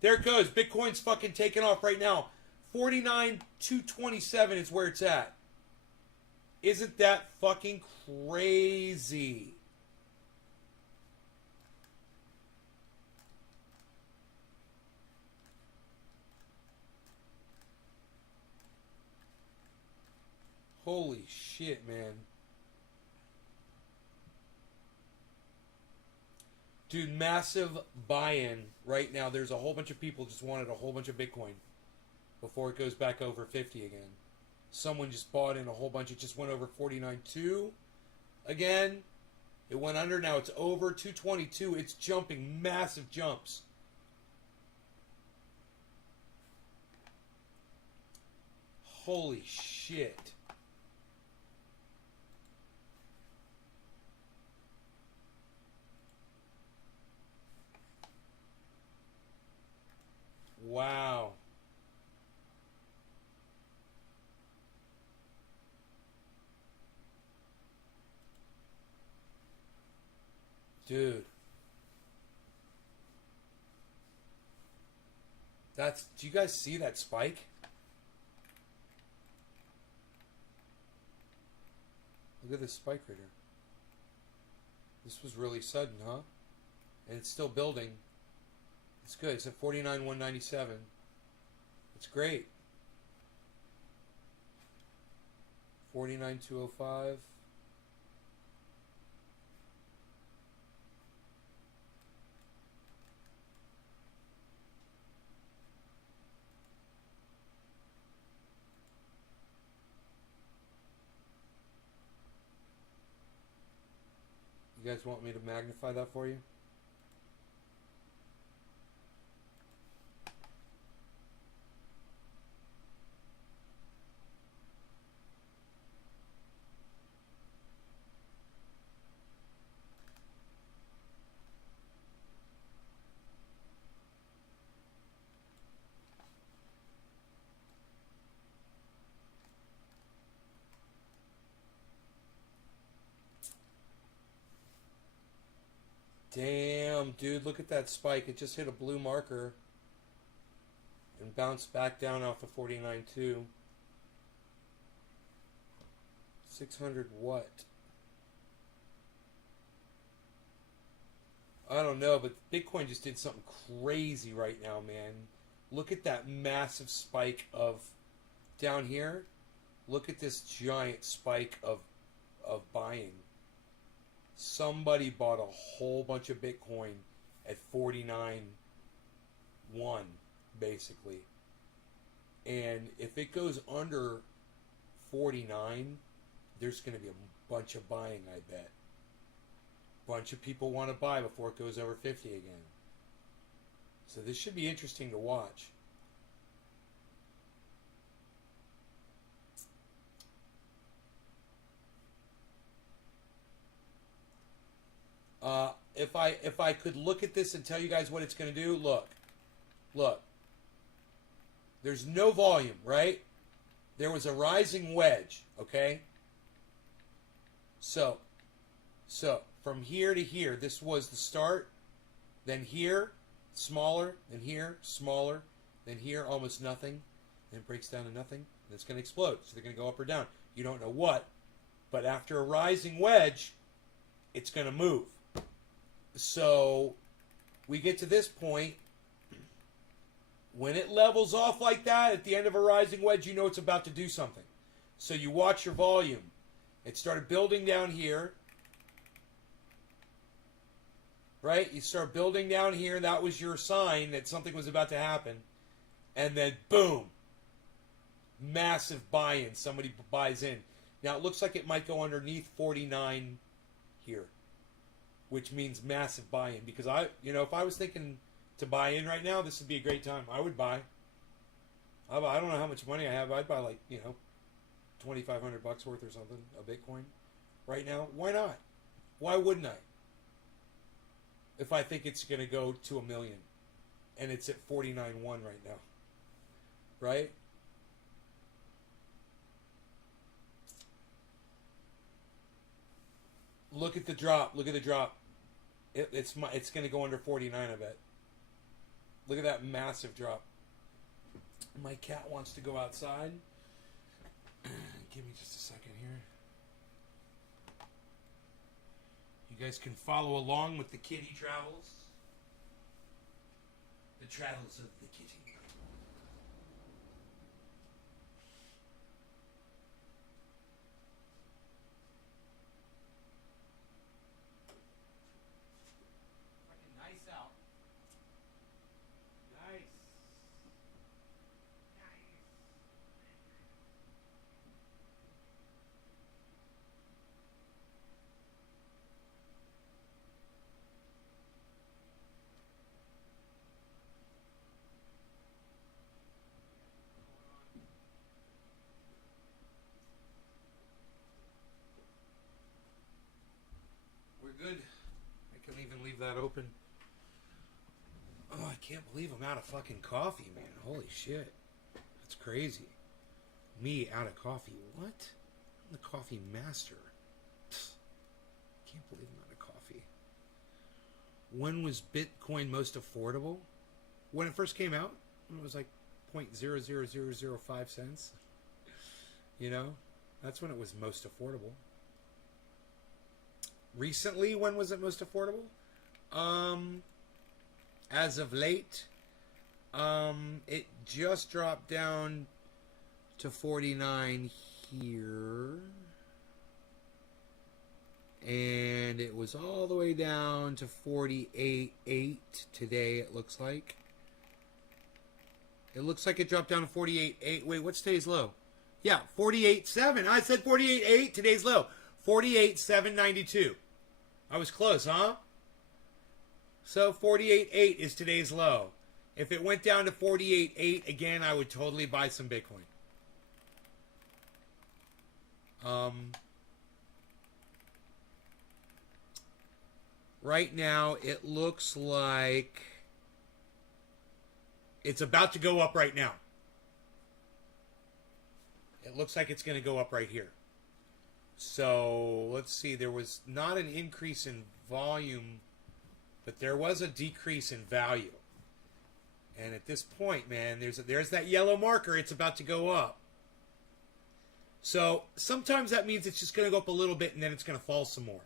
There it goes. Bitcoin's fucking taking off right now. 49,227 is where it's at. Isn't that fucking crazy? Holy shit, man. Dude, massive buy-in right now. There's a whole bunch of people just wanted a whole bunch of Bitcoin before it goes back over 50 again. Someone just bought in a whole bunch. It just went over 49.2 again. It went under. Now it's over 222. It's jumping massive jumps. Holy shit. Wow. Dude. Do you guys see that spike? Look at this spike right here. This was really sudden, huh? And it's still building. It's good. It's at 49,197. It's great. 49,205. You guys want me to magnify that for you? Damn, dude, look at that spike. It just hit a blue marker and bounced back down off of 49.2. 600 what? I don't know, but Bitcoin just did something crazy right now, man. Look at that massive spike of down here. Look at this giant spike of buying. Somebody bought a whole bunch of Bitcoin at 49.1, basically. And if it goes under 49, there's going to be a bunch of buying, I bet. Bunch of people want to buy before it goes over 50 again. So this should be interesting to watch. If I could look at this and tell you guys what it's going to do, look. There's no volume, right? There was a rising wedge, okay? So from here to here, this was the start. Then here, smaller. Then here, smaller. Then here, almost nothing. Then it breaks down to nothing. And it's going to explode. So they're going to go up or down. You don't know what. But after a rising wedge, it's going to move. So we get to this point. When it levels off like that at the end of a rising wedge, you know it's about to do something. So you watch your volume. It started building down here. Right? You start building down here. That was your sign that something was about to happen. And then, boom. Massive buy-in. Somebody buys in. Now, it looks like it might go underneath 49 here. Which means massive buy-in. Because, if I was thinking to buy in right now, this would be a great time. I would buy. I don't know how much money I have. I'd buy like, $2,500 worth or something of Bitcoin right now. Why not? Why wouldn't I? If I think it's going to go to $1 million and it's at 49.1 right now. Right? Look at the drop. Look at the drop. It's going to go under 49, I bet. Look at that massive drop. My cat wants to go outside. Give me just a second here. You guys can follow along with the kitty travels. The travels of the kitty. Fucking nice out. Nice. We're good. I can even leave that open. Oh, I can't believe I'm out of fucking coffee, man. Holy shit. That's crazy. Me out of coffee. What? I'm the coffee master. Can't believe I'm out of coffee. When was Bitcoin most affordable? When it first came out, it was like 0.00005 cents. That's when it was most affordable. Recently, when was it most affordable? As of late, it just dropped down to 49 here. And it was all the way down to 48.8 today, it looks like. It looks like it dropped down to 48.8. Wait, what's today's low? Yeah, 48.7. I said 48.8. Today's low. 48.792. I was close, huh? So 48.8 is today's low. If it went down to 48.8 again, I would totally buy some Bitcoin. Right now, it looks like it's about to go up right now. It looks like it's going to go up right here. So, let's see. There was not an increase in volume, but there was a decrease in value. And at this point, man, there's that yellow marker. It's about to go up. So, sometimes that means it's just going to go up a little bit and then it's going to fall some more.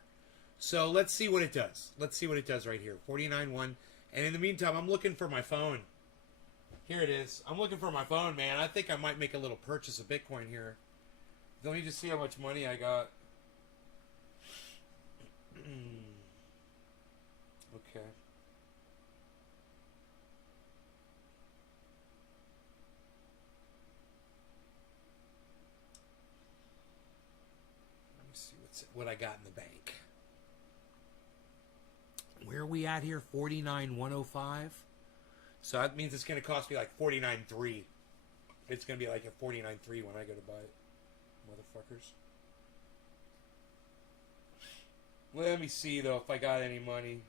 So, let's see what it does. Let's see what it does right here. 49.1. And in the meantime, I'm looking for my phone. Here it is. I'm looking for my phone, man. I think I might make a little purchase of Bitcoin here. Let me just see how much money I got. Okay. Let me see what I got in the bank. Where are we at here? 49.105. So that means it's going to cost me like 49.3. It's going to be like a 49.3 when I go to buy it. Motherfuckers. Let me see, though, if I got any money.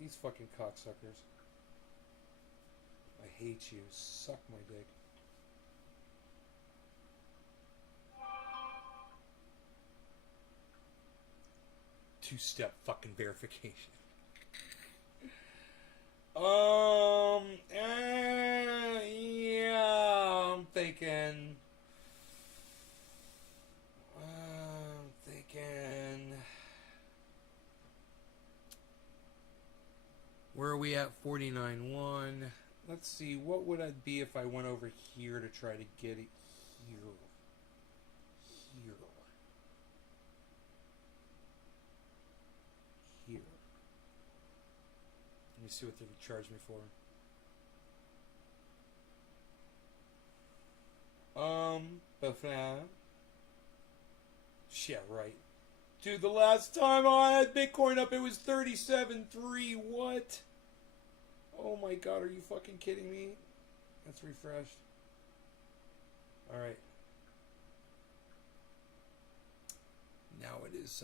These fucking cocksuckers. I hate you. Suck my dick. Two-step fucking verification. Yeah, I'm thinking. Where are we at? 49.1. Let's see. What would it be if I went over here to try to get it here? Here. Here. Let me see what they would charge me for. Yeah, right. Dude, the last time I had Bitcoin up, it was 37.3. What? Oh my god, are you fucking kidding me? That's refreshed. Alright. Now it is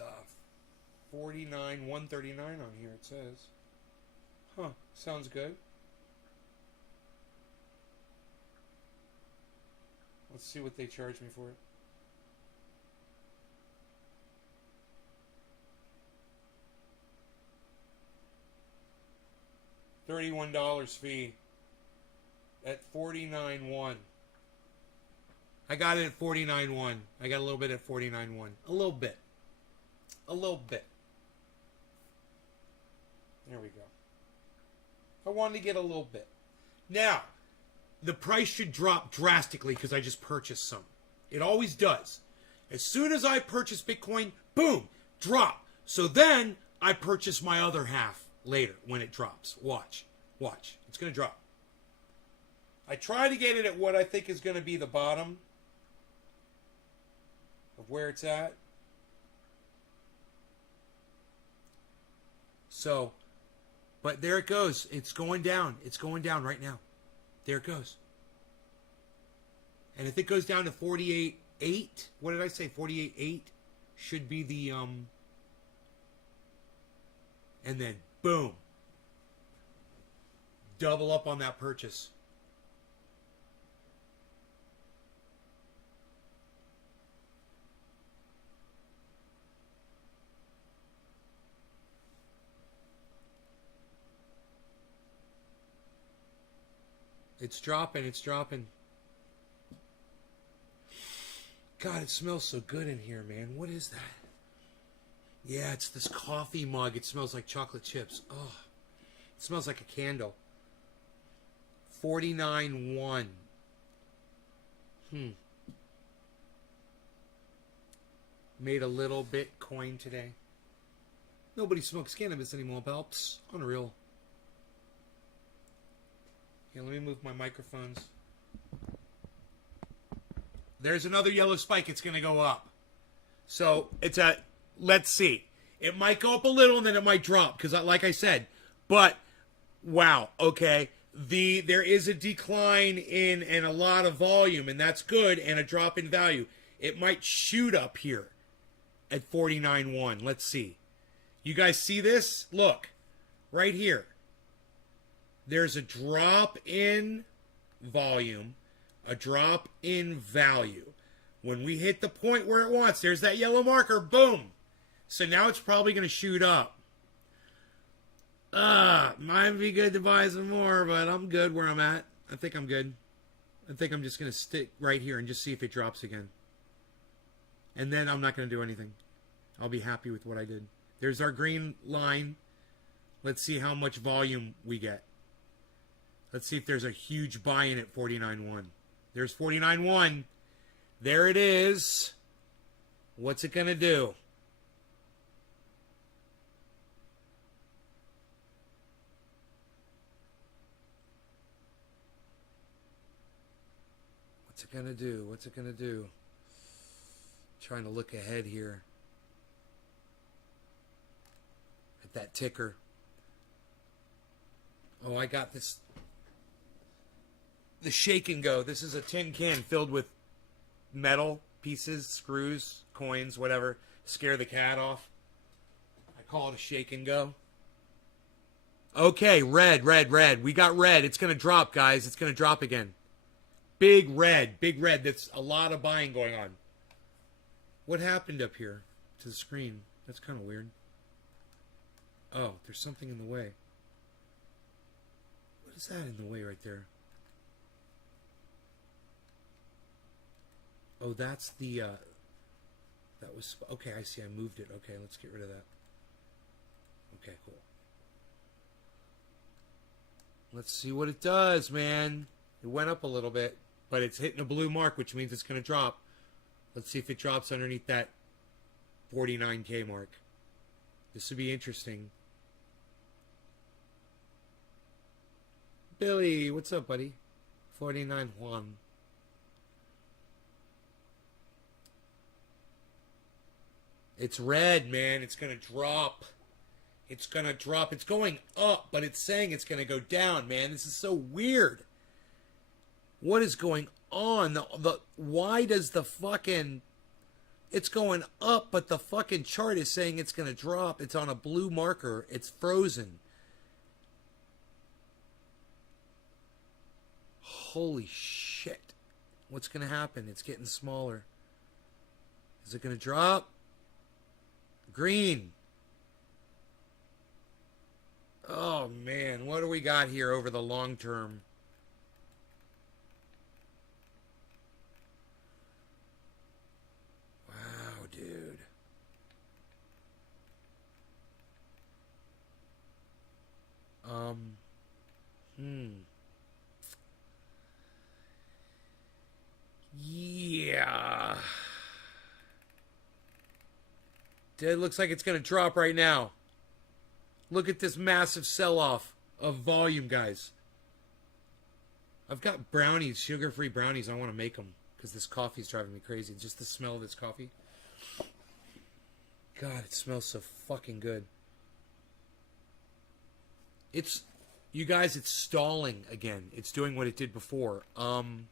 49.139 on here, it says. Huh, sounds good. Let's see what they charge me for it. $31 fee at 49.1. I got it at 49.1. I got a little bit at 49.1. A little bit. A little bit. There we go. I wanted to get a little bit. Now, the price should drop drastically because I just purchased some. It always does. As soon as I purchase Bitcoin, boom, drop. So then I purchase my other half later when it drops. Watch. Watch. It's going to drop. I try to get it at what I think is going to be the bottom of where it's at. So, but there it goes. It's going down. It's going down right now. There it goes. And if it goes down to 48.8, what did I say? 48.8 should be the, and then, boom. Double up on that purchase. It's dropping, it's dropping. God, it smells so good in here, man. What is that? Yeah, it's this coffee mug. It smells like chocolate chips. Oh, it smells like a candle. 49.1. Made a little Bitcoin today. Nobody smokes cannabis anymore, Belps. Unreal. Here, let me move my microphones. There's another yellow spike. It's going to go up. So it's a, let's see. It might go up a little and then it might drop because, like I said, but wow, okay. There is a decline in and a lot of volume, and that's good, and a drop in value. It might shoot up here at 49.1. Let's see. You guys see this? Look, right here. There's a drop in volume, a drop in value. When we hit the point where it wants, there's that yellow marker, boom. So now it's probably going to shoot up. Might be good to buy some more, but I'm good where I'm at. I think I'm good. I think I'm just going to stick right here and just see if it drops again. And then I'm not going to do anything. I'll be happy with what I did. There's our green line. Let's see how much volume we get. Let's see if there's a huge buy-in at 49.1. There's 49.1. There it is. What's it going to do? What's it going to do? What's it going to do? Trying to look ahead here at that ticker. Oh, I got this. The shake and go. This is a tin can filled with metal pieces, screws, coins, whatever. Scare the cat off. I call it a shake and go. Okay, red, red, red. We got red. It's going to drop, guys. It's going to drop again. Big red, big red. That's a lot of buying going on. What happened up here to the screen? That's kind of weird. Oh, there's something in the way. What is that in the way right there? Oh, that's the, that was, okay, I see, I moved it. Okay, let's get rid of that. Okay, cool. Let's see what it does, man. It went up a little bit, but it's hitting a blue mark, which means it's going to drop. Let's see if it drops underneath that 49K mark. This would be interesting. Billy, what's up, buddy? 49 Juan. It's red, man. It's going to drop. It's going to drop. It's going up, but it's saying it's going to go down, man. This is so weird. What is going on? Why does the fucking... It's going up, but the fucking chart is saying it's going to drop. It's on a blue marker. It's frozen. Holy shit. What's going to happen? It's getting smaller. Is it going to drop? Green. Oh, man. What do we got here over the long term? Wow, dude. Yeah. It looks like it's going to drop right now. Look at this massive sell-off of volume, guys. I've got brownies, sugar-free brownies. I want to make them because this coffee is driving me crazy. Just the smell of this coffee. God, it smells so fucking good. It's, you guys, it's stalling again. It's doing what it did before. And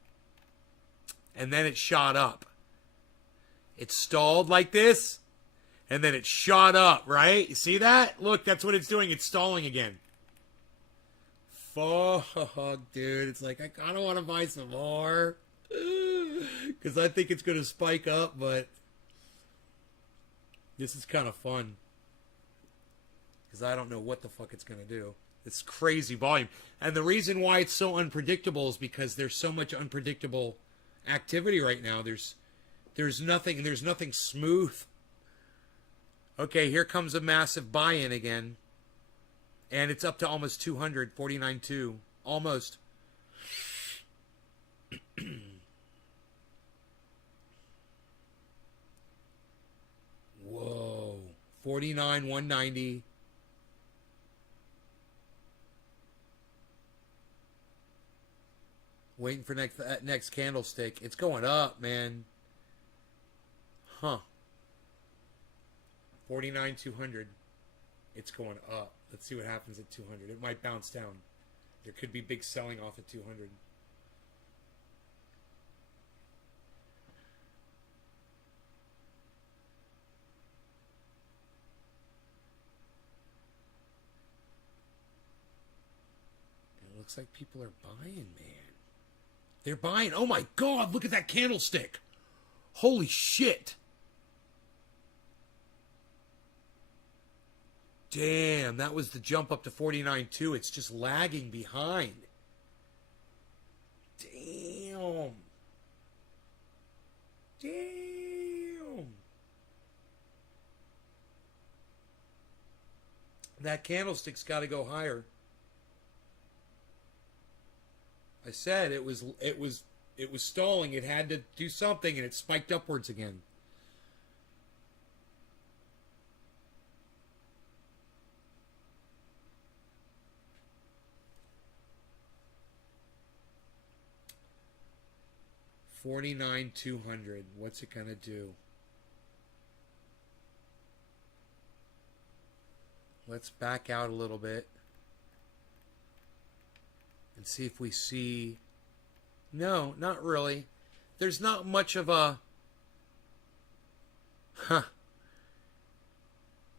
then it shot up. It stalled like this. And then it shot up, right? You see that? Look, that's what it's doing. It's stalling again. Fuck, dude. It's like, I kind of want to buy some more. Because I think it's going to spike up, but this is kind of fun. Because I don't know what the fuck it's going to do. It's crazy volume. And the reason why it's so unpredictable is because there's so much unpredictable activity right now. There's nothing smooth. Okay, here comes a massive buy-in again. And it's up to almost 200, 49.2. Almost. Whoa. 49,190. Waiting for next candlestick. It's going up, man. Huh. 49,200. It's going up. Let's see what happens at 200. It might bounce down. There could be big selling off at 200. It looks like people are buying, man. They're buying. Oh my God, look at that candlestick. Holy shit. Damn, that was the jump up to 49.2. It's just lagging behind. Damn. Damn. That candlestick's got to go higher. I said it was stalling. It had to do something, and it spiked upwards again. $49,200. What's it gonna do? Let's back out a little bit and see if we see. No, not really. There's not much of a.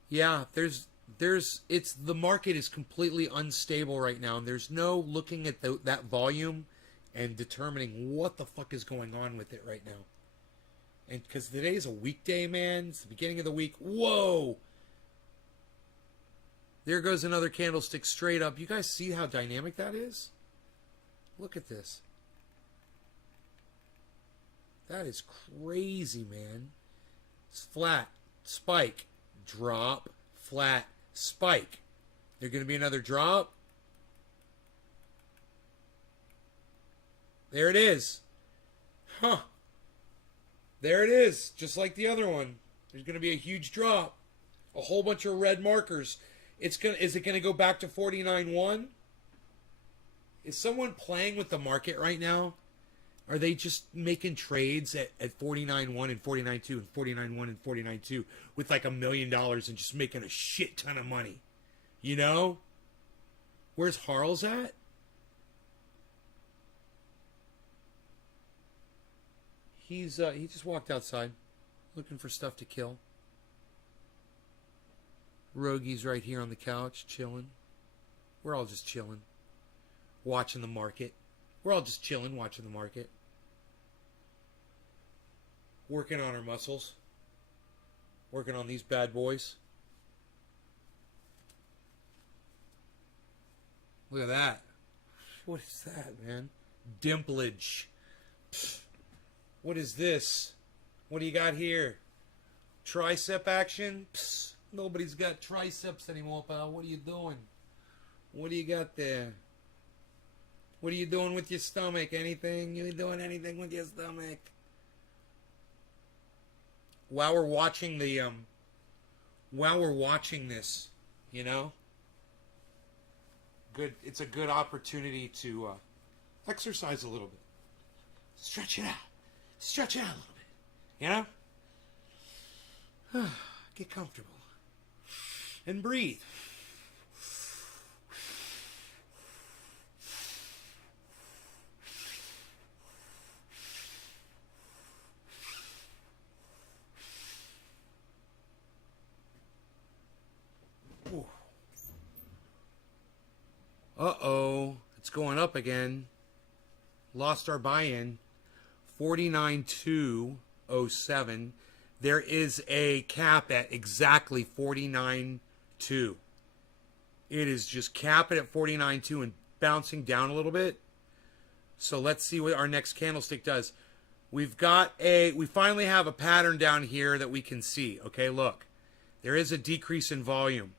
Yeah, it's the market is completely unstable right now, and there's no looking at that volume and determining what the fuck is going on with it right now. And because today's a weekday, man. It's the beginning of the week. Whoa! There goes another candlestick straight up. You guys see how dynamic that is? Look at this. That is crazy, man. It's flat, spike, drop, flat, spike. There's going to be another drop. There it is. Huh. There it is. Just like the other one. There's going to be a huge drop. A whole bunch of red markers. Is it going to go back to 49.1? Is someone playing with the market right now? Are they just making trades at 49.1 and 49.2 and 49.1 and 49.2 with like $1 million and just making a shit ton of money? You know? Where's Harles at? He just walked outside looking for stuff to kill. Rogi's right here on the couch chilling. We're all just chilling. Watching the market. We're all just chilling watching the market. Working on our muscles. Working on these bad boys. Look at that. What is that, man? Dimplage. Pfft. What is this? What do you got here? Tricep action? Psst, nobody's got triceps anymore, pal. What are you doing? What do you got there? What are you doing with your stomach? Anything? You doing anything with your stomach? While we're watching this, you know, good. It's a good opportunity to exercise a little bit, stretch it out. Stretch it out a little bit, you know? Get comfortable. And breathe. Ooh. Uh-oh. It's going up again. Lost our buy-in. 49,207. There is a cap at exactly 49.2. It is just capping at 49.2 and bouncing down a little bit. So let's see what our next candlestick does. We finally have a pattern down here that we can see. Okay, look. There is a decrease in volume.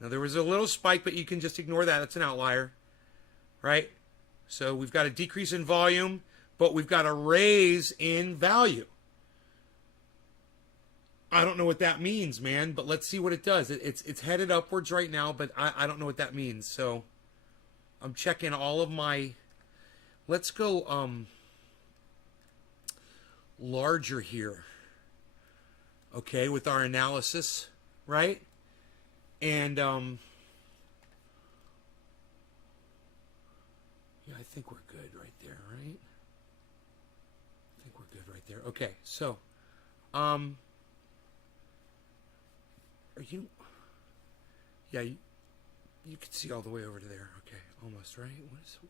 Now there was a little spike, but you can just ignore that. That's an outlier. Right? So we've got a decrease in volume, but we've got a raise in value. I don't know what that means, man, but let's see what it does. It's headed upwards right now, but I don't know what that means. So I'm checking all of my... Let's go larger here. Okay, with our analysis, right? And yeah, I think we're good right there, right? I think we're good right there. Okay, so are you... Yeah, you can see all the way over to there. Okay, almost, right?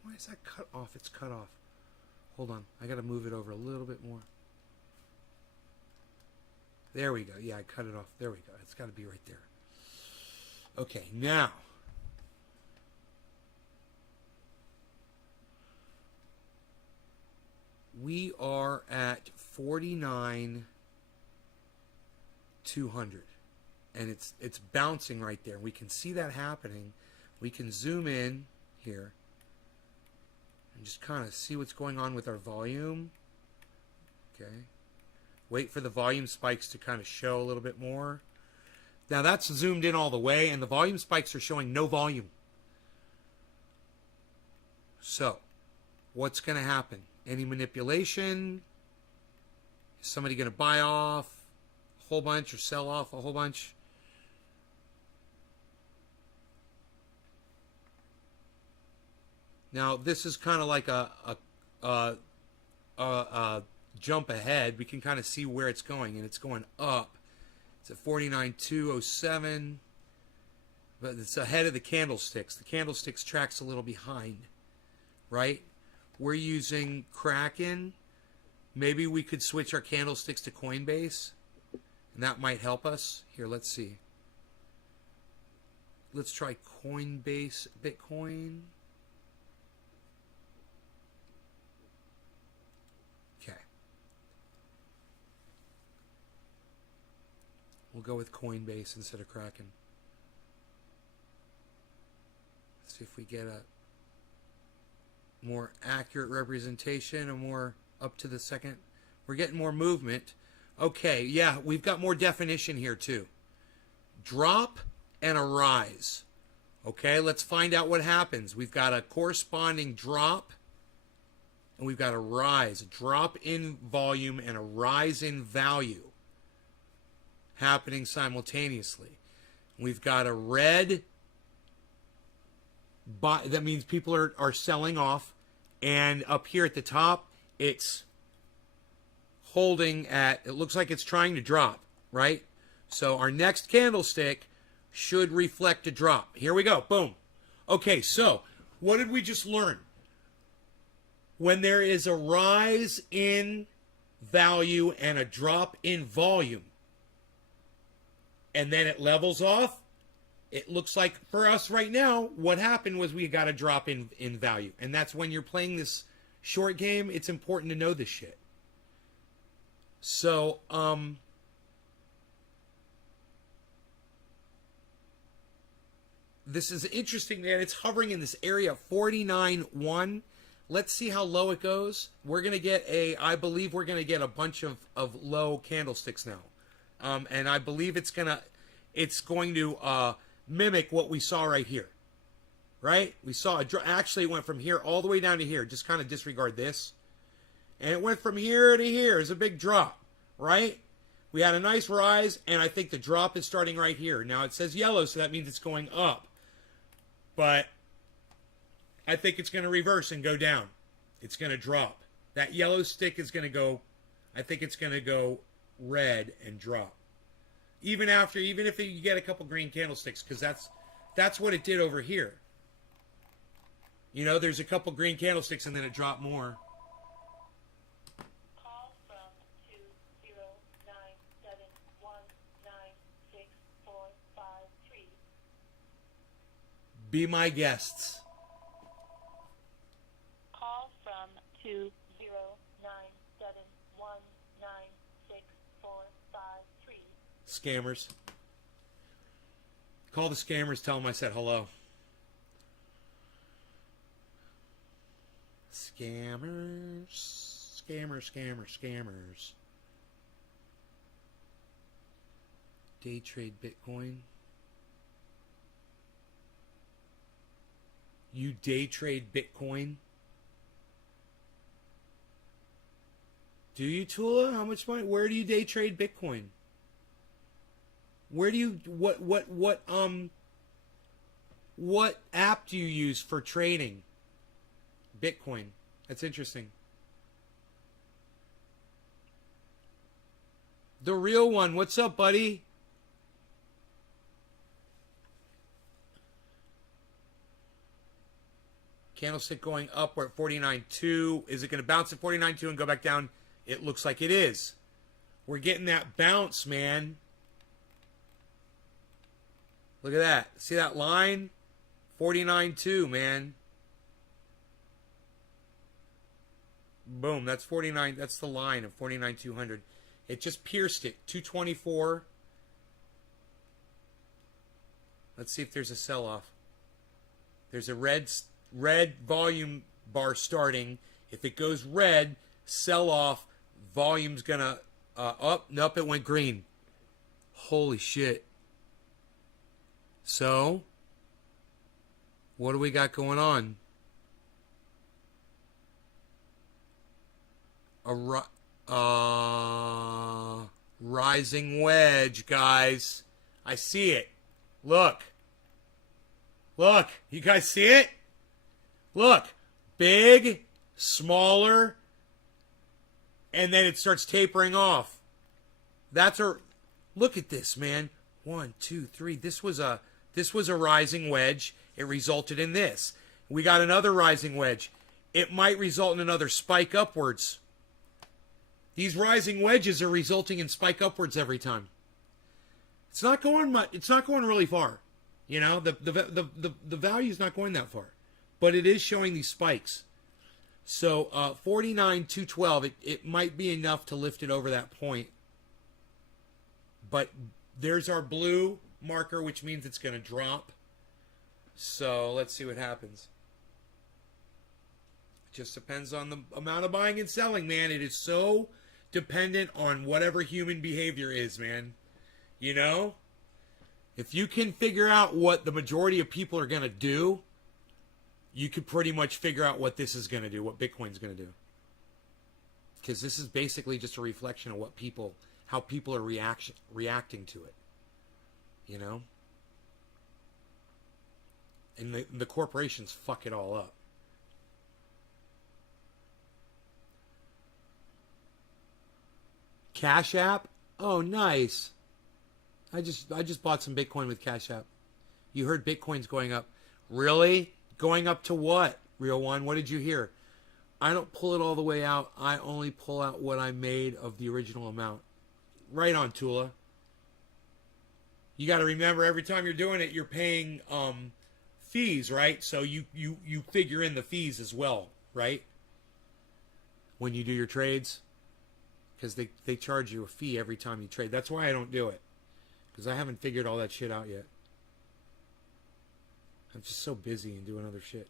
Why is that cut off? It's cut off. Hold on. I got to move it over a little bit more. There we go. Yeah, I cut it off. There we go. It's got to be right there. Okay, now. We are at 49,200. And it's bouncing right there. We can see that happening. We can zoom in here and just kind of see what's going on with our volume. Okay. Wait for the volume spikes to kind of show a little bit more. Now that's zoomed in all the way, and the volume spikes are showing no volume. So, what's going to happen? Any manipulation? Is somebody going to buy off a whole bunch or sell off a whole bunch? Now, this is kind of like a jump ahead. We can kind of see where it's going, and it's going up. It's at 49,207, but it's ahead of the candlesticks. The candlesticks tracks a little behind, right? We're using Kraken. Maybe we could switch our candlesticks to Coinbase, and that might help us. Here, let's see. Let's try Coinbase Bitcoin. We'll go with Coinbase instead of Kraken. Let's see if we get a more accurate representation, a more up to the second. We're getting more movement. Okay, yeah, we've got more definition here too. Drop and a rise. Okay, let's find out what happens. We've got a corresponding drop and we've got a rise. A drop in volume and a rise in value happening simultaneously. We've got a red buy, that means people are selling off, and up here at the top it's holding at, it looks like it's trying to drop, right? So our next candlestick should reflect a drop. Here we go. Boom. Okay, so what did we just learn? When there is a rise in value and a drop in volume, and then it levels off, it looks like for us right now, what happened was we got a drop in value. And that's when you're playing this short game, it's important to know this shit. So, this is interesting, man. It's hovering in this area, 49.1. Let's see how low it goes. We're going to get I believe we're going to get a bunch of low candlesticks now. And I believe it's going to mimic what we saw right here. Right? We saw actually it went from here all the way down to here. Just kind of disregard this. And it went from here to here. It's a big drop. Right? We had a nice rise, and I think the drop is starting right here. Now it says yellow, so that means it's going up. But I think it's going to reverse and go down. It's going to drop. That yellow stick is going to go, I think it's going to go red and drop. Even if you get a couple green candlesticks, because that's what it did over here. You know, there's a couple green candlesticks and then it dropped more. Call from 209719645. Be my guests. Call from 209719645. Scammers. Call the scammers, tell them I said hello. Scammers. Scammers. Day trade Bitcoin. You day trade Bitcoin? Do you, Tula? How much money? Where do you day trade Bitcoin? Where do you what app do you use for trading Bitcoin? That's interesting. The real one. What's up, buddy? Candlestick going up. We're at 49.2. Is it going to bounce at 49.2 and go back down? It looks like it is. We're getting that bounce, man. Look at that. See that line? 49.2, man. Boom. That's 49. That's the line of 49.200. It just pierced it. 224. Let's see if there's a sell-off. There's a red volume bar starting. If it goes red, sell-off. Volume's gonna up. Nope, it went green. Holy shit. So, what do we got going on? Rising wedge, guys. I see it. Look. Look. You guys see it? Look. Big, smaller, and then it starts tapering off. Look at this, man. 1, 2, 3. This was a rising wedge. It resulted in this. We got another rising wedge. It might result in another spike upwards. These rising wedges are resulting in spike upwards every time. It's not going much. It's not going really far. You know, the value is not going that far, but it is showing these spikes. So 49,212. It might be enough to lift it over that point. But there's our blue marker, which means it's going to drop. So let's see what happens. It just depends on the amount of buying and selling, man. It is so dependent on whatever human behavior is, man. You know? If you can figure out what the majority of people are going to do, you could pretty much figure out what this is going to do, what Bitcoin's going to do. Because this is basically just a reflection of how people are reacting to it. You know? And the corporations fuck it all up. Cash App? Oh, nice. I just bought some Bitcoin with Cash App. You heard Bitcoin's going up. Really? Going up to what? Real one, what did you hear? I don't pull it all the way out. I only pull out what I made of the original amount. Right on, Tula. You got to remember, every time you're doing it, you're paying fees, right? So you figure in the fees as well, right? When you do your trades. Because they charge you a fee every time you trade. That's why I don't do it. Because I haven't figured all that shit out yet. I'm just so busy and doing other shit.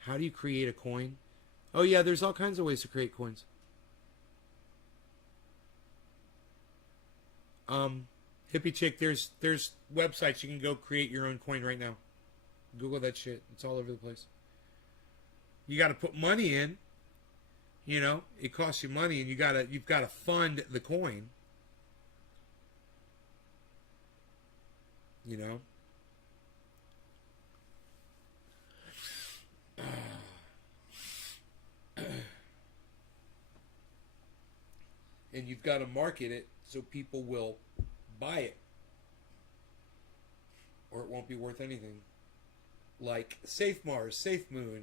How do you create a coin? Oh yeah, there's all kinds of ways to create coins. Hippie chick, there's websites you can go create your own coin right now. Google that shit. It's all over the place. You got to put money in. You know, it costs you money, and you've got to fund the coin. You know. And you've got to market it so people will buy it, or it won't be worth anything. Like Safe Mars, Safe Moon,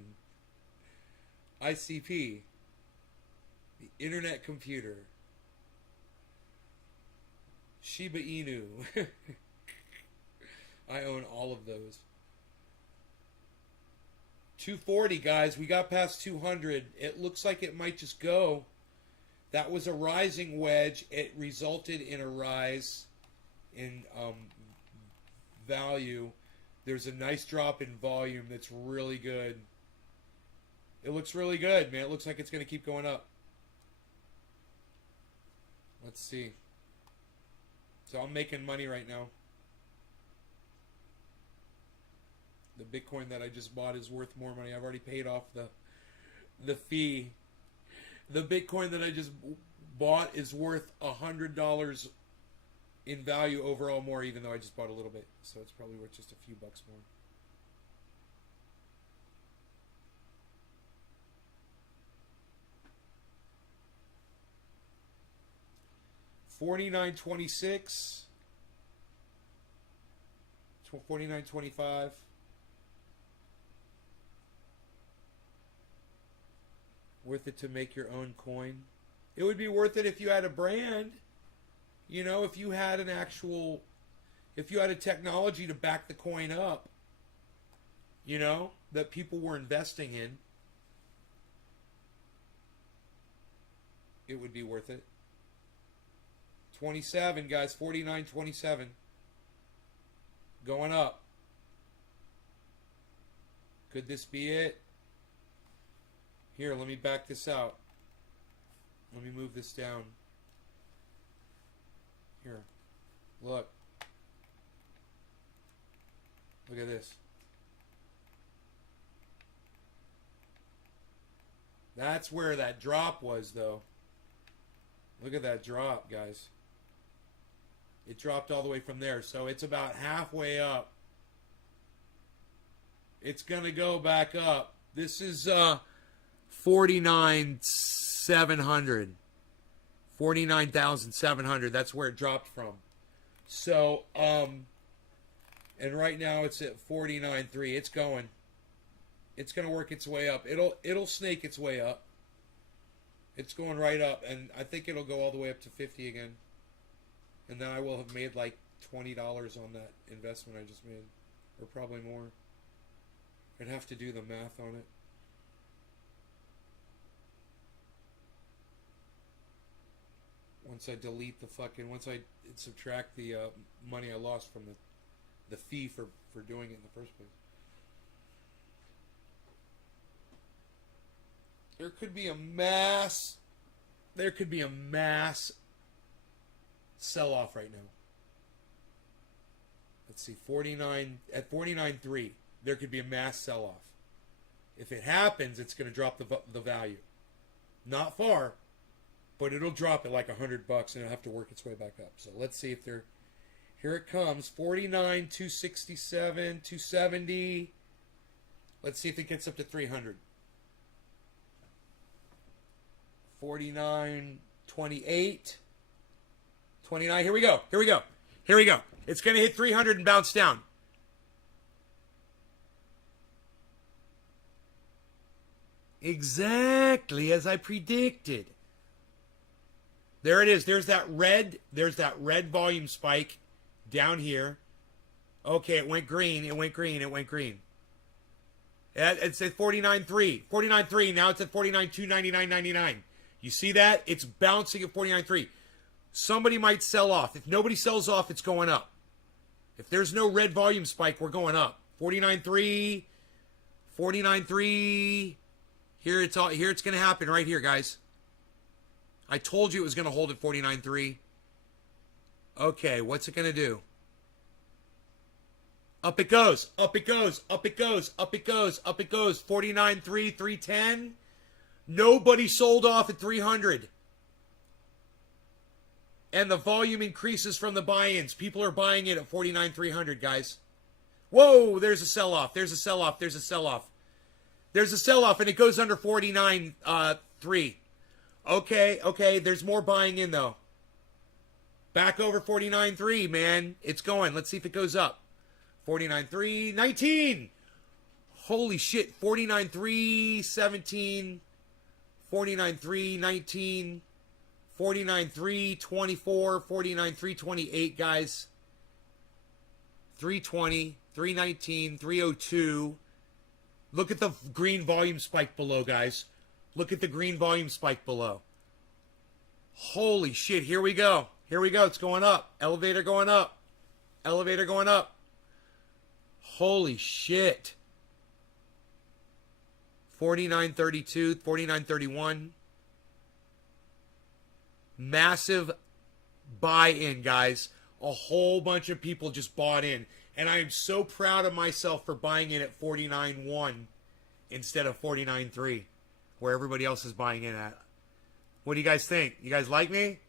ICP, the Internet Computer, Shiba Inu. I own all of those. 240, guys. We got past 200. It looks like it might just go. That was a rising wedge. It resulted in a rise in value. There's a nice drop in volume that's really good. It looks really good, man. It looks like it's going to keep going up. Let's see. So I'm making money right now. The Bitcoin that I just bought is worth more money. I've already paid off the fee. The Bitcoin that I just bought is worth $100 in value overall more, even though I just bought a little bit. So it's probably worth just a few bucks more. $49.26, $49.25. Worth it to make your own coin? It would be worth it if you had a brand. You know, if you had an actual, if you had a technology to back the coin up, you know, that people were investing in, it would be worth it. 27, guys, 49.27. Going up. Could this be it? Here, let me back this out. Let me move this down. Here. Look. Look at this. That's where that drop was, though. Look at that drop, guys. It dropped all the way from there, so it's about halfway up. It's going to go back up. This is 49,700. 49,700. That's where it dropped from. So, and right now it's at 49.3. It's going. It's going to work its way up. It'll snake its way up. It's going right up, and I think it'll go all the way up to 50 again. And then I will have made like $20 on that investment I just made. Or probably more. I'd have to do the math on it. Once I delete the fucking... Once I subtract the money I lost from the fee for doing it in the first place. There could be a mass... There could be a mass sell-off right now. Let's see, 49 at 49.3. There could be a mass sell-off. If it happens, it's going to drop the value. Not far, but it'll drop at like $100, and it'll have to work its way back up. So let's see if they're... Here it comes, 49, 267, 270. Let's see if it gets up to 300. 49, 28, 29. Here we go. Here we go. Here we go. It's going to hit 300 and bounce down. Exactly as I predicted. There it is. There's that red volume spike down here. Okay, it went green. It went green. It went green. It's at 49.3. 49.3. Now it's at 49.2, 99.99. You see that? It's bouncing at 49.3. Somebody might sell off. If nobody sells off, it's going up. If there's no red volume spike, we're going up. 49.3. 49.3. Here it's going to happen right here, guys. I told you it was going to hold at 49.3. Okay, what's it going to do? Up it goes. Up it goes. Up it goes. Up it goes. Up it goes. 49.3, 310. Nobody sold off at 300. And the volume increases from the buy-ins. People are buying it at 49,300, guys. Whoa, there's a sell-off. There's a sell-off. There's a sell-off. There's a sell-off, and it goes under 49.3. Okay, there's more buying in, though. Back over 49.3, man. It's going. Let's see if it goes up. 49.3, 19. Holy shit, 49.3, 17. 49.3, 19. 49.3, 24. 49.3, 28, guys. 320, 319, 302. Look at the green volume spike below, guys. Look at the green volume spike below. Holy shit, here we go. Here we go. It's going up. Elevator going up. Elevator going up. Holy shit. 49.32, 49.31. Massive buy-in, guys. A whole bunch of people just bought in. And I am so proud of myself for buying in at 49.1 instead of 49.3, where everybody else is buying in at. What do you guys think? You guys like me?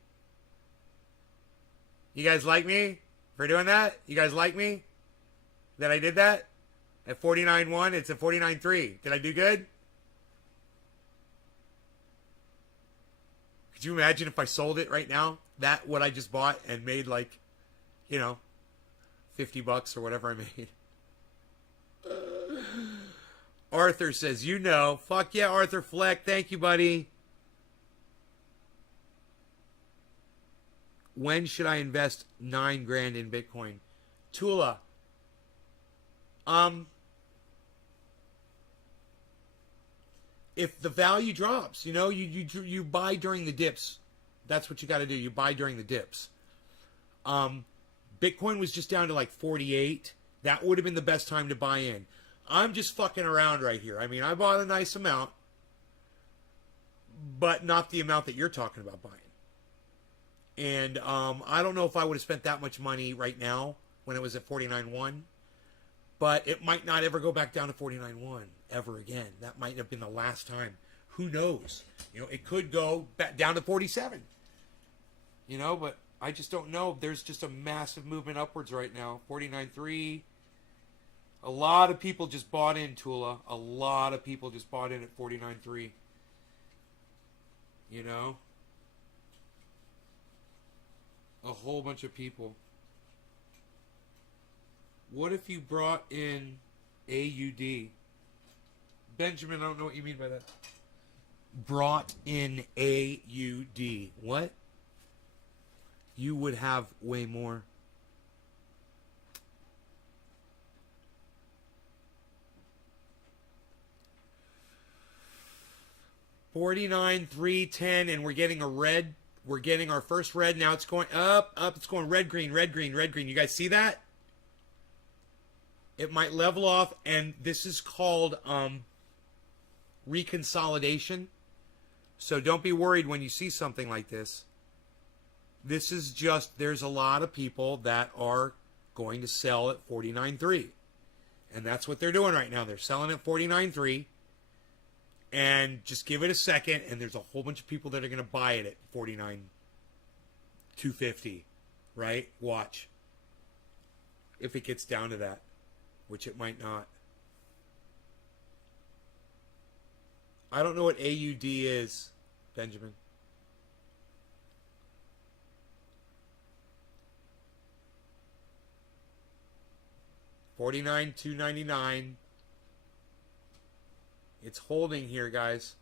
You guys like me for doing that? You guys like me that I did that? At 49.1, it's at 49.3. Did I do good? Could you imagine if I sold it right now? That what I just bought and made like, you know, $50 or whatever I made. Arthur says, you know. Fuck yeah, Arthur Fleck. Thank you, buddy. When should I invest $9,000 in Bitcoin? Tula. If the value drops, you know, you buy during the dips. That's what you got to do. You buy during the dips. Bitcoin was just down to like 48. That would have been the best time to buy in. I'm just fucking around right here. I mean, I bought a nice amount, but not the amount that you're talking about buying. And I don't know if I would have spent that much money right now when it was at 49.1, but it might not ever go back down to 49.1 ever again. That might have been the last time. Who knows? You know, it could go back down to 47. You know, but I just don't know. There's just a massive movement upwards right now. 49.3. A lot of people just bought in, Tula. A lot of people just bought in at 49.3. You know? A whole bunch of people. What if you brought in AUD? Benjamin, I don't know what you mean by that. Brought in AUD. What? You would have way more. $49,310, and we're getting a red. We're getting our first red. Now it's going up, up. It's going red, green, red, green, red, green. You guys see that? It might level off, and this is called reconsolidation. So don't be worried when you see something like this. This is just, there's a lot of people that are going to sell at 49.3. And that's what they're doing right now. They're selling at 49.3. And just give it a second, and there's a whole bunch of people that are going to buy it at 49.250, right? Watch. If it gets down to that, which it might not. I don't know what AUD is, Benjamin. $49,299. It's holding here, guys.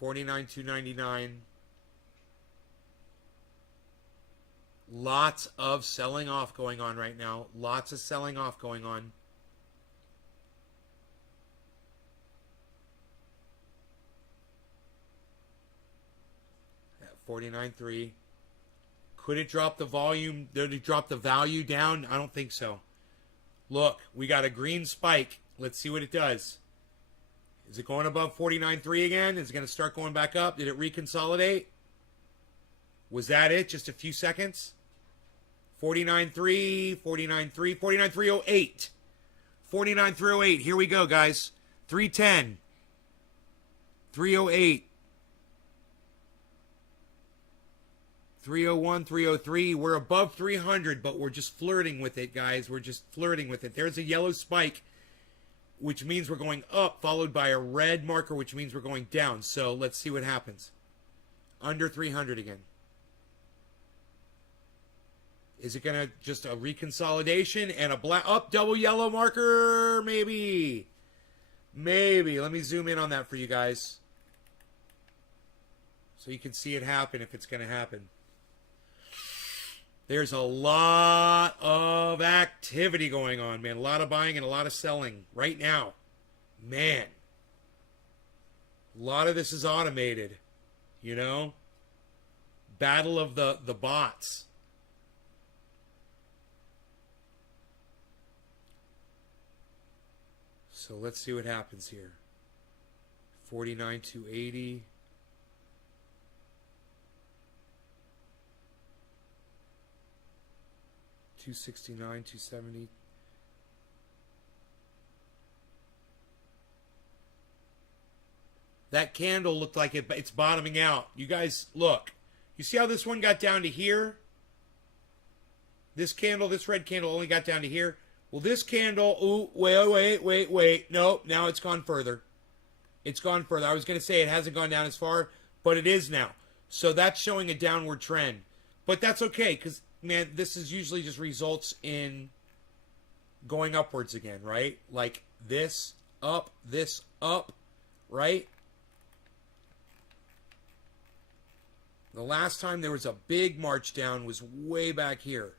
$49,299. Lots of selling off going on right now. Lots of selling off going on. At 49.3. Could it drop the volume? Did it drop the value down? I don't think so. Look, we got a green spike. Let's see what it does. Is it going above 49.3 again? Is it going to start going back up? Did it reconsolidate? Was that it? Just a few seconds? 49.3, 49.3, 49.308. 49.308. Here we go, guys. 310. 308. 301, 303. We're above 300, but we're just flirting with it, guys. We're just flirting with it. There's a yellow spike, which means we're going up, followed by a red marker, which means we're going down. So let's see what happens. Under 300 again. Is it going to just a reconsolidation and a black up double yellow marker? Maybe. Maybe. Let me zoom in on that for you guys, so you can see it happen if it's going to happen. There's a lot of activity going on, man. A lot of buying and a lot of selling right now. Man. A lot of this is automated, you know? Battle of the bots. So let's see what happens here. 49,280. 269, 270. That candle looked like it's bottoming out. You guys, look. You see how this one got down to here? This candle, this red candle only got down to here. Well, this candle, ooh, wait. Nope, now it's gone further. It's gone further. I was going to say it hasn't gone down as far, but it is now. So that's showing a downward trend. But that's okay, because, man, this is usually just results in going upwards again, right? Like this, up, right? The last time there was a big march down was way back here.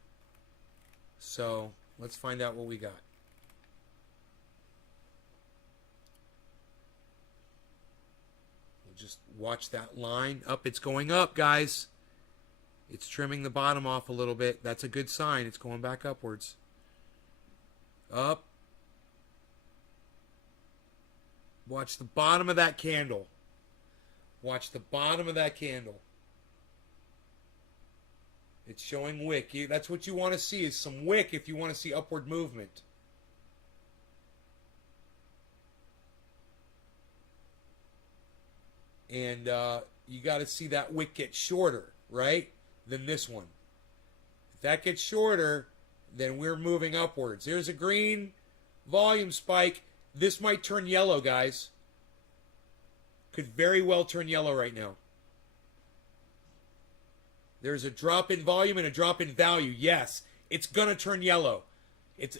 So let's find out what we got. We'll just watch that line up. It's going up, guys. It's trimming the bottom off a little bit. That's a good sign. It's going back upwards. Up. Watch the bottom of that candle. Watch the bottom of that candle. It's showing wick. That's what you want to see, is some wick if you want to see upward movement. And you got to see that wick get shorter, right, than this one. If that gets shorter, then we're moving upwards. Here's a green volume spike. This might turn yellow, guys. Could very well turn yellow right now. There's a drop in volume and a drop in value. Yes, it's going to turn yellow.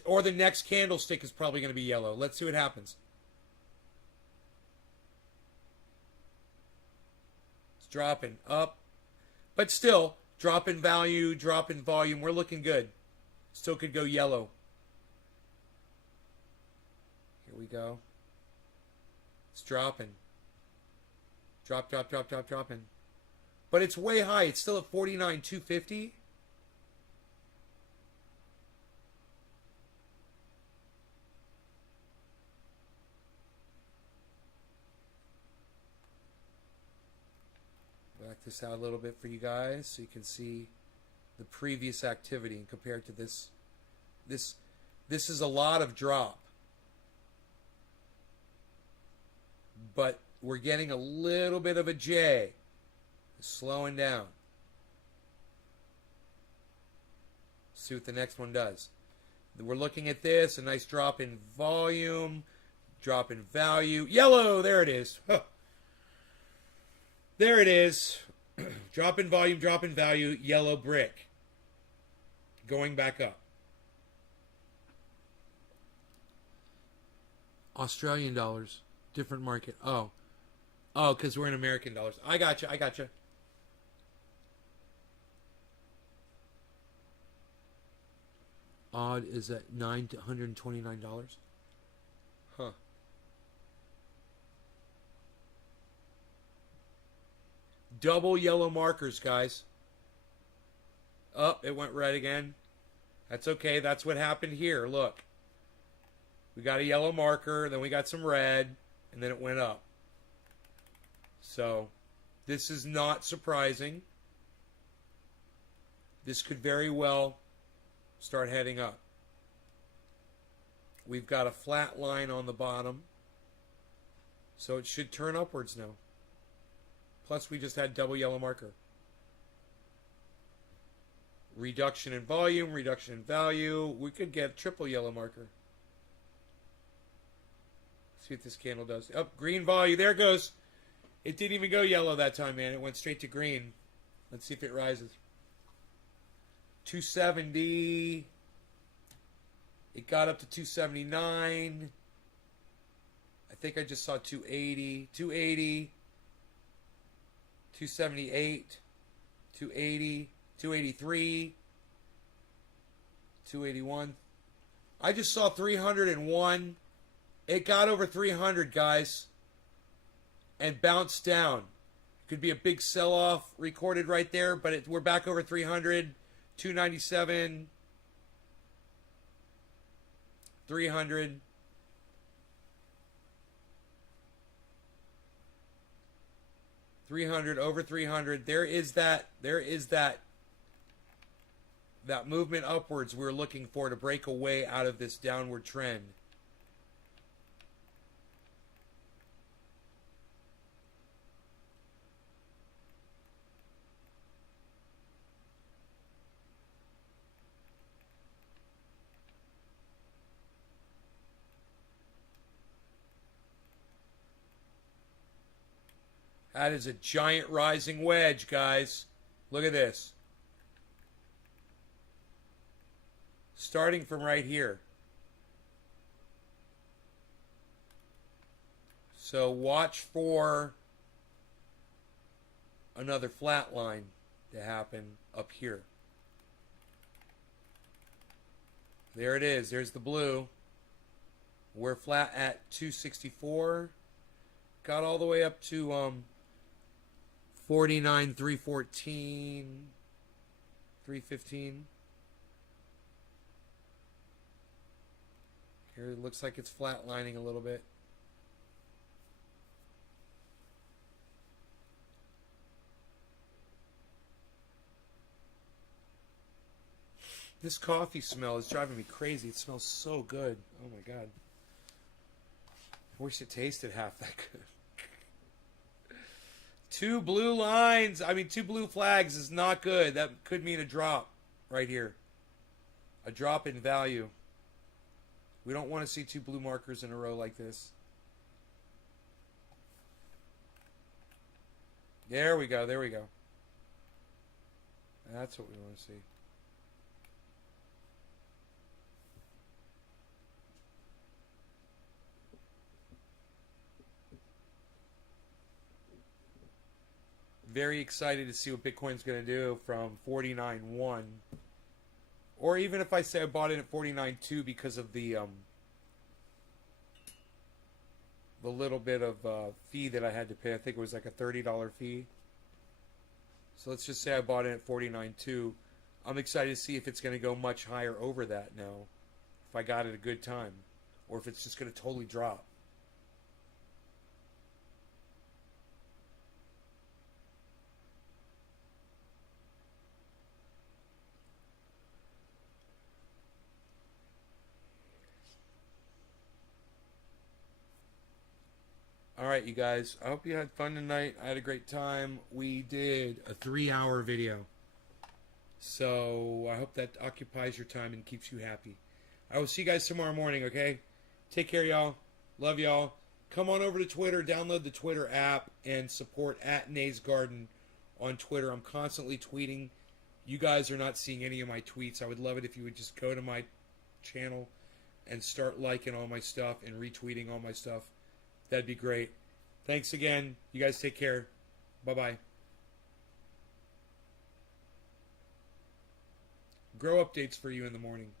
Or the next candlestick is probably going to be yellow. Let's see what happens. It's dropping up. But still, drop in value, drop in volume. We're looking good. Still could go yellow. Here we go. It's dropping. Dropping. But it's way high. It's still at 49,250. Back this out a little bit for you guys so you can see the previous activity and compared to this. This is a lot of drop. But we're getting a little bit of a J. Slowing down. See what the next one does. We're looking at this, a nice drop in volume, drop in value. Yellow, there it is. Huh. There it is. Drop in volume, drop in value, yellow brick. Going back up. Australian dollars, different market. Oh, because we're in American dollars. I gotcha. Odd is at $929. Huh. Double yellow markers, guys. Oh, it went red again. That's okay. That's what happened here. Look. We got a yellow marker, then we got some red, and then it went up. So, this is not surprising. This could very well start heading up. We've got a flat line on the bottom, so it should turn upwards now. Plus, we just had double yellow marker. Reduction in volume, reduction in value. We could get triple yellow marker. See what this candle does. Oh, green volume. There it goes. It didn't even go yellow that time, man. It went straight to green. Let's see if it rises. 270. It got up to 279. I think I just saw 280. 280. 278. 280. 283. 281. I just saw 301. It got over 300, guys, and bounced down. Could be a big sell-off recorded right there, but we're back over 300, 297, 300. $300, over 300. There is that that movement upwards we're looking for to break away out of this downward trend. That is a giant rising wedge, guys. Look at this. Starting from right here. So watch for another flat line to happen up here. There it is. There's the blue. We're flat at 264. Got all the way up to 49, 314, 315. Here it looks like it's flatlining a little bit. This coffee smell is driving me crazy. It smells so good. Oh my God. I wish it tasted half that good. Two blue lines, two blue flags is not good. That could mean a drop right here. A drop in value. We don't want to see two blue markers in a row like this. There we go, there we go. That's what we want to see. Very excited to see what Bitcoin's going to do from 49.1, or even if I say I bought it at 49.2 because of the little bit of fee that I had to pay. I think it was like a $30 fee. So let's just say I bought it at 49.2. I'm excited to see if it's going to go much higher over that now, if I got it a good time, or if it's just going to totally drop. Alright, you guys. I hope you had fun tonight. I had a great time. We did a 3-hour video. So I hope that occupies your time and keeps you happy. I will see you guys tomorrow morning, okay? Take care, y'all. Love y'all. Come on over to Twitter. Download the Twitter app and support @NaysGarden on Twitter. I'm constantly tweeting. You guys are not seeing any of my tweets. I would love it if you would just go to my channel and start liking all my stuff and retweeting all my stuff. That'd be great. Thanks again. You guys take care. Bye-bye. Grow updates for you in the morning.